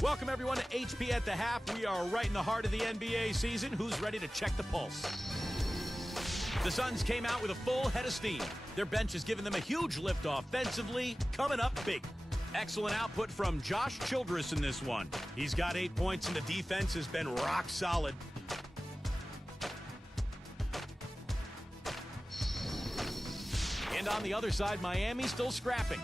Welcome, everyone, to HP at the Half. We are right in the heart of the NBA season. Who's ready to check the pulse? The Suns came out with a full head of steam. Their bench has given them a huge lift offensively, coming up big. Excellent output from Josh Childress in this one. He's got 8 points, and the defense has been rock solid. And on the other side, Miami's still scrapping.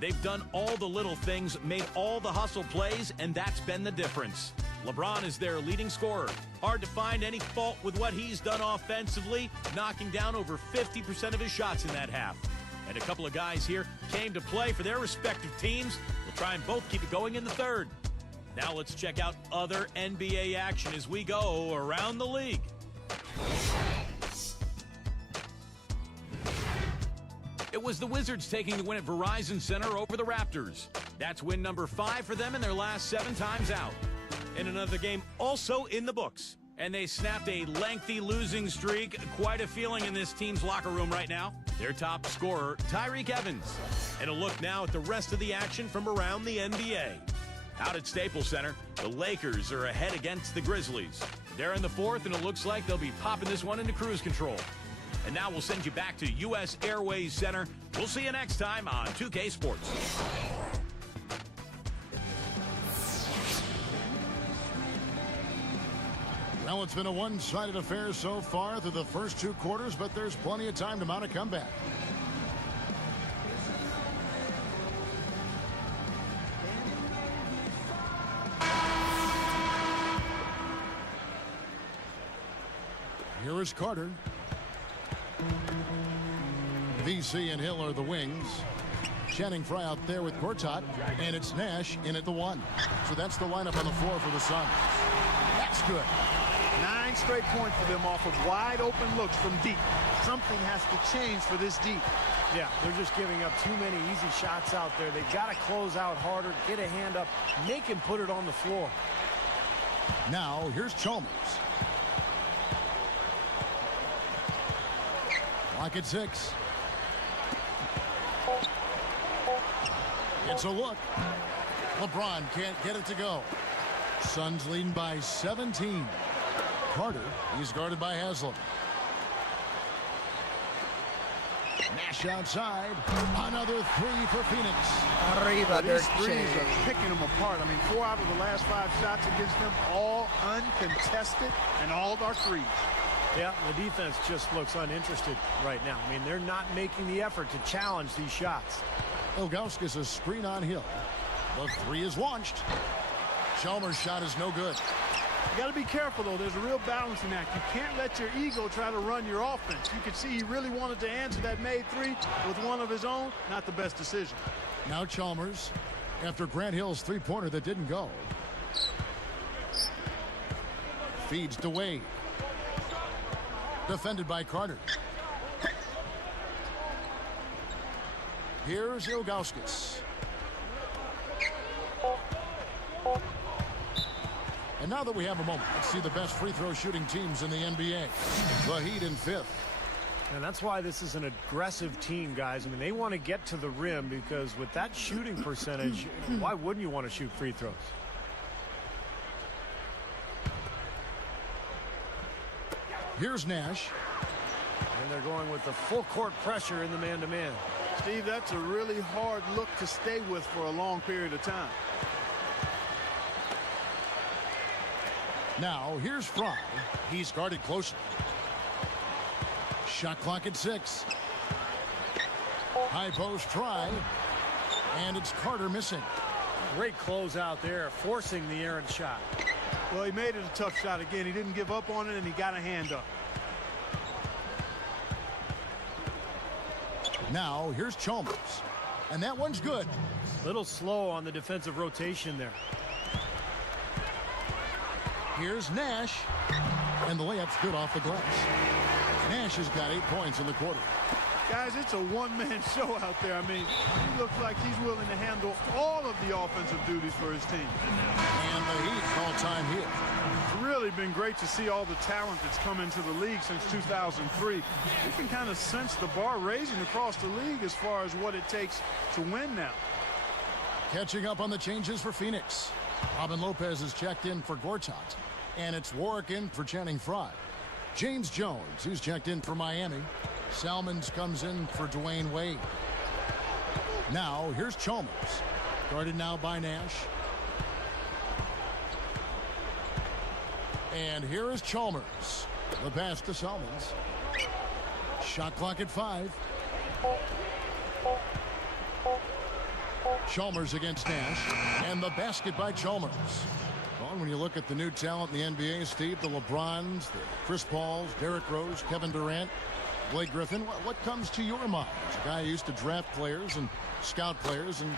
They've done all the little things, made all the hustle plays, and that's been the difference. LeBron is their leading scorer. Hard to find any fault with what he's done offensively, knocking down over 50% of his shots in that half. And a couple of guys here came to play for their respective teams. We'll try and both keep it going in the third. Now let's check out other NBA action as we go around the league. It was the Wizards taking the win at Verizon Center over the Raptors. That's win number 5 for them in their last 7 times out. And another game also in the books. And they snapped a lengthy losing streak. Quite a feeling in this team's locker room right now. Their top scorer, Tyreke Evans. And a look now at the rest of the action from around the NBA. Out at Staples Center, the Lakers are ahead against the Grizzlies. They're in the 4th, and it looks like they'll be popping this one into cruise control. And now we'll send you back to U.S. Airways Center. We'll see you next time on 2K Sports. Well, it's been a one-sided affair so far through the first 2 quarters, but there's plenty of time to mount a comeback. Here is Carter. VC and Hill are the wings. Channing Frye out there with Gortat, and it's Nash in at the 1. So that's the lineup on the floor for the Suns. That's good. 9 straight points for them off of wide open looks from deep. Something has to change for this deep. Yeah, they're just giving up too many easy shots out there. They've got to close out harder, get a hand up, make him put it on the floor. Now, here's Chalmers. Clock at 6. It's a look. LeBron can't get it to go. Suns leading by 17. Carter, he's guarded by Haslam. Nash outside. Another 3 for Phoenix. Arriba, These threes are picking them apart. I mean, 4 out of the last 5 shots against them, all uncontested, and all are threes. Yeah, the defense just looks uninterested right now. I mean, they're not making the effort to challenge these shots. Ilgauskas a screen on Hill. The 3 is launched. Chalmers' shot is no good. You got to be careful, though. There's a real balancing act. You can't let your ego try to run your offense. You could see he really wanted to answer that made 3 with one of his own. Not the best decision. Now Chalmers, after Grant Hill's 3-pointer that didn't go. Feeds to Wade. Defended by Carter. Here's Ilgauskas. And now that we have a moment, let's see the best free throw shooting teams in the NBA. The Heat in 5th. And that's why this is an aggressive team, guys. I mean, they want to get to the rim because with that shooting percentage, why wouldn't you want to shoot free throws? Here's Nash. And they're going with the full court pressure in the man-to-man. Steve, that's a really hard look to stay with for a long period of time. Now, here's Fry. He's guarded closely. Shot clock at 6. High post try. And it's Carter missing. Great close out there, forcing the errant shot. Well, he made it a tough shot again. He didn't give up on it, and he got a hand up. Now, here's Chalmers. And that one's good. Little slow on the defensive rotation there. Here's Nash. And the layup's good off the glass. Nash has got 8 points in the quarter. Guys, it's a one-man show out there. I mean, he looks like he's willing to handle all of the offensive duties for his team. And the Heat all-time hit. It's really been great to see all the talent that's come into the league since 2003. You can kind of sense the bar raising across the league as far as what it takes to win now. Catching up on the changes for Phoenix. Robin Lopez is checked in for Gortat. And it's Warwick in for Channing Frye. James Jones, who's checked in for Miami. Salmons comes in for Dwayne Wade. Now, here's Chalmers. Guarded now by Nash. And here is Chalmers. The pass to Salmons. Shot clock at 5. Chalmers against Nash. And the basket by Chalmers. Well, when you look at the new talent in the NBA, Steve, the LeBrons, the Chris Pauls, Derrick Rose, Kevin Durant, Blake Griffin, what comes to your mind? As a guy who used to draft players and scout players and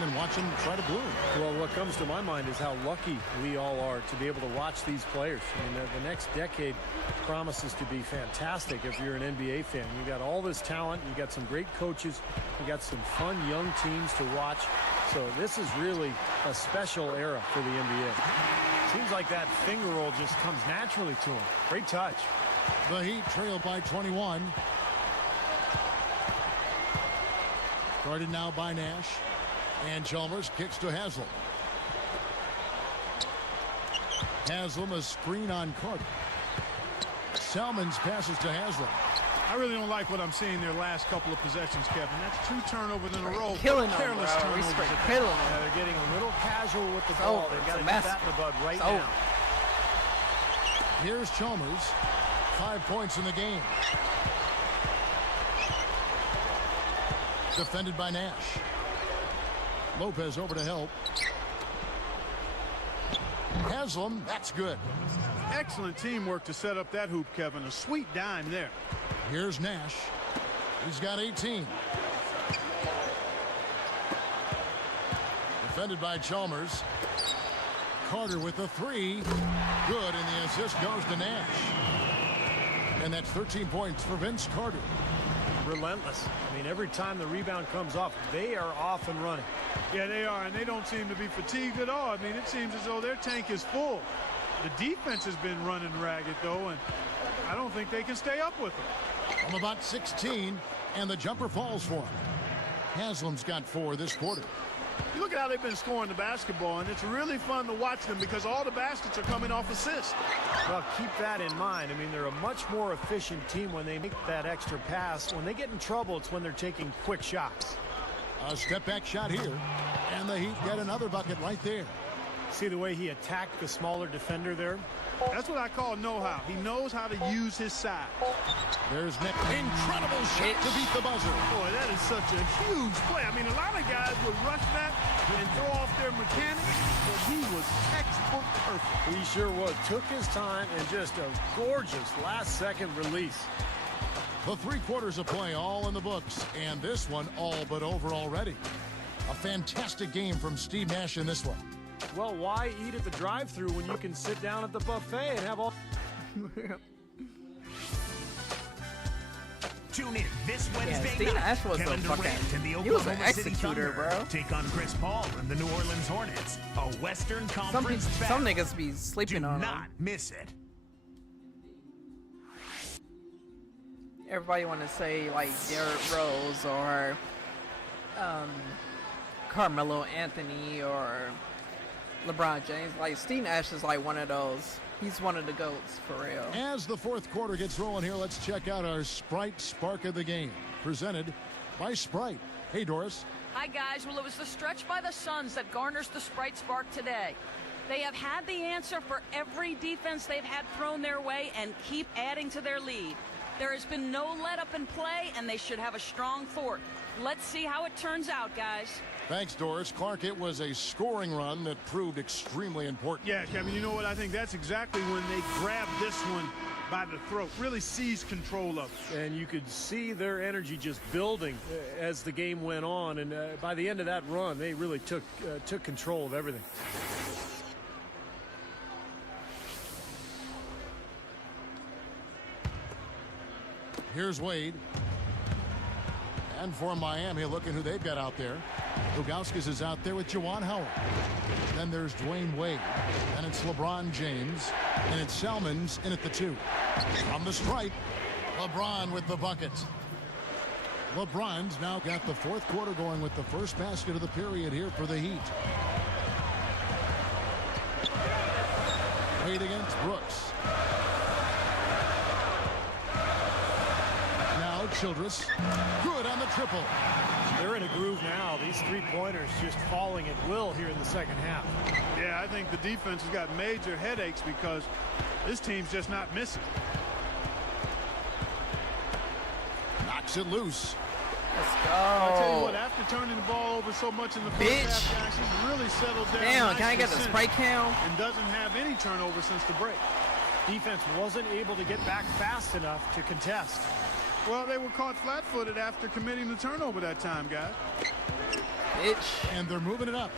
then watch them try to bloom. Well, what comes to my mind is how lucky we all are to be able to watch these players. I mean, the next decade promises to be fantastic if you're an NBA fan. You got all this talent, you got some great coaches, you got some fun young teams to watch. So this is really a special era for the NBA. Seems like that finger roll just comes naturally to him. Great touch. The Heat trail by 21. Guarded now by Nash. And Chalmers kicks to Haslam. Haslam a screen on Carter. Salmons passes to Haslam. I really don't like what I'm seeing their last couple of possessions, Kevin. That's 2 turnovers in a row. Killing them, Careless bro. We turnovers. straight killing them. Yeah, they're getting a little casual with the It's ball. over. They've got to It's a nip that in the bud right It's now. over. Here's Chalmers. 5 points in the game. Defended by Nash. Lopez over to help. Haslam, that's good. Excellent teamwork to set up that hoop, Kevin. A sweet dime there. Here's Nash. He's got 18. Defended by Chalmers. Carter with the 3. Good, and the assist goes to Nash. And that's 13 points for Vince Carter. Relentless. I mean, every time the rebound comes off, they are off and running. Yeah, they are, and they don't seem to be fatigued at all. I mean, it seems as though their tank is full. The defense has been running ragged, though, and I don't think they can stay up with them. From about 16, and the jumper falls for him. Haslam's got 4 this quarter. You look at how they've been scoring the basketball, and it's really fun to watch them because all the baskets are coming off assists. Well, keep that in mind. I mean, they're a much more efficient team when they make that extra pass. When they get in trouble, it's when they're taking quick shots. A step-back shot here, and the Heat get another bucket right there. See the way he attacked the smaller defender there? That's what I call know-how. He knows how to use his size. There's Nick. Incredible shot to beat the buzzer. Boy, that is such a huge play. I mean, a lot of guys would rush that and throw off their mechanics, but he was textbook perfect. He sure was. Took his time and just a gorgeous last-second release. The 3 quarters of play all in the books, and this one all but over already. A fantastic game from Steve Nash in this one. Well, why eat at the drive-thru when you can sit down at the buffet and have all... Tune in this Wednesday Steve night. Nash was Kevin a Durant fucking- and the he was an Oklahoma City executor, Thunder bro. take on Chris Paul and the New Orleans Hornets. A Western Conference Some battle. niggas be sleeping Do on not him. miss it. Everybody want to say like Derrick Rose or Carmelo Anthony or LeBron James. Like Steve Nash is like one of those. He's one of the GOATs for real. As the fourth quarter gets rolling here, let's check out our Sprite Spark of the Game, presented by Sprite. Hey, Doris. Hi, guys. Well, it was the stretch by the Suns that garners the Sprite Spark today. They have had the answer for every defense they've had thrown their way and keep adding to their lead. There has been no let-up in play, and they should have a strong fourth. Let's see how it turns out, guys. Thanks, Doris. Clark, it was a scoring run that proved extremely important. Yeah, Kevin, you know what? I think that's exactly when they grabbed this one by the throat, really seized control of it. And you could see their energy just building as the game went on. And by the end of that run, they really took control of everything. Here's Wade. And for Miami, looking who they've got out there. Ilgauskas is out there with Juwan Howard. Then there's Dwayne Wade. And it's LeBron James. And it's Salmons in at the 2. From the stripe, LeBron with the bucket. LeBron's now got the fourth quarter going with the first basket of the period here for the Heat. Wade against Brooks. Now Childress. Good on the triple. They're in a groove now. These three-pointers just falling at will here in the second half. Yeah, I think the defense has got major headaches because this team's just not missing. Knocks it loose. Let's go. I tell you what, after turning the ball over so much in the first half, guys, he's really settled down. Damn, can I get the nicely Sprite since, count? and doesn't have any turnover since the break. Defense wasn't able to get back fast enough to contest. Well, they were caught flat-footed after committing the turnover that time, guys. Bitch. And they're moving it up.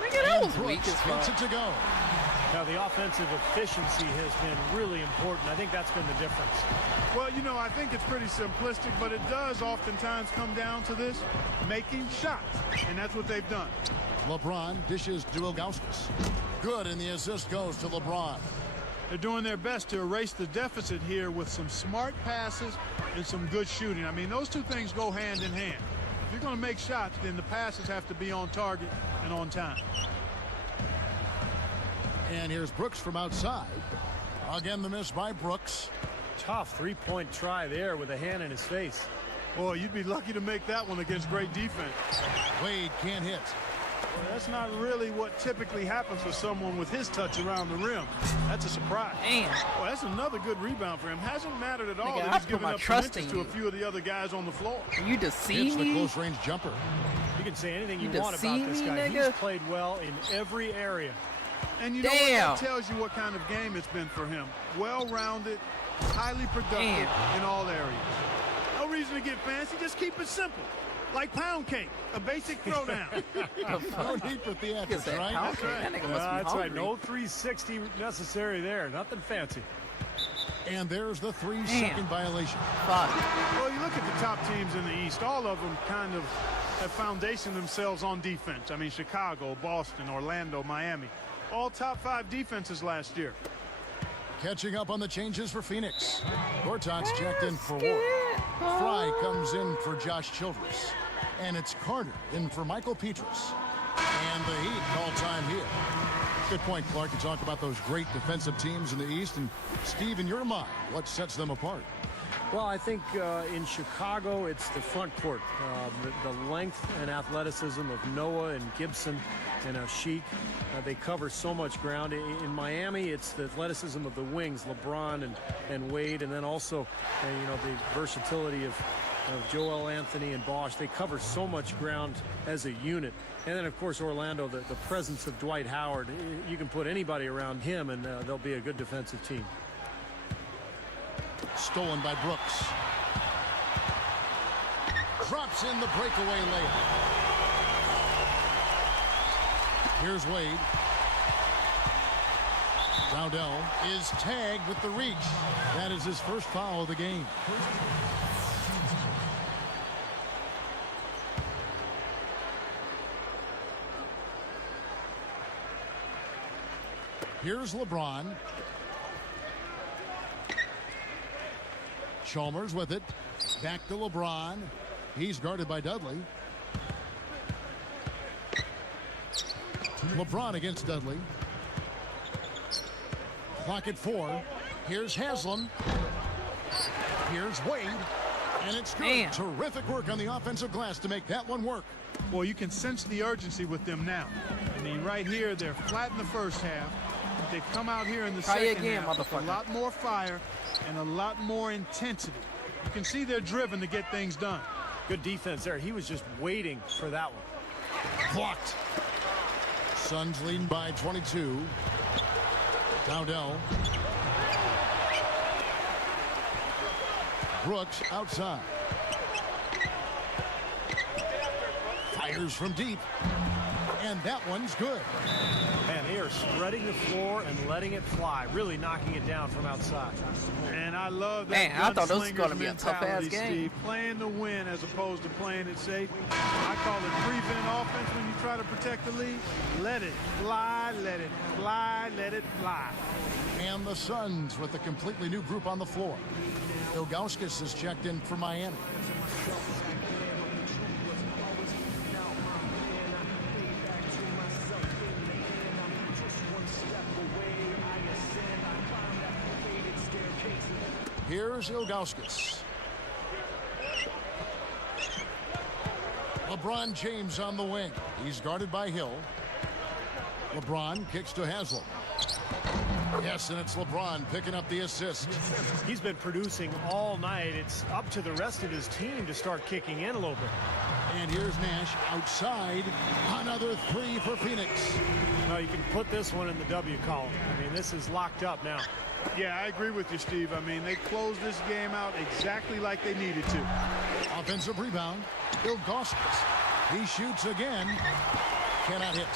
Nigga, that was Brooks weak as gets fuck. it to go. Now, the offensive efficiency has been really important. I think that's been the difference. Well, you know, I think it's pretty simplistic, but it does oftentimes come down to this, making shots, and that's what they've done. LeBron dishes to Ilgauskas. Good, and the assist goes to LeBron. They're doing their best to erase the deficit here with some smart passes and some good shooting. I mean, those two things go hand in hand. If you're going to make shots, then the passes have to be on target and on time. And here's Brooks from outside. Again, the miss by Brooks. Tough three-point try there with a hand in his face. Boy, you'd be lucky to make that one against great defense. Wade can't hit. Well, that's not really what typically happens for someone with his touch around the rim. That's a surprise. Damn. Well, that's another good rebound for him. Hasn't mattered at all Nigga, that I he's put given my up some trust inches in to a you. few of the other guys on the floor. You deceive Hits the me? close range jumper. You can say anything You you want about deceive this me, guy. nigga? He's played well in every area. And you know Damn. what? That tells you what kind of game it's been for him. Well-rounded, highly productive Damn. in all areas. No reason to get fancy. Just keep it simple. Like pound cake, a basic throwdown. No need for theatrics, that right? pound cake. That nigga must be That's hungry. right. No 360 necessary there. Nothing fancy. And there's the 3-second violation. Fuck. Well, you look at the top teams in the East, all of them kind of have foundation themselves on defense. I mean, Chicago, Boston, Orlando, Miami, all top 5 defenses last year. Catching up on the changes for Phoenix. Gortat's checked in for Ward. Fry comes in for Josh Childress. And it's Carter in for Michael Petrus. And the Heat call time here. Good point, Clark. You talk about those great defensive teams in the East. And Steve, in your mind, what sets them apart? Well, I think in Chicago, it's the front court. The length and athleticism of Noah and Gibson and Sheik. They cover so much ground. In Miami, it's the athleticism of the wings, LeBron and Wade, and then also, the versatility of Joel Anthony and Bosch. They cover so much ground as a unit. And then, of course, Orlando, the presence of Dwight Howard. You can put anybody around him, and they'll be a good defensive team. Stolen by Brooks. Drops in the breakaway layup. Here's Wade. Dowdell is tagged with the reach. That is his first foul of the game. Here's LeBron. Chalmers with it. Back to LeBron. He's guarded by Dudley. LeBron against Dudley. Clock at 4. Here's Haslam. Here's Wade. And it's good. Damn. Terrific work on the offensive glass to make that one work. Well, you can sense the urgency with them now. I mean, right here, they're flat in the first half. But they come out here in the Try second again, half with a motherfucker. lot more fire and a lot more intensity. You can see they're driven to get things done. Good defense there. He was just waiting for that one. Blocked. Suns leading by 22. Dowdell. Brooks outside. Fires from deep. And that one's good. Man, they are spreading the floor and letting it fly, really knocking it down from outside. And I love that. Man, I thought this was gunslinger's gonna be a tough-ass mentality, game. Steve. Playing to win as opposed to playing it safe. I call it prevent offense when you try to protect the lead. Let it fly, let it fly, let it fly. And the Suns with a completely new group on the floor. Ilgauskas is checked in for Miami. Here's Ilgauskas. LeBron James on the wing. He's guarded by Hill. LeBron kicks to Haslam. Yes, and it's LeBron picking up the assist. He's been producing all night. It's up to the rest of his team to start kicking in a little bit. And here's Nash outside. Another three for Phoenix. No, you can put this one in the W column. I mean, this is locked up now. Yeah, I agree with you, Steve. I mean, they closed this game out exactly like they needed to. Offensive rebound. Ilgauskas. He shoots again. Cannot hit.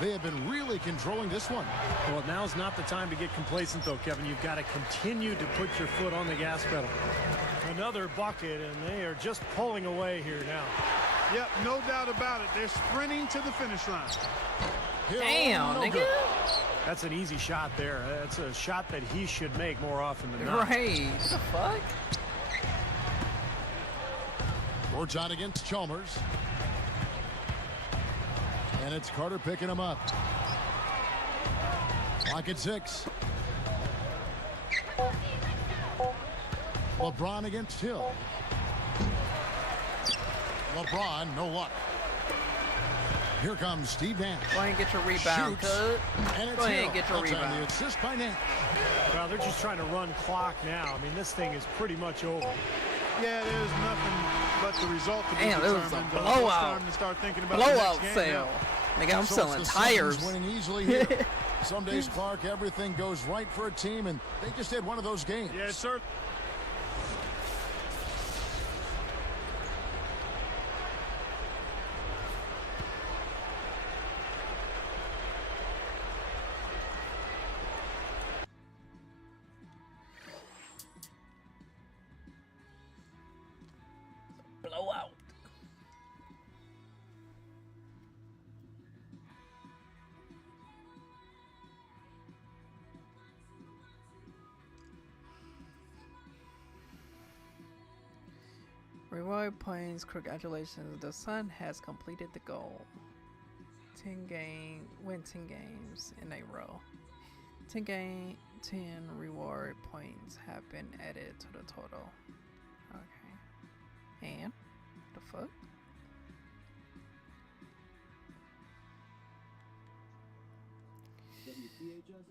They have been really controlling this one. Well, now's not the time to get complacent, though, Kevin. You've got to continue to put your foot on the gas pedal. Another bucket, and they are just pulling away here now. Yep, no doubt about it. They're sprinting to the finish line. Hill, Damn, no nigga. good. That's an easy shot there. That's a shot that he should make more often than not. Right. What the fuck? Boards out against Chalmers. And it's Carter picking him up. Clock at 6. LeBron against Hill. LeBron, no luck. Here comes Steve Nash. Go ahead and get your rebound, Shoots. cut. And it's Go ahead Hill. and get your That's on rebound. the assist by Nash. Well, they're just trying to run clock now. I mean, this thing is pretty much over. Yeah, there's nothing but the result to be Damn, it was a determined. It's blowout. time to start thinking about Blowout the next game sale. now. Nigga, I'm So selling it's the tires. Suns winning easily here. Some days, Clark, everything goes right for a team, and they just had one of those games. Yes, sir. Blowout. Reward points. Congratulations. The Sun has completed the goal. 10 games in a row. 10 reward points have been added to the total. Okay. And the fuck?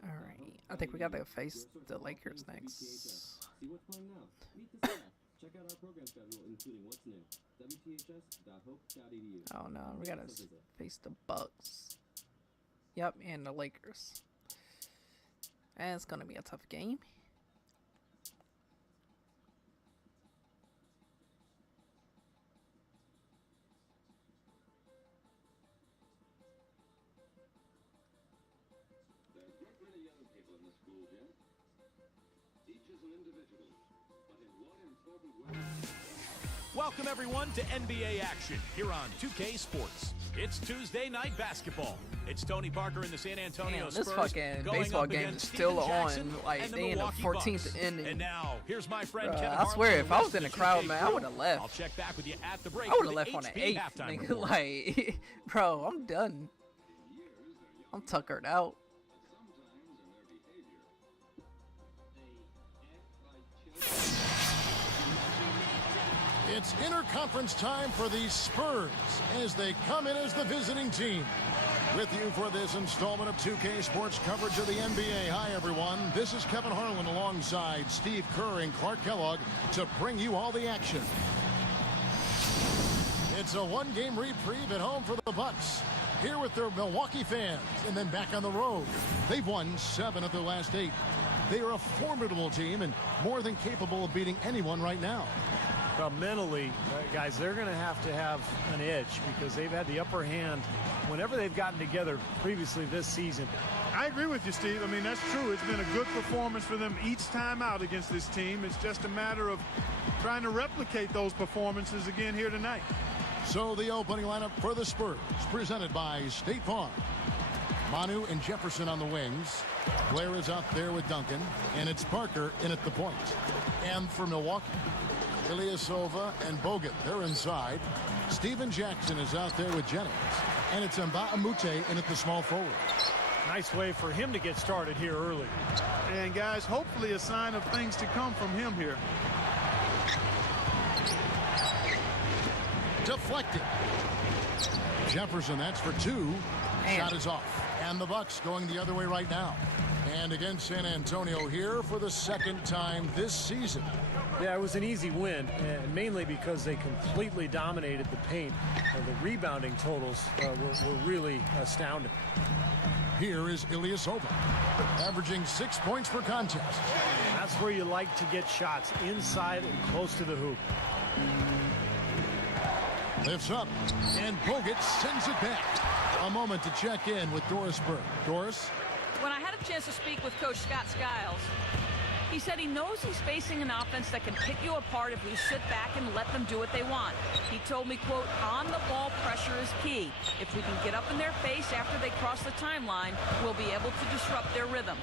Alright. I think we gotta face the Lakers next. See what's playing now. Meet the staff. Check out our program schedule, including what's new. WTHS.hope.edu. Oh no, we gotta face the Bucks. Yep, and the Lakers. And it's gonna be a tough game. move yet. Each is an individual, but in what important way? Welcome, everyone, to NBA action here on 2K Sports. It's Tuesday night basketball. It's Tony Parker in the San Antonio Damn, Spurs. this fucking going baseball up game against is still Steven Jackson on. Like, and the they in the Milwaukee 14th Bucks. inning. And now, here's my friend Bruh, Kevin I Harlan swear, and if the I rest was in of the crowd, 2K man, I crew. would've left. I'll check back with you at the break. I would for have the left on the HP 8th. halftime Nigga, report. like, bro, I'm done. I'm tuckered out. It's interconference time for the Spurs as they come in as the visiting team. With you for this installment of 2K Sports coverage of the NBA. Hi, everyone. This is Kevin Harlan alongside Steve Kerr and Clark Kellogg to bring you all the action. It's a one-game reprieve at home for the Bucks. Here with their Milwaukee fans and then back on the road. They've won 7 of their last 8. They are a formidable team and more than capable of beating anyone right now. Mentally, guys, they're going to have an edge because they've had the upper hand whenever they've gotten together previously this season. I agree with you, Steve. I mean, that's true. It's been a good performance for them each time out against this team. It's just a matter of trying to replicate those performances again here tonight. So the opening lineup for the Spurs, presented by State Farm. Manu and Jefferson on the wings. Blair is out there with Duncan, and it's Parker in at the point. And for Milwaukee, Ilyasova and Bogut, they're inside. Steven Jackson is out there with Jennings. And it's Mbamute in at the small forward. Nice way for him to get started here early. And, guys, hopefully a sign of things to come from him here. Deflected. Jefferson, that's for 2. Shot is off. And the Bucks going the other way right now. And against San Antonio here for the second time this season. Yeah, it was an easy win, and mainly because they completely dominated the paint. The rebounding totals were really astounding. Here is Ilyasova, averaging 6 points per contest. That's where you like to get shots, inside and close to the hoop. Lifts up, and Bogut sends it back. A moment to check in with Doris Burke. Doris? When I had a chance to speak with Coach Scott Skiles, he said he knows he's facing an offense that can pick you apart if we sit back and let them do what they want. He told me, quote, on-the-ball pressure is key. If we can get up in their face after they cross the timeline, we'll be able to disrupt their rhythm.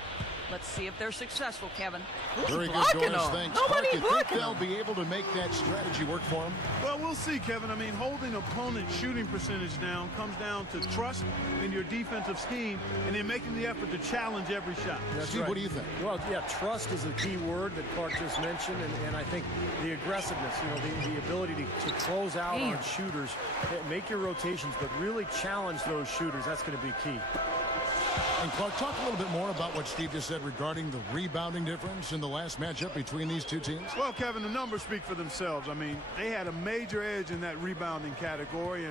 Let's see if they're successful, Kevin. Very good, Doris. Thanks. Mark, you think they'll be able to make that strategy work for them? Well, we'll see, Kevin. I mean, holding opponent's shooting percentage down comes down to trust in your defensive scheme and then making the effort to challenge every shot. That's Steve, right. what do you think? Well, yeah, trust is a key word that Clark just mentioned, and I think the aggressiveness, the ability to close out on shooters, make your rotations, but really challenge those shooters. That's going to be key. And Clark, talk a little bit more about what Steve just said regarding the rebounding difference in the last matchup between these two teams. Well, Kevin, the numbers speak for themselves. I mean, they had a major edge in that rebounding category,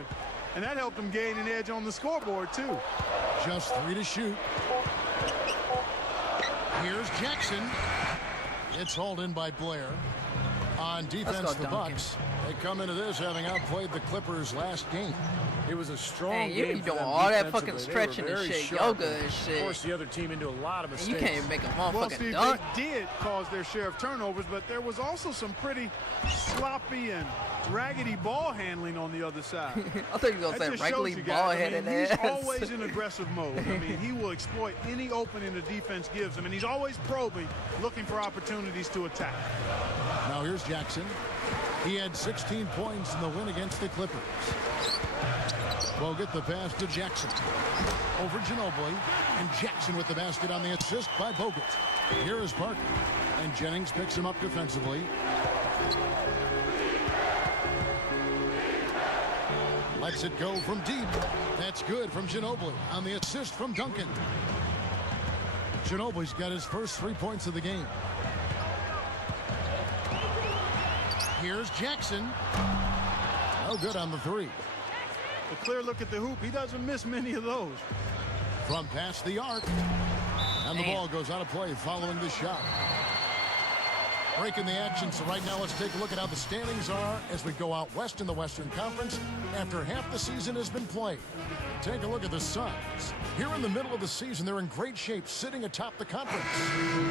and that helped them gain an edge on the scoreboard, too. Just 3 to shoot. Here's Jackson. It's hauled in by Blair. On defense, the Bucks, they come into this having outplayed the Clippers last game. It was a strong Hey, you game be for doing them all that defensively. fucking They stretching were and very shit, sharp yoga and shit. Forced the other team into a lot of mistakes. You can't even make a Well, motherfucking Steve, dunk. they did cause their share of turnovers, but there was also some pretty sloppy and raggedy ball handling on the other side. I thought you were going to That say just regularly shows you, guys. ball-headed He's ass. always in aggressive mode. I mean, he will exploit any opening the defense gives him, and he's always probing, looking for opportunities to attack. Now here's Jackson. He had 16 points in the win against the Clippers. Bogut the pass to Jackson. Over Ginobili, and Jackson with the basket on the assist by Bogut. Here is Parker, and Jennings picks him up defensively. Lets it go from deep. That's good from Ginobili on the assist from Duncan. Ginobili's got his first 3 points of the game. Here's Jackson. No good on the 3. A clear look at the hoop. He doesn't miss many of those. From past the arc. And the ball goes out of play following the shot. breaking the action. So right now, let's take a look at how the standings are as we go out west in the Western Conference after half the season has been played. Take a look at the Suns. Here in the middle of the season, they're in great shape, sitting atop the conference.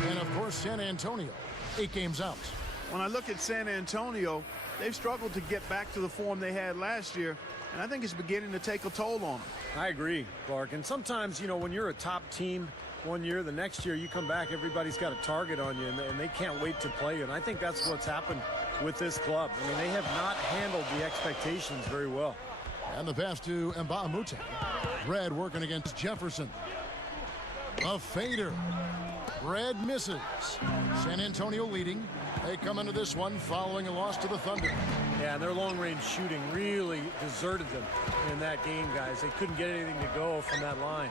And, of course, San Antonio, 8 games out. When I look at San Antonio, they've struggled to get back to the form they had last year, and I think it's beginning to take a toll on them. I agree, Clark. And sometimes, you know, when you're a top team one year, the next year you come back, everybody's got a target on you, and they can't wait to play you. And I think that's what's happened with this club. I mean, they have not handled the expectations very well. And the pass to Mbamute. Red working against Jefferson. A fader. Red misses. San Antonio leading. They come into this one following a loss to the Thunder. Yeah, and their long-range shooting really deserted them in that game, guys. They couldn't get anything to go from that line.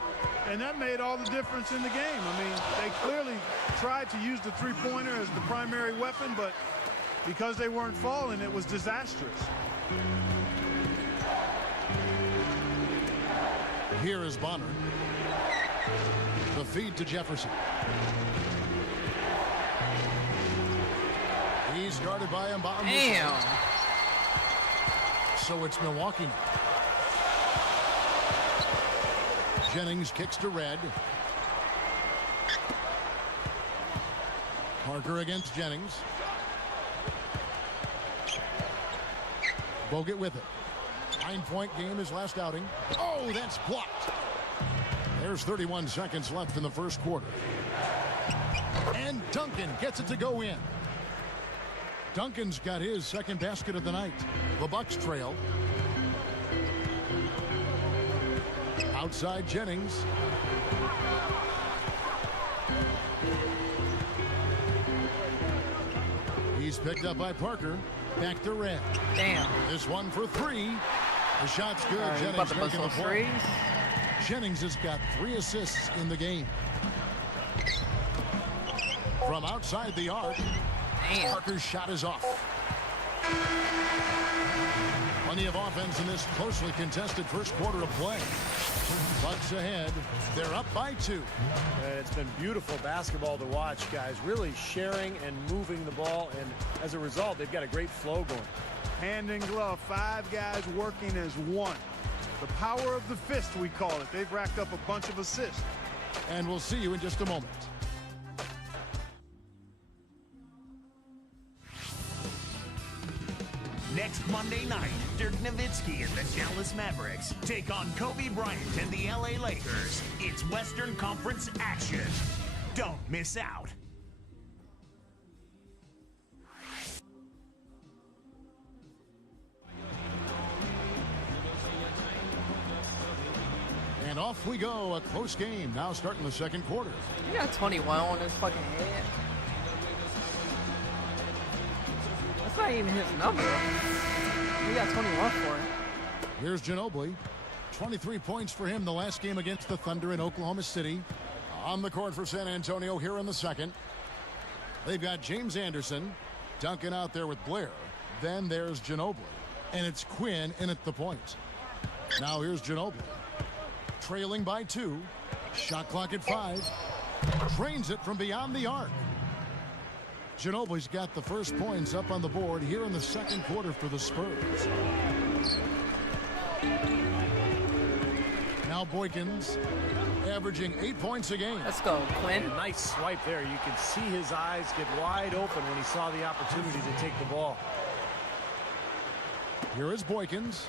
And that made all the difference in the game. I mean, they clearly tried to use the three-pointer as the primary weapon, but because they weren't falling, it was disastrous. Here is Bonner. The feed to Jefferson. He's guarded by Mbamute. Damn. So it's Milwaukee now. Jennings kicks to Red. Parker against Jennings. Bogut with it. 9-point game his last outing. Oh, that's blocked. There's 31 seconds left in the first quarter. And Duncan gets it to go in. Duncan's got his second basket of the night. The Bucks trail. Outside Jennings. He's picked up by Parker. Back to Red. Damn. This one for 3. The shot's good. Right, Jennings about to bust making the those play. threes. Jennings has got 3 assists in the game. From outside the arc, Damn. Parker's shot is off. Plenty of offense in this closely contested first quarter of play. Bucks ahead. They're up by 2. It's been beautiful basketball to watch, guys. Really sharing and moving the ball, and as a result, they've got a great flow going. Hand in glove, 5 guys working as one. The power of the fist, we call it. They've racked up a bunch of assists. And we'll see you in just a moment. Next Monday night, Dirk Nowitzki and the Dallas Mavericks take on Kobe Bryant and the LA Lakers. It's Western Conference action. Don't miss out. And off we go. A close game now starting the second quarter. You got 21 on his fucking head. That's not even his number. You got 21 for it. Here's Ginobili. 23 points for him the last game against the Thunder in Oklahoma City. On the court for San Antonio here in the second. They've got James Anderson. Duncan out there with Blair. Then there's Ginobili. And it's Quinn in at the point. Now here's Ginobili. Trailing by 2. Shot clock at 5. Drains it from beyond the arc. Ginobili's got the first points up on the board here in the second quarter for the Spurs. Now Boykins averaging 8 points a game. Let's go, Quinn. Nice swipe there. You can see his eyes get wide open when he saw the opportunity to take the ball. Here is Boykins.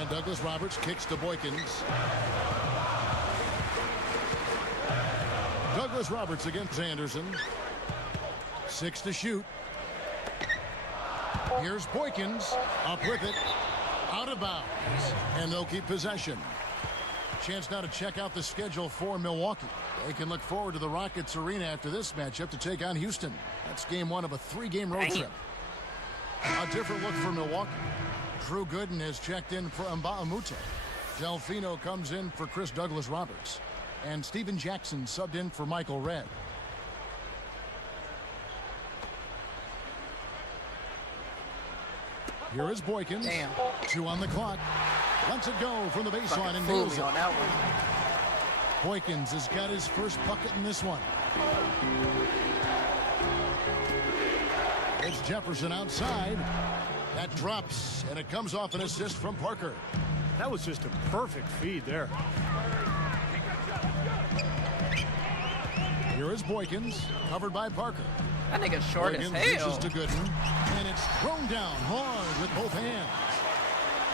And Douglas Roberts kicks to Boykins. Douglas Roberts against Anderson. 6 to shoot. Here's Boykins. Up with it. Out of bounds. And they'll keep possession. Chance now to check out the schedule for Milwaukee. They can look forward to the Rockets Arena after this matchup to take on Houston. That's game 1 of a 3-game road trip. A different look for Milwaukee. Drew Gooden has checked in for Mbamute. Delfino comes in for Chris Douglas Roberts. And Steven Jackson subbed in for Michael Redd. Here is Boykins. Damn. 2 on the clock. Lets it go from the baseline and Fool nails me it. on that one. Boykins has got his first bucket in this one. It's Jefferson outside. That drops, and it comes off an assist from Parker. That was just a perfect feed there. Here is Boykins, covered by Parker. That nigga's short as Boykins hell. reaches to Gooden, and it's thrown down hard with both hands.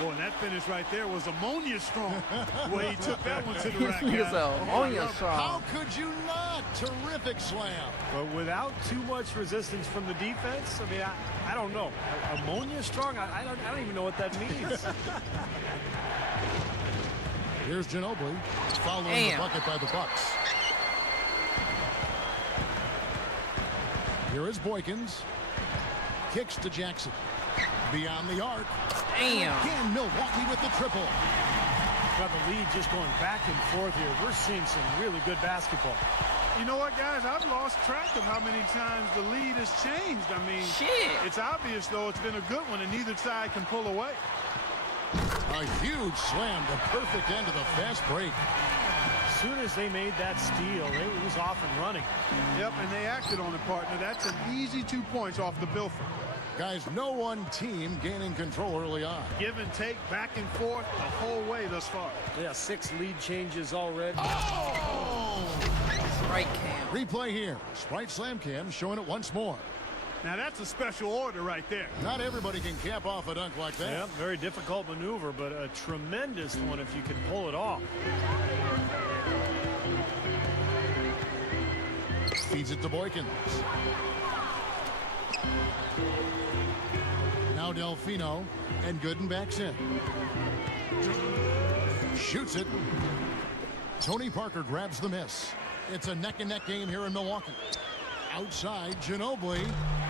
Boy, that finish right there was ammonia strong. The way he took that one to the rack. He's guys. a ammonia How strong. could you not? Terrific slam. But without too much resistance from the defense, I mean, I don't know. Ammonia strong? I don't even know what that means. Here's Ginobili, following Damn. the bucket by the Bucks. Here is Boykins. Kicks to Jackson. Beyond the arc. Damn. Again, Milwaukee with the triple. Got the lead just going back and forth here. We're seeing some really good basketball. You know what, guys? I've lost track of how many times the lead has changed. I mean, Shit. it's obvious, though, it's been a good one, and neither side can pull away. A huge slam, the perfect end of the fast break. As soon as they made that steal, it was off and running. Yep, and they acted on it, partner. That's an easy 2 points off the Bilford. Guys, no one team gaining control early on. Give and take, back and forth, the whole way thus far. Yeah, 6 lead changes already. Oh! Sprite cam. Replay here. Sprite Slam Cam showing it once more. Now, that's a special order right there. Not everybody can cap off a dunk like that. Yeah, very difficult maneuver, but a tremendous one if you can pull it off. Feeds it to Boykins. Now Delfino, and Gooden backs in. Shoots it. Tony Parker grabs the miss. It's a neck-and-neck game here in Milwaukee. Outside, Ginobili.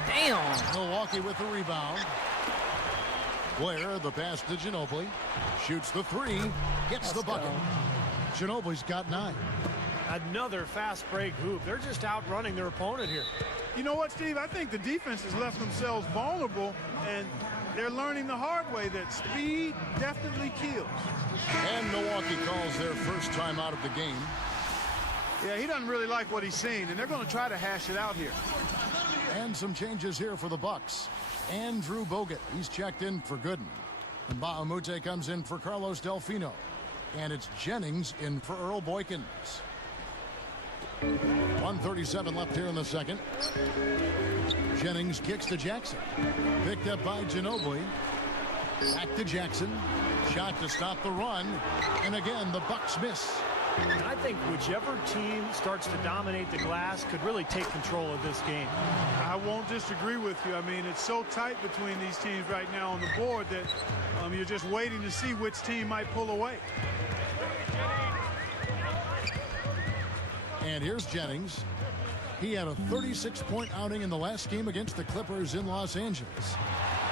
Damn. Milwaukee with the rebound. Blair, the pass to Ginobili. Shoots the three. Gets the bucket. Ginobili's got 9. Another fast break hoop. They're just outrunning their opponent here. You know what, Steve? I think the defense has left themselves vulnerable, and they're learning the hard way that speed definitely kills. And Milwaukee calls their first time out of the game. Yeah, he doesn't really like what he's seen, and they're going to try to hash it out here. And some changes here for the Bucks. Andrew Bogut, he's checked in for Gooden. And Bahamute comes in for Carlos Delfino. And it's Jennings in for Earl Boykins. 1:37 left here in the second. Jennings kicks to Jackson. Picked up by Ginobili. Back to Jackson. Shot to stop the run. And again, the Bucks miss. And I think whichever team starts to dominate the glass could really take control of this game. I won't disagree with you. I mean, it's so tight between these teams right now on the board that you're just waiting to see which team might pull away. And here's Jennings. He had a 36-point outing in the last game against the Clippers in Los Angeles.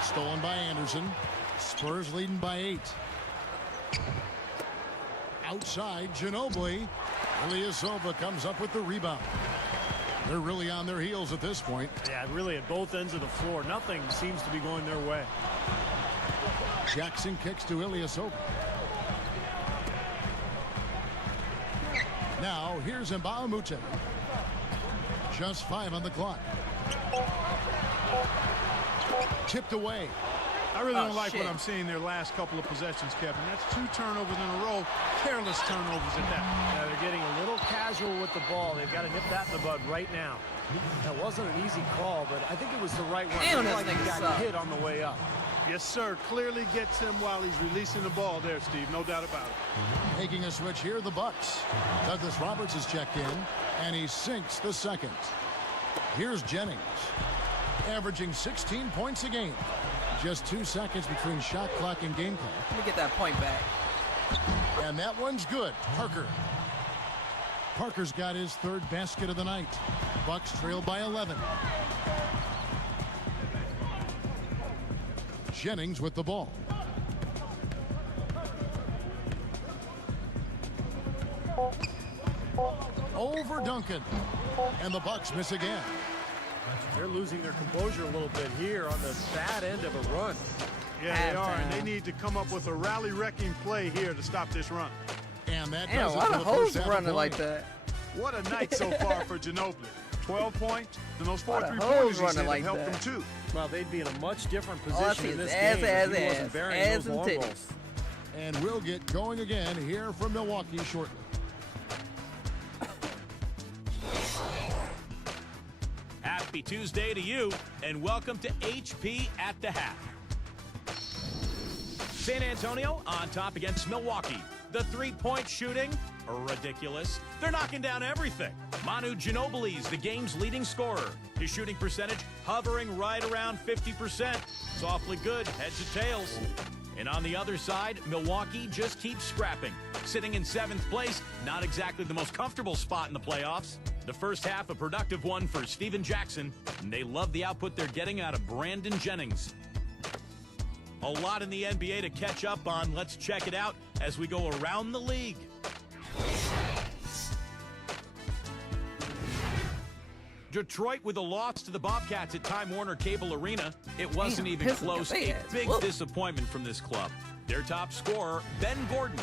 Stolen by Anderson. Spurs leading by 8. Outside, Ginobili. Ilyasova comes up with the rebound. They're really on their heels at this point. Yeah, really at both ends of the floor. Nothing seems to be going their way. Jackson kicks to Ilyasova. Now, here's Mbaumute. Just 5 on the clock. Tipped away. I really don't like what I'm seeing their last couple of possessions, Kevin. That's 2 turnovers in a row. Careless turnovers at that. Yeah, they're getting a little casual with the ball. They've got to nip that in the bud right now. That wasn't an easy call, but I think it was the right one. Damn, It looked this like he nigga got suck. hit on the way up. Yes, sir. Clearly gets him while he's releasing the ball there, Steve. No doubt about it. Making a switch here, the Bucks. Douglas Roberts is checked in, and he sinks the second. Here's Jennings, averaging 16 points a game. Just 2 seconds between shot clock and game clock. Let me get that point back. And that one's good. Parker. Parker's got his 3rd basket of the night. Bucks trail by 11. Jennings with the ball. Over Duncan. And the Bucks miss again. They're losing their composure a little bit here on the bad end of a run. Yeah, they are, and they need to come up with a rally-wrecking play here to stop this run. And that Damn, does a it lot for of the hoes first half running of like play. that. What a night so far for Ginobili. 12 points, and those 4 Lot of three-pointers hoes he running said like have helped that. them too. Well, they'd be in a much different All I position see in is this ass, game ass, if he wasn't ass, burying ass, those and long titties. balls. And we'll get going again here from Milwaukee shortly. Happy Tuesday to you, and welcome to HP at the Half. San Antonio on top against Milwaukee. The three-point shooting, ridiculous. They're knocking down everything. Manu Ginobili's the game's leading scorer. His shooting percentage hovering right around 50%. It's awfully good, heads to tails. And on the other side, Milwaukee just keeps scrapping. Sitting in 7th place, not exactly the most comfortable spot in the playoffs. The first half, a productive one for Steven Jackson, and they love the output they're getting out of Brandon Jennings. A lot in the NBA to catch up on. Let's check it out as we go around the league. Detroit with a loss to the Bobcats at Time Warner Cable Arena. It wasn't even close. A big disappointment from this club. Their top scorer, Ben Gordon.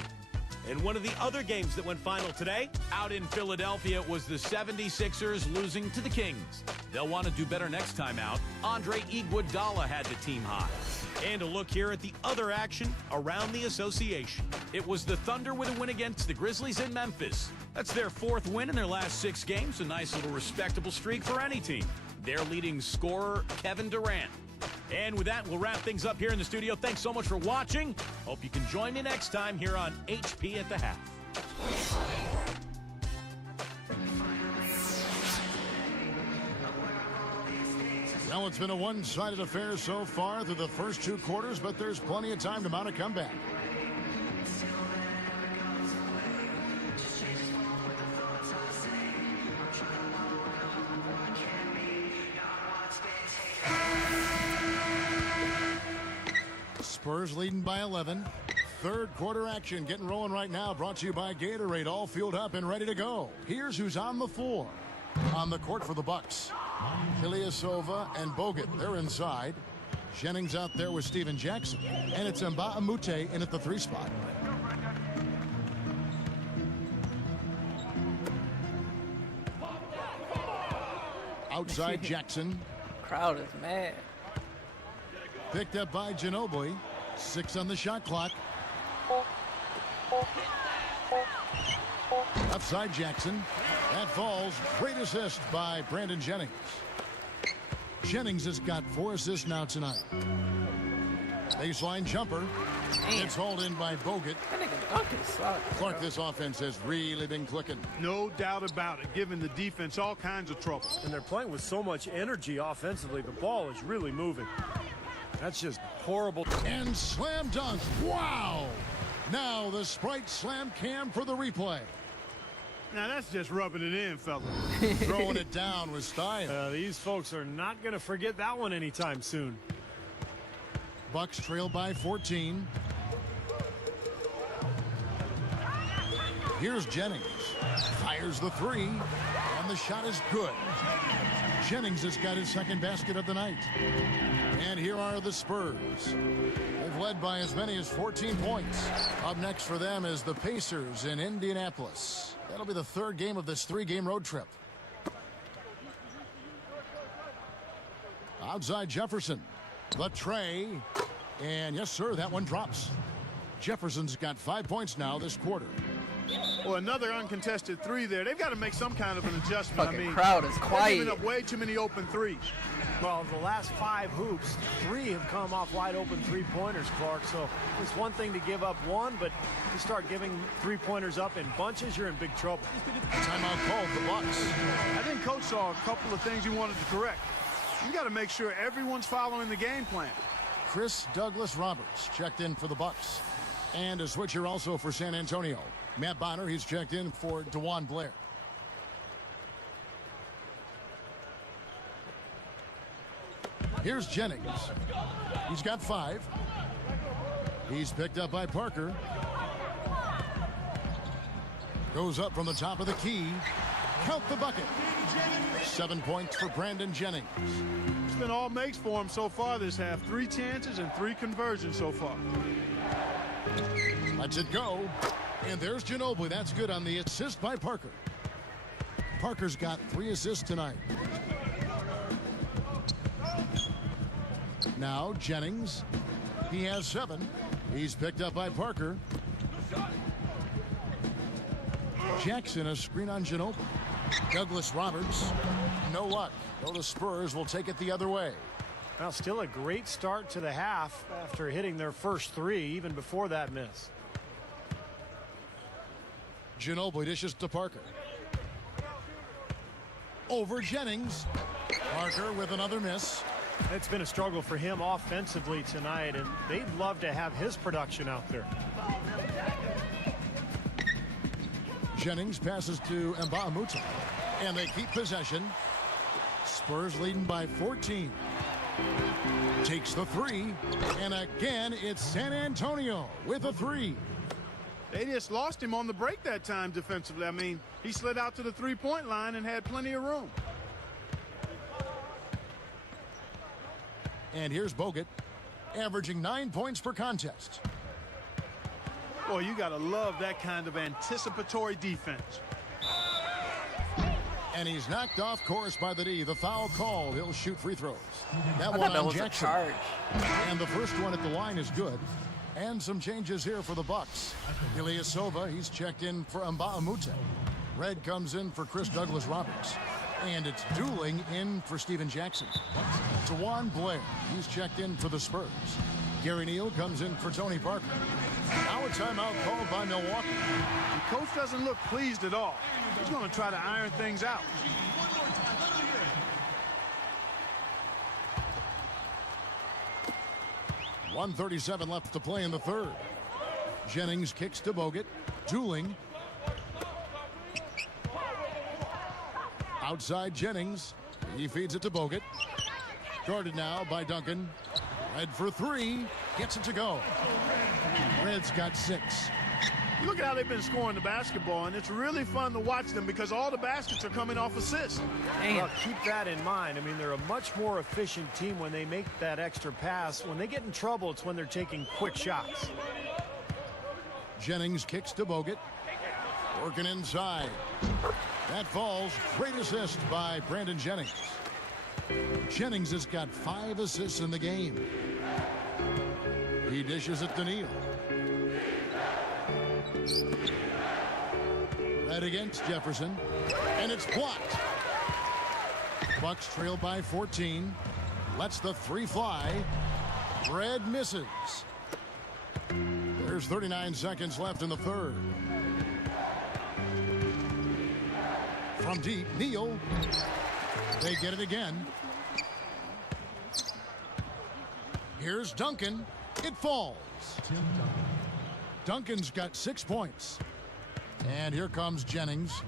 In one of the other games that went final today, out in Philadelphia, was the 76ers losing to the Kings. They'll want to do better next time out. Andre Iguodala had the team hot. And a look here at the other action around the association. It was the Thunder with a win against the Grizzlies in Memphis. That's their 4th win in their last 6 games. A nice little respectable streak for any team. Their leading scorer, Kevin Durant. And with that, we'll wrap things up here in the studio. Thanks so much for watching. Hope you can join me next time here on HP at the Half. Well, it's been a one-sided affair so far through the first 2 quarters, but there's plenty of time to mount a comeback. Spurs leading by 11. Third quarter action getting rolling right now, brought to you by Gatorade, all fueled up and ready to go. Here's who's on the floor. On the court for the Bucks, Ilyasova and Bogut, they're inside. Jennings out there with Steven Jackson, and it's Mbah a Moute in at the 3 spot. Outside Jackson. Crowd is mad. Picked up by Ginobili. 6 on the shot clock. Outside Jackson. That falls. Great assist by Brandon Jennings. Jennings has got 4 assists now tonight. Baseline jumper. It's hauled in by Bogut. Clark, this offense has really been clicking. No doubt about it, giving the defense all kinds of trouble. And they're playing with so much energy offensively. The ball is really moving. That's just horrible. And slam dunk. Wow! Now the Sprite slam cam for the replay. Now that's just rubbing it in, fella. Throwing it down with style. These folks are not going to forget that one anytime soon. Bucks trail by 14. Here's Jennings. Fires the 3. And the shot is good. Jennings has got his 2nd basket of the night. And here are the Spurs. They've led by as many as 14 points. Up next for them is the Pacers in Indianapolis. That'll be the 3rd game of this 3-game road trip. Outside Jefferson. The tray. And yes, sir, that one drops. Jefferson's got 5 points now this quarter. Well, another uncontested 3 there. They've got to make some kind of an adjustment. Fucking crowd is they're quiet. giving up way too many open 3s. Well, the last 5 hoops, 3 have come off wide open 3-pointers, Clark. So it's one thing to give up 1, but you start giving 3-pointers up in bunches, you're in big trouble. Timeout called the Bucks. I think Coach saw a couple of things he wanted to correct. You got to make sure everyone's following the game plan. Chris Douglas Roberts checked in for the Bucks. And a switcher also for San Antonio. Matt Bonner, he's checked in for DeJuan Blair. Here's Jennings. He's got 5. He's picked up by Parker. Goes up from the top of the key. Count the bucket. 7 points for Brandon Jennings. It's been all makes for him so far this half. 3 chances and 3 conversions so far. Lets it go. And there's Ginobili. That's good on the assist by Parker. Parker's got 3 assists tonight. Now Jennings. He has 7. He's picked up by Parker. Jackson, a screen on Ginobili. Douglas Roberts. No luck. Though the Spurs will take it the other way. Now, still a great start to the half after hitting their first 3, even before that miss. Ginobili dishes to Parker. Over Jennings. Parker with another miss. It's been a struggle for him offensively tonight, and they'd love to have his production out there. Jennings passes to Mbah-a-Moute, and they keep possession. Spurs leading by 14. Takes the 3, and again it's San Antonio with a 3. They just lost him on the break that time defensively. I mean, he slid out to the 3-point line and had plenty of room. And here's Bogut, averaging 9 points per contest. Boy, you got to love that kind of anticipatory defense. And he's knocked off course by the D. The foul called. He'll shoot free throws. That I one thought that on was Jackson. a charge. And the first one at the line is good. And some changes here for the Bucks. Ilyasova, he's checked in for Mbah-a-Moute. Red comes in for Chris Douglas Roberts. And it's Dooling in for Steven Jackson. Tawan Blair, he's checked in for the Spurs. Gary Neal comes in for Tony Parker. Now a timeout called by Milwaukee. The coach doesn't look pleased at all. He's going to try to iron things out. .137 left to play in the third. Jennings kicks to Bogut. Dooling. Outside Jennings. He feeds it to Bogut. Guarded now by Duncan. Red for 3. Gets it to go. Red's got 6. You look at how they've been scoring the basketball, and it's really fun to watch them because all the baskets are coming off assists. Well, keep that in mind. I mean, they're a much more efficient team when they make that extra pass. When they get in trouble, it's when they're taking quick shots. Jennings kicks to Bogut. Working inside. That falls. Great assist by Brandon Jennings. Jennings has got 5 assists in the game. He dishes it to Neal. Red against Jefferson. And it's blocked. Bucks trail by 14. Lets the 3 fly. Red misses. There's 39 seconds left in the third. From deep, Neal. They get it again. Here's Duncan. It falls. Duncan's got 6 points. And here comes Jennings.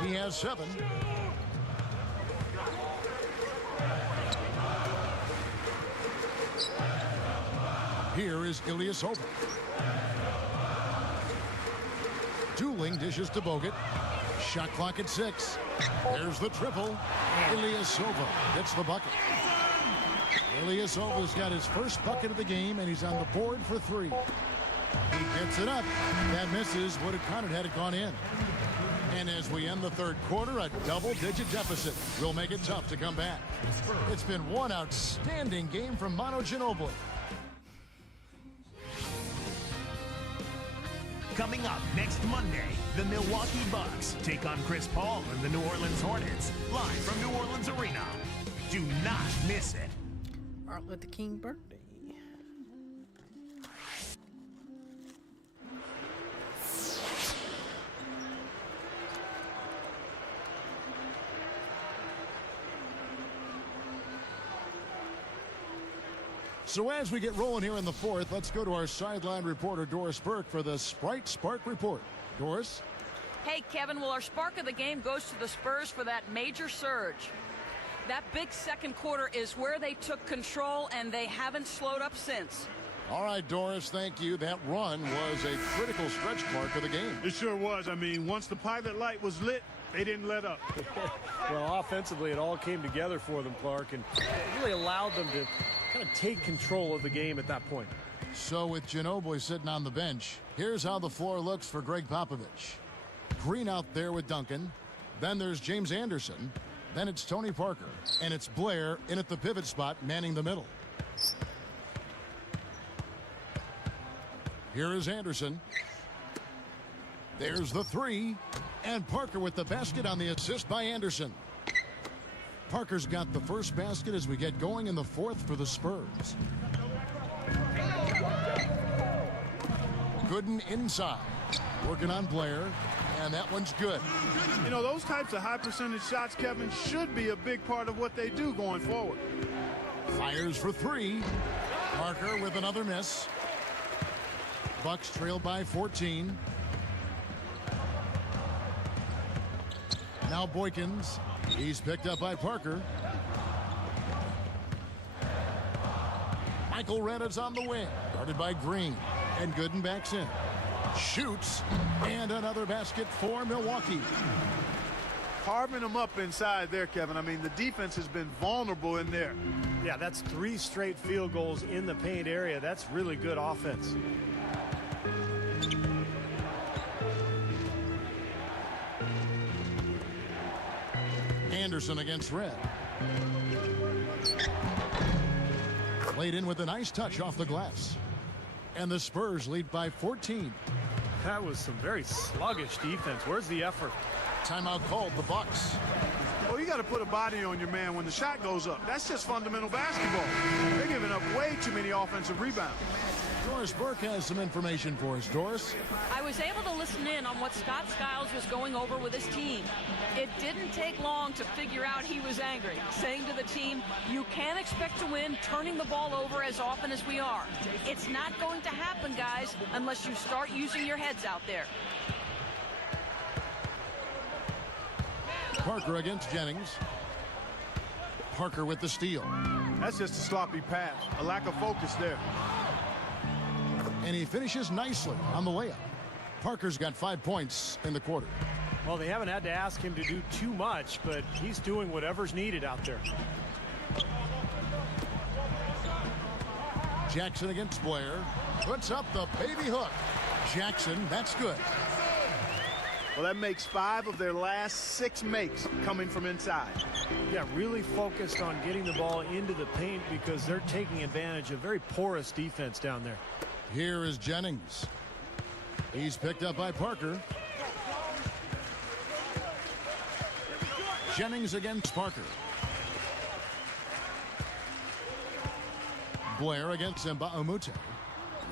He has 7. Here is Ilyasova. Dooling dishes to Bogut. Shot clock at 6. There's the triple. Ilyasova gets the bucket. Ilyasova's got his first bucket of the game, and he's on the board for 3. He gets it up. That misses. Would have counted had it gone in. And as we end the third quarter, a double-digit deficit will make it tough to come back. It's been one outstanding game from Manu Ginobili. Coming up next Monday, the Milwaukee Bucks take on Chris Paul and the New Orleans Hornets, live from New Orleans Arena. Do not miss it. Martin Luther King birthday. So as we get rolling here in the fourth, let's go to our sideline reporter, Doris Burke, for the Sprite Spark Report. Doris? Hey, Kevin, well, our spark of the game goes to the Spurs for that major surge. That big second quarter is where they took control, and they haven't slowed up since. All right, Doris, thank you. That run was a critical stretch mark of the game. It sure was. I mean, once the pilot light was lit, They didn't let up. Well, offensively, it all came together for them, Clark, and it really allowed them to kind of take control of the game at that point. So with Ginobili sitting on the bench, here's how the floor looks for Greg Popovich. Green out there with Duncan. Then there's James Anderson. Then it's Tony Parker. And it's Blair in at the pivot spot, manning the middle. Here is Anderson. There's the three. And Parker with the basket on the assist by Anderson. Parker's got the first basket as we get going in the fourth for the Spurs. Gooden inside. Working on Blair. And that one's good. You know, those types of high percentage shots, Kevin, should be a big part of what they do going forward. Fires for three. Parker with another miss. Bucks trail by 14. Now Boykins. He's picked up by Parker. Michael Redd is on the wing. Guarded by Green. And Gooden backs in. Shoots. And another basket for Milwaukee. Carving them up inside there, Kevin. I mean, the defense has been vulnerable in there. Yeah, that's 3 straight field goals in the paint area. That's really good offense. Anderson against Redd. Played in with a nice touch off the glass. And the Spurs lead by 14. That was some very sluggish defense. Where's the effort? Timeout called, the Bucks. Well, you got to put a body on your man when the shot goes up. That's just fundamental basketball. They're giving up way too many offensive rebounds. Doris Burke has some information for us. Doris? I was able to listen in on what Scott Skiles was going over with his team. It didn't take long to figure out he was angry, saying to the team, you can't expect to win turning the ball over as often as we are. It's not going to happen, guys, unless you start using your heads out there. Parker against Jennings. Parker with the steal. That's just a sloppy pass, a lack of focus there. And he finishes nicely on the layup. Parker's got 5 points in the quarter. Well, they haven't had to ask him to do too much, but he's doing whatever's needed out there. Jackson against Blair. Puts up the baby hook. Jackson, that's good. Well, that makes 5 of their last 6 makes coming from inside. Yeah, really focused on getting the ball into the paint because they're taking advantage of very porous defense down there. Here is Jennings. He's picked up by Parker. Jennings against Parker. Blair against Mba'amute.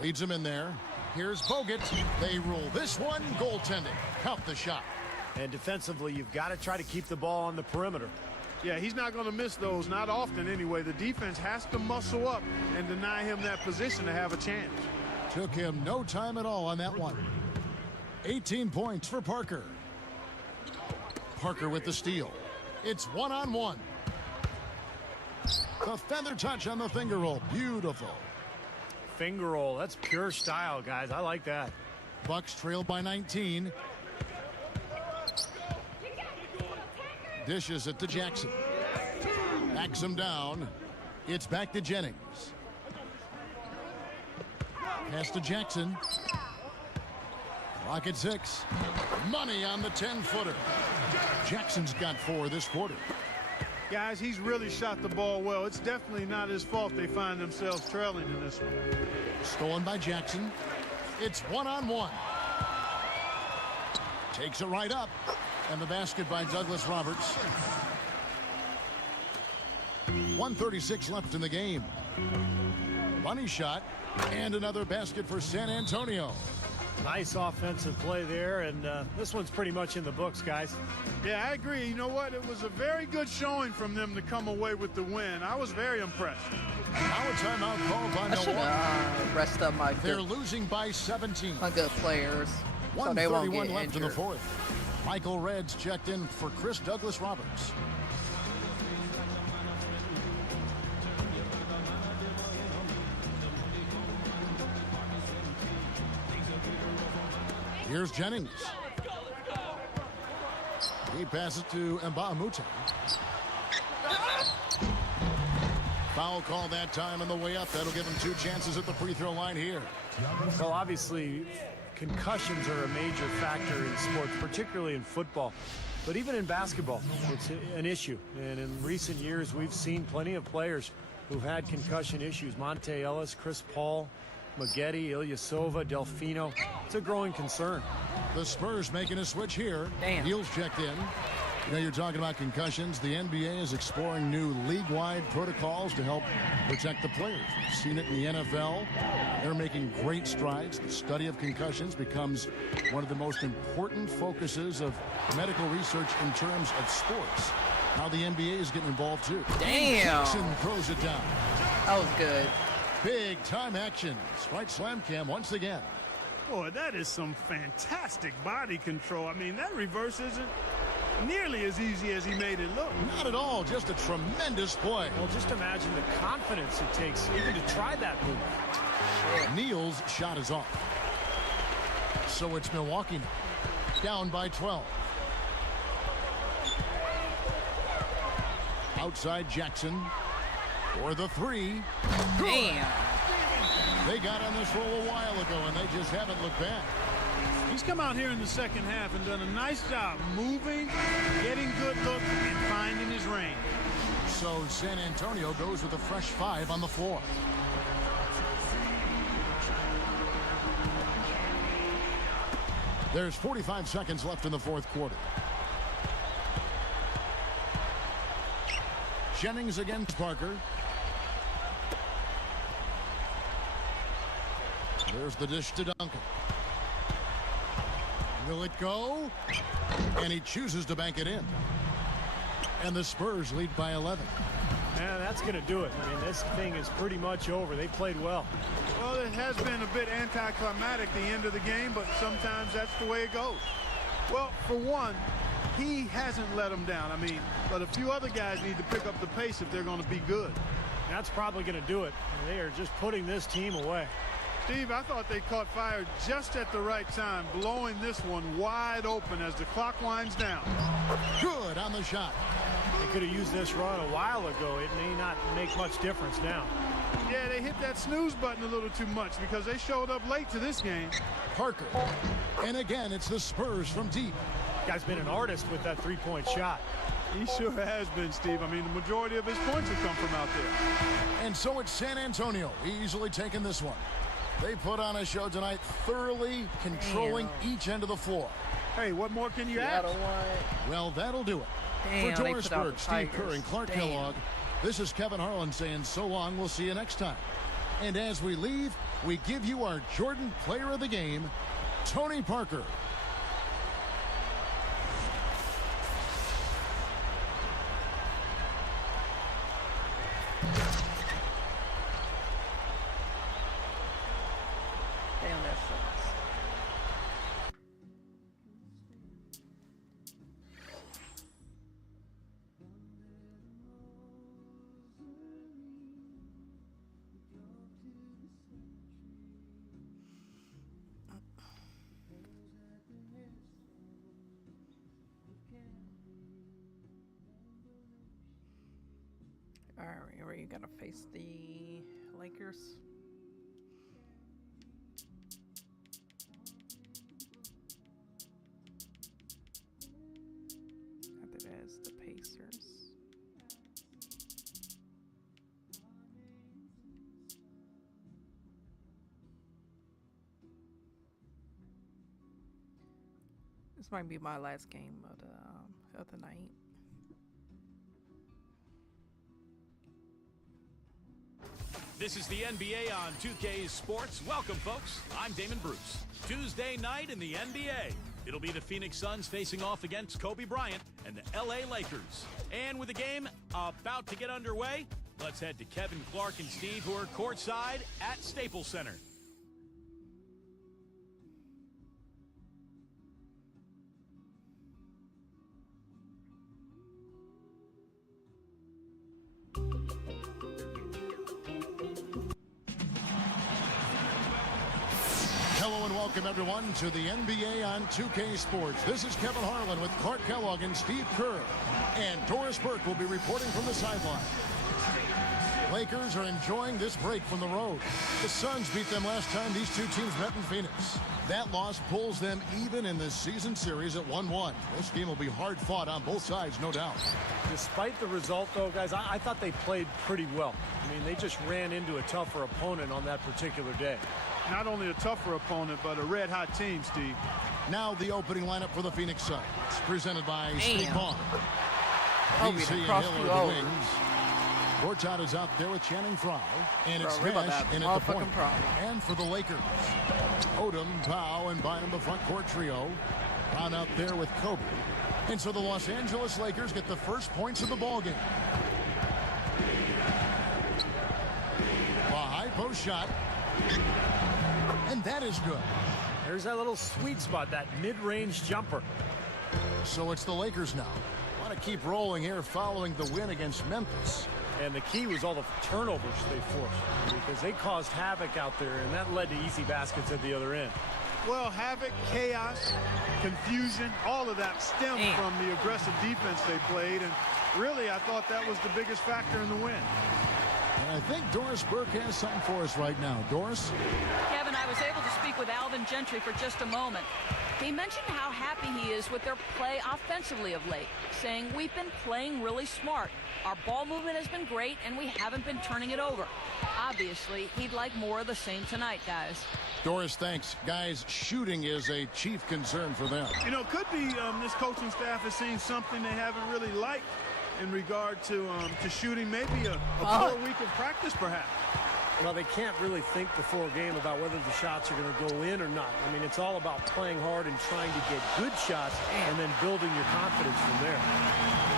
Leads him in there. Here's Bogut. They rule this one. Goaltending. Count the shot. And defensively, you've got to try to keep the ball on the perimeter. Yeah, he's not going to miss those, not often anyway. The defense has to muscle up and deny him that position to have a chance. Took him no time at all on that one. 18 points for Parker. Parker with the steal. It's one-on-one. The feather touch on the finger roll. Beautiful. Finger roll. That's pure style, guys. I like that. Bucks trail by 19. Dishes it to Jackson. Backs him down. It's back to Jennings. Pass to Jackson. Clock at 6. Money on the 10-footer. Jackson's got 4 this quarter. Guys, he's really shot the ball well. It's definitely not his fault they find themselves trailing in this one. Stolen by Jackson. It's one-on-one. Takes it right up. And the basket by Douglas Roberts. 1:36 left in the game. Money shot. And another basket for San Antonio. Nice offensive play there, and this one's pretty much in the books, guys. Yeah, I agree. You know what? It was a very good showing from them to come away with the win. I was very impressed. Now a timeout called by I should Milwaukee. rest up my They're good, losing by 17. my good players so they won't 1:31 get left in the injured. fourth. Michael Redd's checked in for Chris Douglas Roberts. Here's Jennings. He passes to Mbamute. Foul call that time on the way up. That'll give him 2 chances at the free throw line here. Well, obviously, concussions are a major factor in sports, particularly in football. But even in basketball, it's an issue. And in recent years, we've seen plenty of players who've had concussion issues. Monte Ellis, Chris Paul, Maggette, Ilyasova, Delfino. It's a growing concern. The Spurs making a switch here. Damn. Heels checked in. You know, you're talking about concussions. The NBA is exploring new league-wide protocols to help protect the players. We've seen it in the NFL. They're making great strides. The study of concussions becomes one of the most important focuses of medical research in terms of sports. Now the NBA is getting involved too. Damn. Jackson throws it down. That was good. Big time action. Sprite Slam Cam once again. Boy, that is some fantastic body control. I mean, that reverse isn't nearly as easy as he made it look. Not at all. Just a tremendous play. Well, just imagine the confidence it takes even to try that move. Neal's shot is off. So it's Milwaukee now. Down by 12. Outside Jackson for the 3. Damn. They got on this roll a while ago, and they just haven't looked back. He's come out here in the second half and done a nice job moving, getting good looks, and finding his range. So San Antonio goes with a fresh 5 on the floor. There's 45 seconds left in the fourth quarter. Jennings against Parker. There's the dish to Duncan. Will it go? And he chooses to bank it in. And the Spurs lead by 11. Yeah, that's going to do it. I mean, this thing is pretty much over. They played well. Well, it has been a bit anticlimactic the end of the game, but sometimes that's the way it goes. Well, for one, he hasn't let them down. I mean, but a few other guys need to pick up the pace if they're going to be good. That's probably going to do it. They are just putting this team away. Steve, I thought they caught fire just at the right time, blowing this one wide open as the clock winds down. Good on the shot. They could have used this run a while ago. It may not make much difference now. Yeah, they hit that snooze button a little too much because they showed up late to this game. Parker. And again, it's the Spurs from deep. Guy's been an artist with that three-point shot. He sure has been, Steve. I mean, the majority of his points have come from out there. And so it's San Antonio easily taking this one. They put on a show tonight, thoroughly controlling each end of the floor. Hey, what more can you ask? Well, that'll do it. Damn, For they Doris put out Burke, the Steve Kerr, Tigers. and Clark Damn. Kellogg, this is Kevin Harlan saying so long. We'll see you next time. And as we leave, we give you our Jordan Player of the Game, Tony Parker. Damn, that sucks. All right, where you gonna face the Lakers? Got that as the Pacers. This might be my last game of the night. This is the NBA on 2K Sports. Welcome, folks. I'm Damon Bruce. Tuesday night in the NBA. It'll be the Phoenix Suns facing off against Kobe Bryant and the LA Lakers. And with the game about to get underway, let's head to Kevin, Clark, and Steve, who are courtside at Staples Center. Welcome, everyone, to the NBA on 2K Sports. This is Kevin Harlan with Clark Kellogg and Steve Kerr. And Doris Burke will be reporting from the sideline. Lakers are enjoying this break from the road. The Suns beat them last time these two teams met in Phoenix. That loss pulls them even in the season series at 1-1. This game will be hard fought on both sides, no doubt. Despite the result, though, guys, I thought they played pretty well. I mean, they just ran into a tougher opponent on that particular day. Not only a tougher opponent, but a red-hot team, Steve. Now the opening lineup for the Phoenix Suns, presented by State Farm. BC and Hill are the wings. Gortat is out there with Channing Frye, and it's Nash in at the point. And for the Lakers, Odom, Powell, and Bynum, the front court trio. Brown out there with Kobe. And so the Los Angeles Lakers get the first points of the ballgame. A high post shot. And that is good. There's that little sweet spot, that mid-range jumper. So it's the Lakers now. Want to keep rolling here following the win against Memphis. And the key was all the turnovers they forced, because they caused havoc out there, and that led to easy baskets at the other end. Well, havoc, chaos, confusion, all of that stemmed from the aggressive defense they played. And really, I thought that was the biggest factor in the win. And I think Doris Burke has something for us right now. Doris? Kevin, I was able to speak with Alvin Gentry for just a moment. He mentioned how happy he is with their play offensively of late, saying we've been playing really smart. Our ball movement has been great, and we haven't been turning it over. Obviously, he'd like more of the same tonight, guys. Doris, thanks. Guys, shooting is a chief concern for them. You know, could be this coaching staff has seen something they haven't really liked in regard to shooting. Maybe a poor week of practice, perhaps. Well, they can't really think before a game about whether the shots are going to go in or not. I mean, it's all about playing hard and trying to get good shots and then building your confidence from there.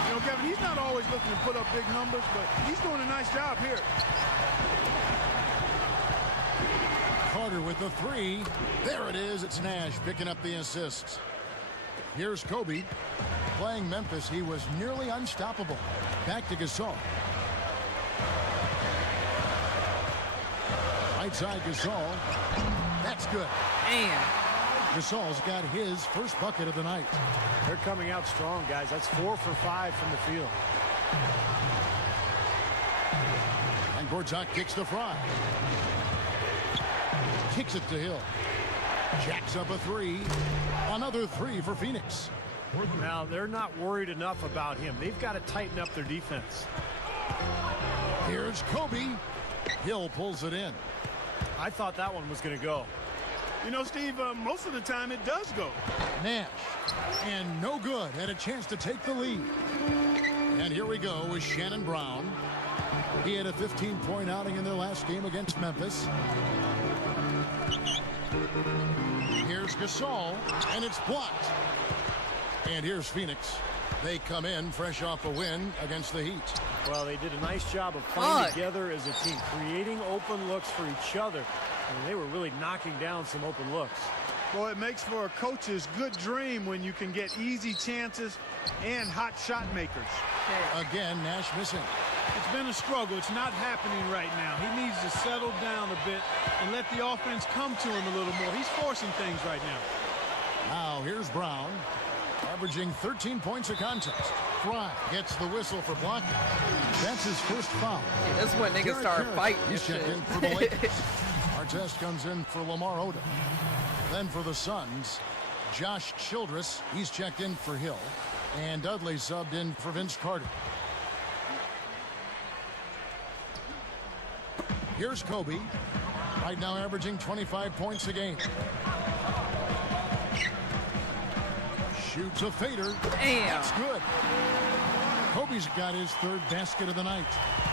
You know, Kevin, he's not always looking to put up big numbers, but he's doing a nice job here. Carter with the three. There it is. It's Nash picking up the assists. Here's Kobe. Playing Memphis, he was nearly unstoppable. Back to Gasol. Right side Gasol. That's good. And Gasol's got his first bucket of the night. They're coming out strong, guys. That's 4 for 5 from the field. And Gortat kicks to Frye. Kicks it to Hill. Jacks up a three. Another three for Phoenix. Now, they're not worried enough about him. They've got to tighten up their defense. Here's Kobe. Hill pulls it in. I thought that one was going to go. You know, Steve, most of the time it does go. Nash. And no good. Had a chance to take the lead. And here we go with Shannon Brown. He had a 15-point outing in their last game against Memphis. Here's Gasol, and it's blocked. And here's Phoenix. They come in fresh off a win against the Heat. Well, they did a nice job of playing together as a team, creating open looks for each other. And they were really knocking down some open looks. Boy, it makes for a coach's good dream when you can get easy chances and hot shot makers. Again, Nash missing. It's been a struggle. It's not happening right now. He needs to settle down a bit and let the offense come to him a little more. He's forcing things right now. Now here's Brown, averaging 13 points a contest. Frye gets the whistle for blocking. That's his first foul. Yeah, that's when niggas start fighting. He's checked in for the Lakers. Artest comes in for Lamar Odom. Then for the Suns, Josh Childress. He's checked in for Hill. And Dudley subbed in for Vince Carter. Here's Kobe. Right now averaging 25 points a game. Shoots a fader. Damn. That's good. Kobe's got his third basket of the night.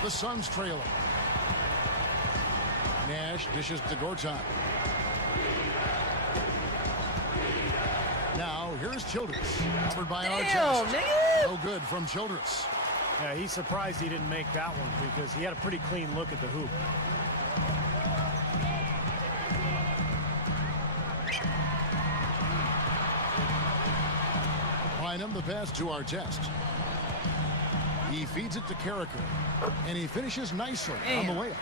The Suns trailing. Nash dishes to Gortat. Now here's Childress. Covered by Artest. No good from Childress. Yeah, he's surprised he didn't make that one because he had a pretty clean look at the hoop. Bynum, the pass to Artest. He feeds it to Carricker. And he finishes nicely on the way up.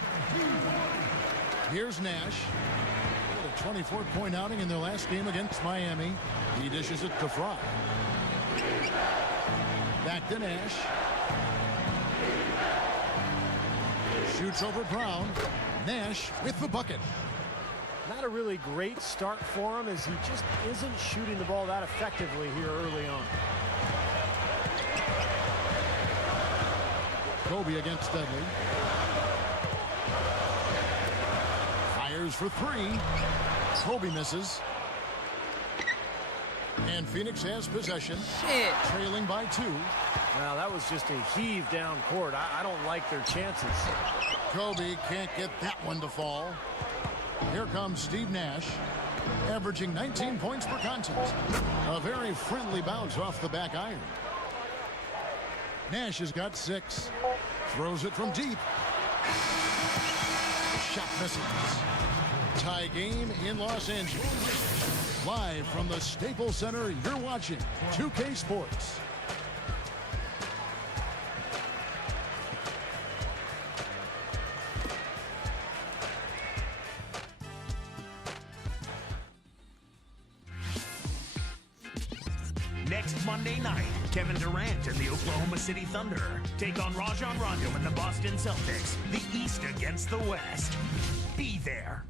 Here's Nash. What a 24-point outing in their last game against Miami. He dishes it to Fry. Back to Nash. Shoots over Brown. Nash with the bucket. Not a really great start for him as he just isn't shooting the ball that effectively here early on. Kobe against Dudley. Fires for three. Kobe misses. And Phoenix has possession. Shit. Trailing by 2. Now that was just a heave down court. I don't like their chances. Kobe can't get that one to fall. Here comes Steve Nash, averaging 19 points per contest. A very friendly bounce off the back iron. Nash has got 6. Throws it from deep. Shot misses. Tie game in Los Angeles. Live from the Staples Center, you're watching 2K Sports. Next Monday night, Kevin Durant and the Oklahoma City Thunder take on Rajon Rondo and the Boston Celtics. The East against the West. Be there.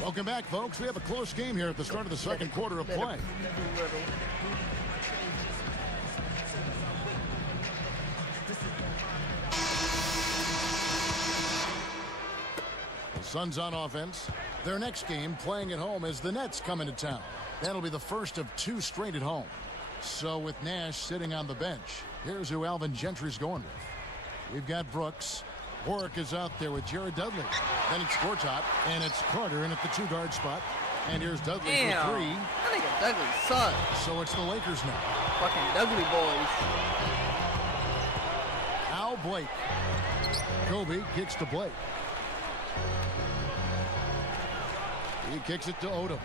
Welcome back, folks. We have a close game here at the start of the second quarter of play. The Suns on offense. Their next game, playing at home, as the Nets come into town. That'll be the first of 2 straight at home. So with Nash sitting on the bench, here's who Alvin Gentry's going with. We've got Brooks. Warwick is out there with Jared Dudley. Then it's Gortat, and it's Carter in at the 2-guard spot. And here's Dudley for 3. I think Dudley sucks. So it's the Lakers now. Fucking Dudley boys. Al Blake. Kobe kicks to Blake. He kicks it to Odom.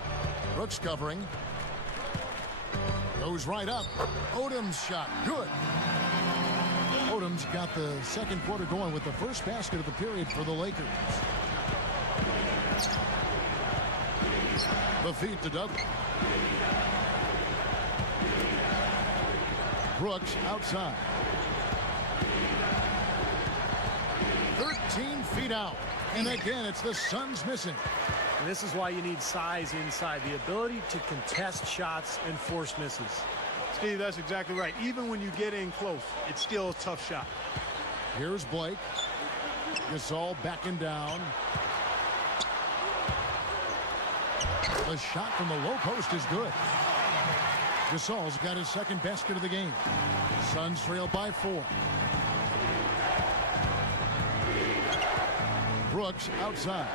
Brooks covering. Goes right up. Odom's shot. Good. Odom's got the second quarter going with the first basket of the period for the Lakers. The feed to Dudley. Brooks outside. 13 feet out. And again, it's the Suns missing. And this is why you need size inside. The ability to contest shots and force misses. Steve, that's exactly right. Even when you get in close, it's still a tough shot. Here's Blake. Gasol backing down. The shot from the low post is good. Gasol's got his second basket of the game. Suns trail by 4. Brooks outside.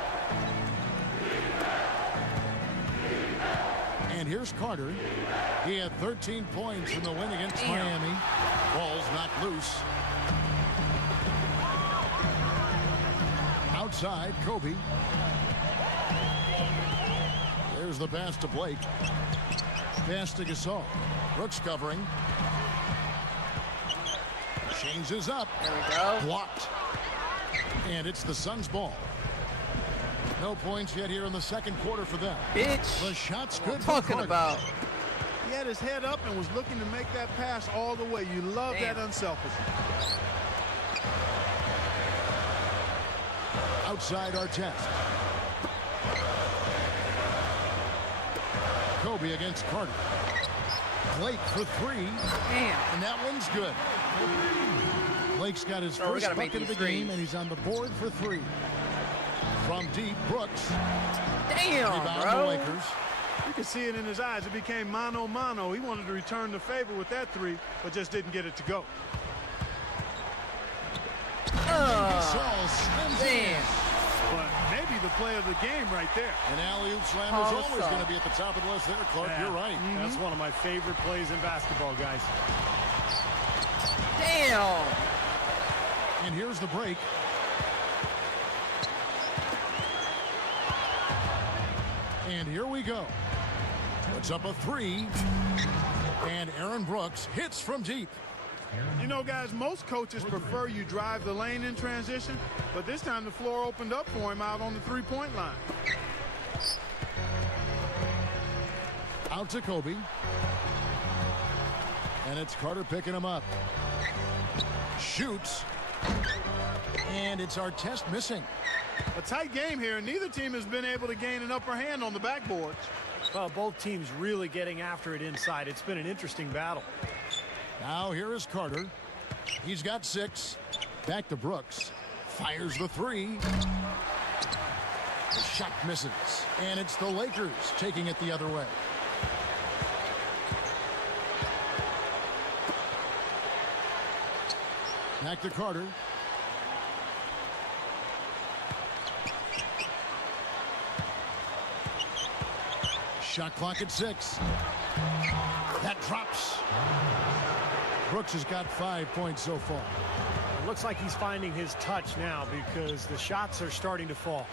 And here's Carter. He had 13 points in the win against Miami. Ball's knocked loose. Outside, Kobe. There's the pass to Blake. Pass to Gasol. Brooks covering. Changes up. There we go. Blocked. And it's the Suns' ball. No points yet here in the second quarter for them. Bitch. The shot's good. Talking about. He had his head up and was looking to make that pass all the way. You love that unselfishness. Outside Artest. Kobe against Carter. Blake for 3. Damn. And that one's good. Blake's got his first bucket of the game, and he's on the board for 3. From deep, Brooks. Damn, Rebound bro. the Lakers. You can see it in his eyes. It became mano-mano. He wanted to return the favor with that 3, but just didn't get it to go. Gasol slams it in. But maybe the play of the game right there. An alley-oop slam is always going to be at the top of the list there, Clark. Yeah. You're right. That's one of my favorite plays in basketball, guys. Damn. And here's the break. And here we go. Puts up a 3. And Aaron Brooks hits from deep. You know, guys, most coaches prefer you drive the lane in transition, but this time the floor opened up for him out on the three-point line. Out to Kobe. And it's Carter picking him up. Shoots. And it's Artest missing. A tight game here, and neither team has been able to gain an upper hand on the backboards. Well, both teams really getting after it inside. It's been an interesting battle. Now here is Carter. He's got 6. Back to Brooks. Fires the 3. The shot misses. And it's the Lakers taking it the other way. Back to Carter. Shot clock at 6. That drops. Brooks has got 5 points so far. It looks like he's finding his touch now because the shots are starting to fall.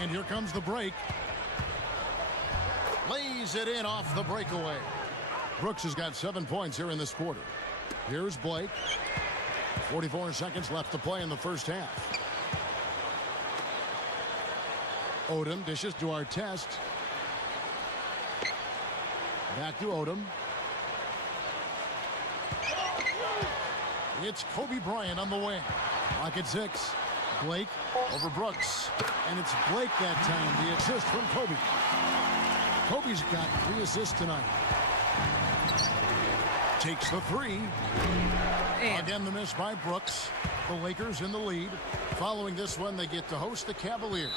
And here comes the break. Lays it in off the breakaway. Brooks has got 7 points here in this quarter. Here's Blake. 44 seconds left to play in the first half. Odom dishes to Artest. Back to Odom. It's Kobe Bryant on the wing. Clock at 6. Blake over Brooks. And it's Blake that time. The assist from Kobe. Kobe's got 3 assists tonight. Takes the 3. Again, the miss by Brooks. The Lakers in the lead. Following this one, they get to host the Cavaliers.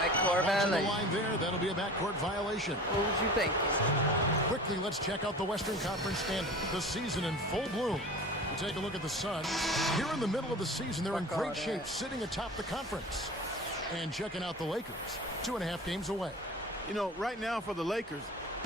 Backcourt Watching the violation. line there, that'll be a backcourt violation. What would you think? Quickly, let's check out the Western Conference standings. The season in full bloom. We'll take a look at the Suns. Here in the middle of the season, they're in Fuck all great shape, that. sitting atop the conference. And checking out the Lakers, 2.5 games away. You know, right now for the Lakers,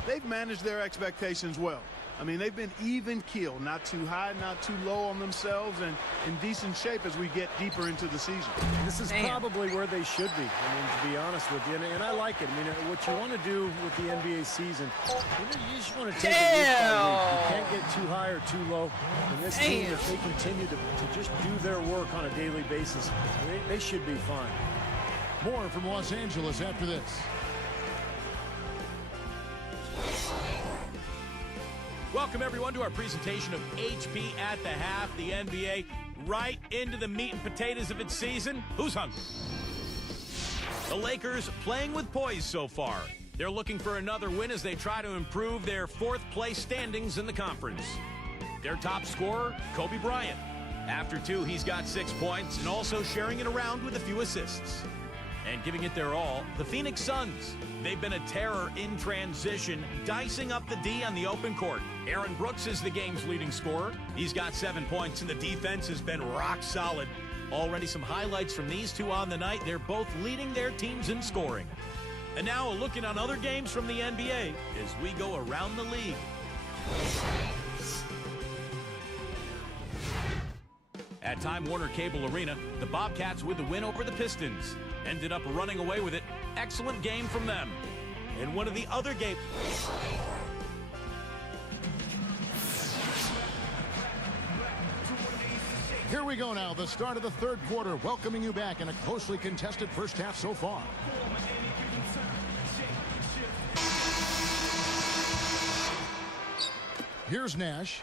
they've managed their expectations well. I mean, they've been even keel, not too high, not too low on themselves, and in decent shape as we get deeper into the season. This is probably where they should be, I mean, to be honest with you. And I like it. I mean, what you want to do with the NBA season, you just want to take it week by week. You can't get too high or too low. And this team, if they continue to just do their work on a daily basis, they should be fine. More from Los Angeles after this. Welcome, everyone, to our presentation of HP at the Half, the NBA, right into the meat and potatoes of its season. Who's hungry? The Lakers playing with poise so far. They're looking for another win as they try to improve their 4th-place standings in the conference. Their top scorer, Kobe Bryant. After 2, he's got 6 points and also sharing it around with a few assists. And giving it their all, the Phoenix Suns. They've been a terror in transition, dicing up the D on the open court. Aaron Brooks is the game's leading scorer. He's got 7 points, and the defense has been rock solid. Already some highlights from these two on the night. They're both leading their teams in scoring. And now a look in on other games from the NBA as we go around the league. At Time Warner Cable Arena, the Bobcats with the win over the Pistons. Ended up running away with it. Excellent game from them. And one of the other games... Here we go now, the start of the 3rd quarter, welcoming you back in a closely contested first half so far. Here's Nash.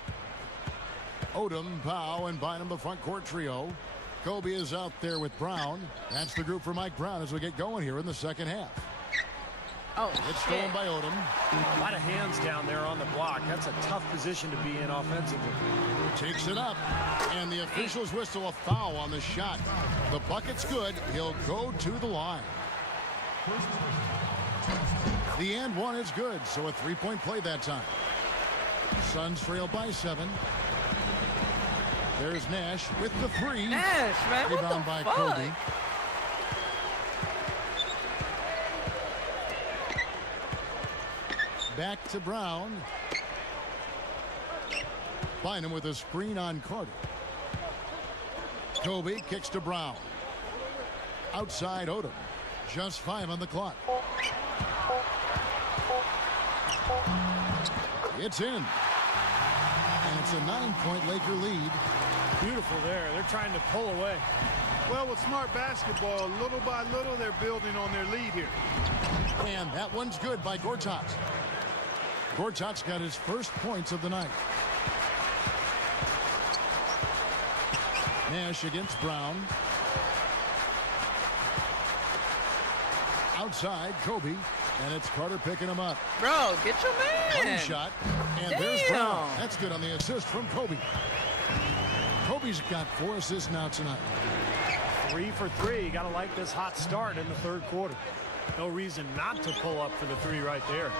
Odom, Powell, and Bynum, the front court trio. Kobe is out there with Brown. That's the group for Mike Brown as we get going here in the second half. Oh, it's stolen by Odom. A lot of hands down there on the block. That's a tough position to be in offensively. Takes it up, and the officials whistle a foul on the shot. The bucket's good. He'll go to the line. The and one is good, so a 3-point play that time. Suns trail by 7. There's Nash with the 3. Nash, man, what Rebound the by fuck? Kobe. Back to Brown. Bynum with a screen on Carter. Kobe kicks to Brown. Outside Odom. Just 5 on the clock. It's in. And it's a 9-point Laker lead. Beautiful there. They're trying to pull away. Well, with smart basketball, little by little, they're building on their lead here. And that one's good by Gortat. Gortat's got his first points of the night. Nash against Brown. Outside, Kobe. And it's Carter picking him up. Bro, get your man. One shot. And Damn. there's Brown. That's good on the assist from Kobe. Kobe's got 4 assists now tonight. 3 for 3. Got to like this hot start in the third quarter. No reason not to pull up for the 3 right there.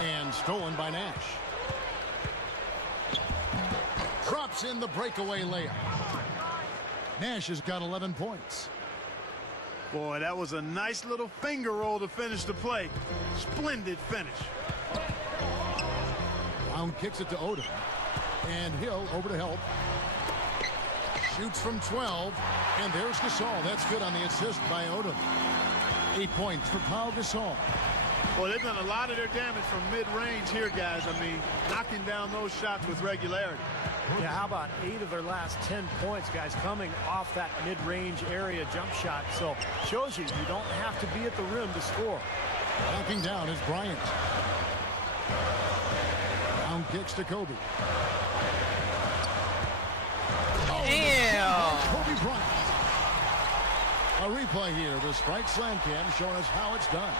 And stolen by Nash. Drops in the breakaway layup. Nash has got 11 points. Boy, that was a nice little finger roll to finish the play. Splendid finish. Brown kicks it to Odom. And Hill over to help. Shoots from 12. And there's Gasol. That's good on the assist by Odom. 8 points for Pau Gasol. Well, they've done a lot of their damage from mid-range here, guys. I mean, knocking down those shots with regularity. Yeah, how about 8 of their last 10 points, guys, coming off that mid-range area jump shot. So shows you don't have to be at the rim to score. Knocking down is Bryant. Brown kicks to Kobe. Damn. Kobe Bryant. A replay here. The strike slam cam showing us how it's done.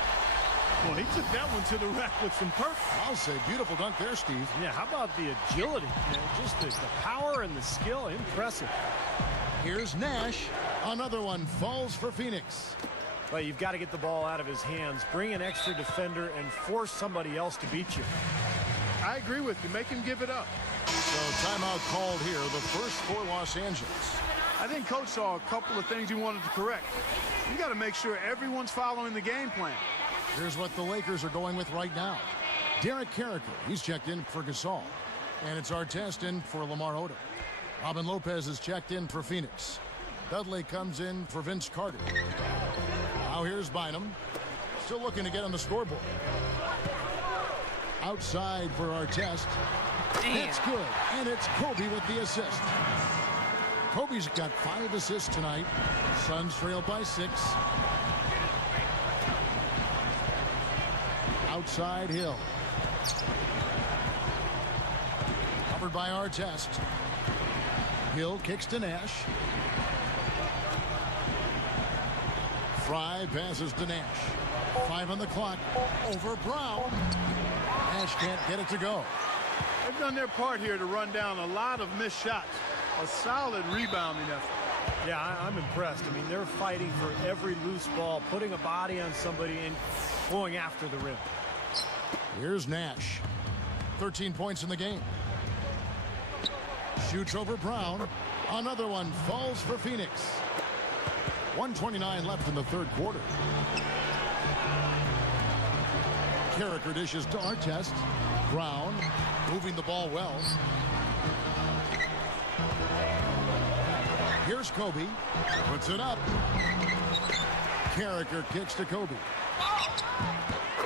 Well, he took that one to the rack with some purpose. I'll say beautiful dunk there, Steve. Yeah, how about the agility? Just the power and the skill. Impressive. Here's Nash. Another one falls for Phoenix. But you've got to get the ball out of his hands, bring an extra defender, and force somebody else to beat you. I agree with you. Make him give it up. So timeout called here, the first for Los Angeles. I think Coach saw a couple of things he wanted to correct. You got to make sure everyone's following the game plan. Here's what the Lakers are going with right now. Derek Carricker, he's checked in for Gasol. And it's Artest in for Lamar Odom. Robin Lopez is checked in for Phoenix. Dudley comes in for Vince Carter. Now here's Bynum. Still looking to get on the scoreboard. Outside for Artest. That's good. And it's Kobe with the assist. Kobe's got 5 assists tonight. Suns trail by 6. Outside Hill. Covered by Artest. Hill kicks to Nash. Fry passes to Nash. 5 on the clock. Over Brown. Nash can't get it to go. They've done their part here to run down a lot of missed shots. A solid rebounding effort. Yeah, I'm impressed. I mean, they're fighting for every loose ball, putting a body on somebody and going after the rim. Here's Nash. 13 points in the game. Shoots over Brown. Another one falls for Phoenix. 1:29 left in the third quarter. Carricker dishes to Artest. Brown moving the ball well. Here's Kobe. Puts it up. Carricker kicks to Kobe.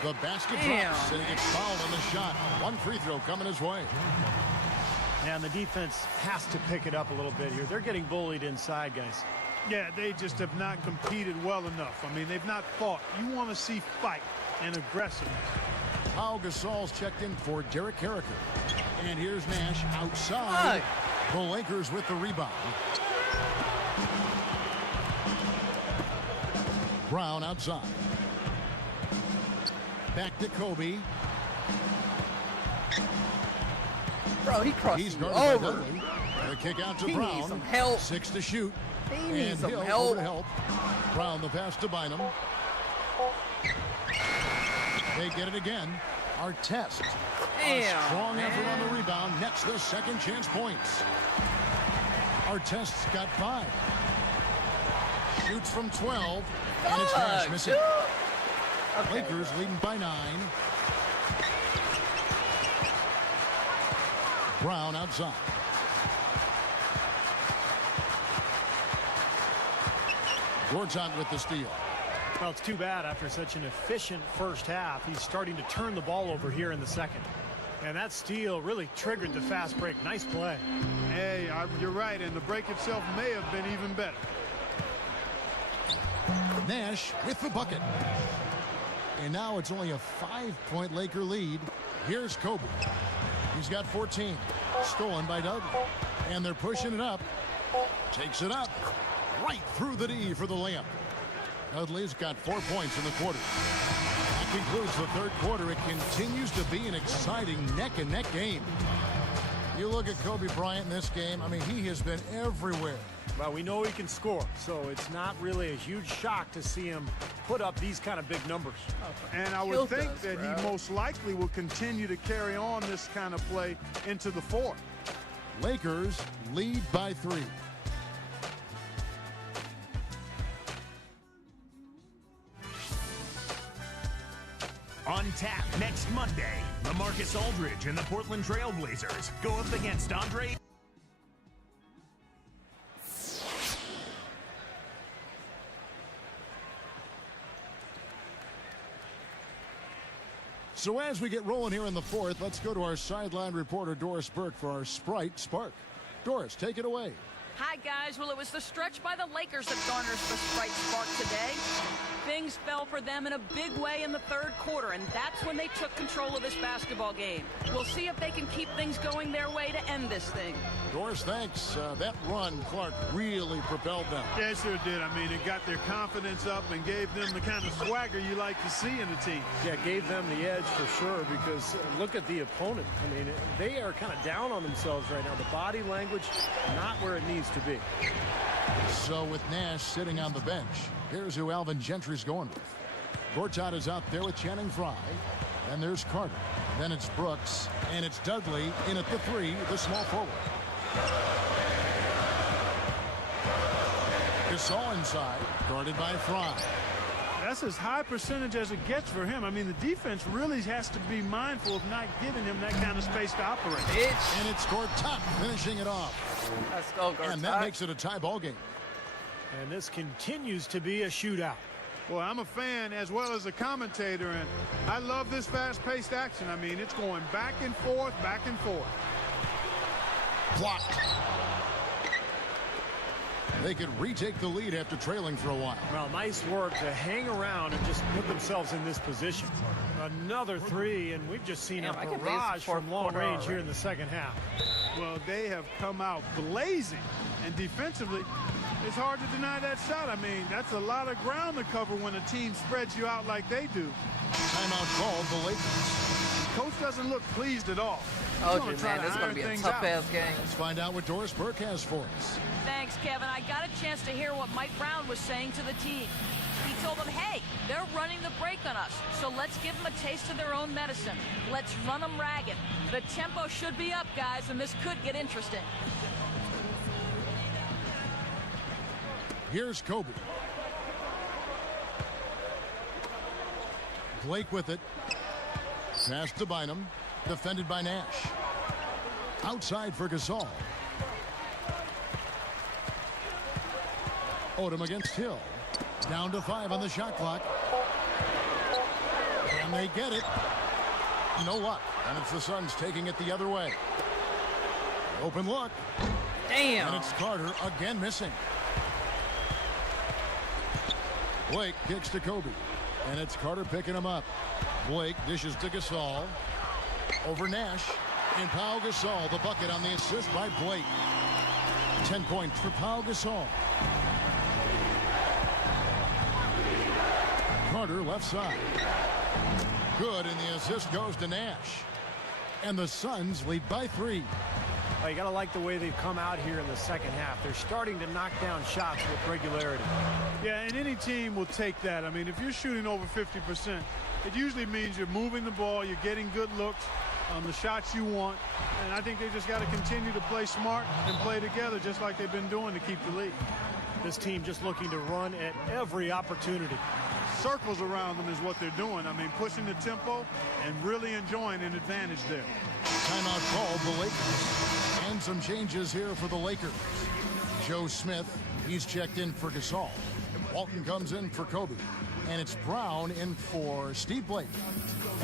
The basket drops and he gets fouled on the shot. 1 free throw coming his way. And the defense has to pick it up a little bit here. They're getting bullied inside, guys. Yeah, they just have not competed well enough. I mean, they've not fought. You want to see fight and aggressiveness. Pau Gasol's checked in for Derek Carricker. And here's Nash outside. The Lakers with the rebound. Brown outside. Back to Kobe. Bro, he crossed He's you guarded by over. Dudley. The kick out to He Brown. needs some help. 6 to shoot. He needs And some Hill help. over to help. Brown the pass to Bynum. They get it again. Artest. A strong effort on the rebound. Nets the second chance points. Artest's got 5. Shoots from 12. And it's Nash missing. Okay. Lakers leading by 9. Brown outside. Gortat with the steal. Well, it's too bad after such an efficient first half. He's starting to turn the ball over here in the second. And that steal really triggered the fast break. Nice play. Hey, you're right, and the break itself may have been even better. Nash with the bucket. And now it's only a 5-point Laker lead. Here's Kobe. He's got 14. Stolen by Dudley. And they're pushing it up. Takes it up. Right through the D for the layup. Dudley's got 4 points in the quarter. That concludes the third quarter. It continues to be an exciting neck-and-neck game. You look at Kobe Bryant in this game. I mean, he has been everywhere. Well, we know he can score, so it's not really a huge shock to see him put up these kind of big numbers. And I would think that he most likely will continue to carry on this kind of play into the fourth. Lakers lead by 3. On tap next Monday, LaMarcus Aldridge and the Portland Trail Blazers go up against Andre. So as we get rolling here in the fourth, let's go to our sideline reporter, Doris Burke, for our Sprite Spark. Doris, take it away. Hi, guys. Well, it was the stretch by the Lakers that garners the Sprite Spark today. Things fell for them in a big way in the third quarter, and that's when they took control of this basketball game. We'll see if they can keep things going their way to end this thing. Doris, thanks. That run, Clark, really propelled them. Yeah, it sure did. I mean, it got their confidence up and gave them the kind of swagger you like to see in a team. Yeah, it gave them the edge for sure, because look at the opponent. I mean, they are kind of down on themselves right now. The body language, not where it needs to be. So with Nash sitting on the bench, here's who Alvin Gentry's going with. Gortat is out there with Channing Frye. And there's Carter. Then it's Brooks. And it's Dudley in at the 3, the small forward. Gasol inside, guarded by Frye. That's as high percentage as it gets for him. I mean, the defense really has to be mindful of not giving him that kind of space to operate. And it's Gortat finishing it off. Let's go, Gortat. And that makes it a tie ball game. And this continues to be a shootout. Well, I'm a fan as well as a commentator, and I love this fast-paced action. I mean, it's going back and forth, back and forth. Blocked. They could retake the lead after trailing for a while. Well, nice work to hang around and just put themselves in this position. Another 3, and we've just seen a barrage from long range here in the second half. Well, they have come out blazing, and defensively, it's hard to deny that shot. I mean, that's a lot of ground to cover when a team spreads you out like they do. Timeout called the Lakers. Coach doesn't look pleased at all. Oh, man, this is going to be a tough-ass game. Let's find out what Doris Burke has for us. Thanks, Kevin. I got a chance to hear what Mike Brown was saying to the team. He told them, hey, they're running the break on us, so let's give them a taste of their own medicine. Let's run them ragged. The tempo should be up, guys, and this could get interesting. Here's Kobe. Blake with it. Pass to Bynum. Defended by Nash. Outside for Gasol. Odom against Hill. Down to 5 on the shot clock. And they get it. No luck. And it's the Suns taking it the other way. Open look. Damn. And it's Carter again missing. Blake kicks to Kobe. And it's Carter picking him up. Blake dishes to Gasol. Over Nash. And Pau Gasol, the bucket on the assist by Blake. 10 points for Pau Gasol. Carter left side. Good, and the assist goes to Nash. And the Suns lead by 3. You got to like the way they've come out here in the second half. They're starting to knock down shots with regularity. Yeah, and any team will take that. I mean, if you're shooting over 50%, it usually means you're moving the ball, you're getting good looks on the shots you want. And I think they just got to continue to play smart and play together just like they've been doing to keep the lead. This team just looking to run at every opportunity. Circles around them is what they're doing. I mean, pushing the tempo and really enjoying an advantage there. Timeout called the Lakers. And some changes here for the Lakers. Joe Smith, he's checked in for Gasol. Walton comes in for Kobe. And it's Brown in for Steve Blake.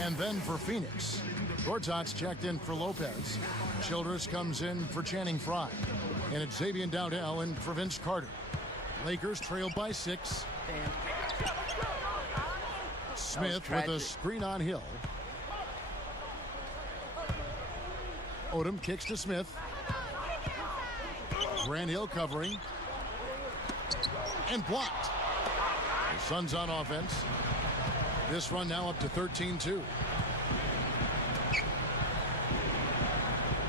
And then for Phoenix, Gortat's checked in for Lopez. Childress comes in for Channing Frye. And it's Xavier Dowdell in for Vince Carter. Lakers trail by 6. Damn. Smith with a screen on Hill. Odom kicks to Smith. Grant Hill covering. And blocked. The Suns on offense. This run now up to 13-2.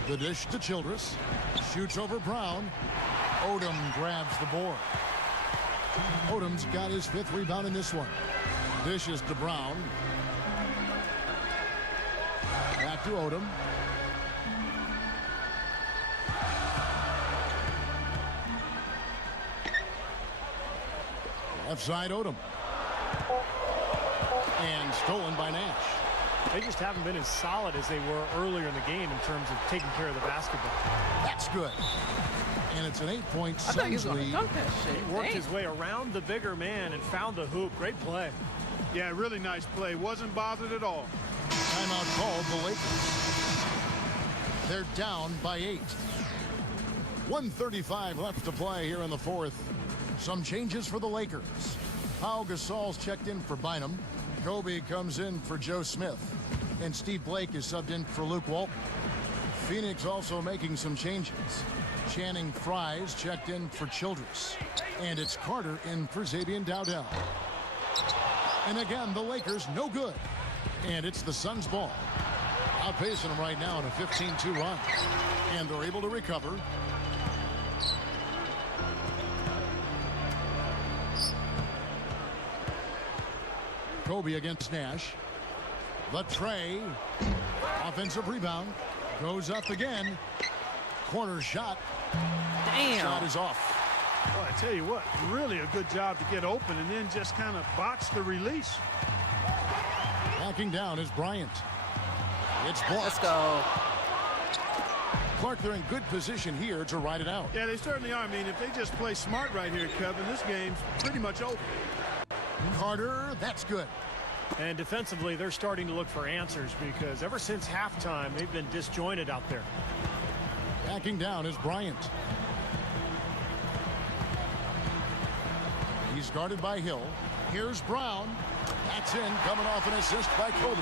The dish to Childress. Shoots over Brown. Odom grabs the board. Odom's got his 5th rebound in this one. Dishes to Brown. Back to Odom. Left side Odom. And stolen by Nash. They just haven't been as solid as they were earlier in the game in terms of taking care of the basketball. That's good. And it's an 8-point I thought he was Suns going to lead. dunk that shit. He worked Dang. his way around the bigger man and found the hoop. Great play. Yeah, really nice play. Wasn't bothered at all. Timeout called the Lakers. They're down by 8. 1:35 left to play here in the 4th. Some changes for the Lakers. Pau Gasol's checked in for Bynum. Kobe comes in for Joe Smith. And Steve Blake is subbed in for Luke Walton. Phoenix also making some changes. Channing Frye's checked in for Childress. And it's Carter in for Xavier Dowdell. And again, the Lakers no good. And it's the Suns' ball. Outpacing them right now in a 15-2 run. And they're able to recover. Kobe against Nash. The tray. Offensive rebound. Goes up again. Corner shot. Damn. Shot is off. Well, I tell you what, really a good job to get open and then just kind of botch the release. Backing down is Bryant. It's blocked. Let's go. Clark, they're in good position here to ride it out. Yeah, they certainly are. I mean, if they just play smart right here, Kevin, this game's pretty much over. Carter, that's good. And defensively, they're starting to look for answers because ever since halftime, they've been disjointed out there. Backing down is Bryant. He's guarded by Hill. Here's Brown. That's in, coming off an assist by Kobe.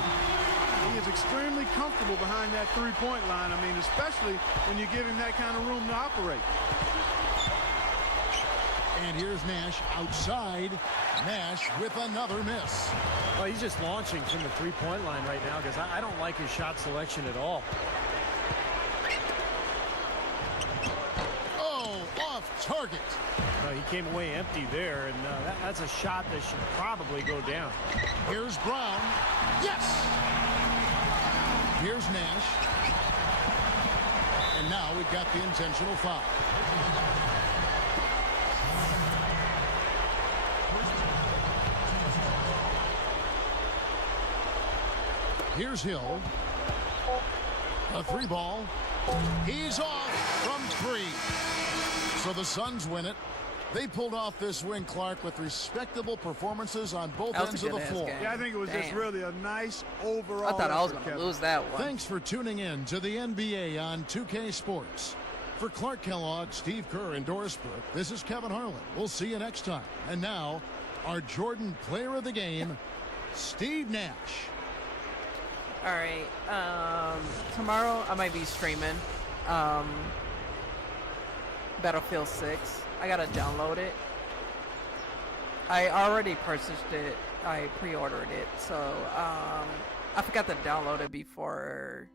He is extremely comfortable behind that three-point line. I mean, especially when you give him that kind of room to operate. And here's Nash outside. Nash with another miss. Well, he's just launching from the three-point line right now because I don't like his shot selection at all. Oh, off target. He came away empty there, and that's a shot that should probably go down. Here's Brown. Yes! Here's Nash. And now we've got the intentional foul. Here's Hill. A three ball. He's off from 3. So the Suns win it. They pulled off this win, Clark, with respectable performances on both ends of the floor. Game. Yeah, I think it was just Damn. really a nice overall I thought I was effort, going to Kevin. lose that one. Thanks for tuning in to the NBA on 2K Sports. For Clark Kellogg, Steve Kerr, and Doris Burke, this is Kevin Harlan. We'll see you next time. And now, our Jordan Player of the Game, Steve Nash. All right. Tomorrow I might be streaming Battlefield 6. I gotta download it. I already purchased it. I pre-ordered it, so I forgot to download it before.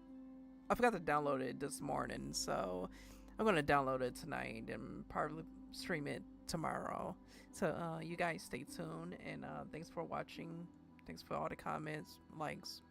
I forgot to download it this morning, so I'm gonna download it tonight and probably stream it tomorrow. So you guys stay tuned, and thanks for watching. Thanks for all the comments, likes.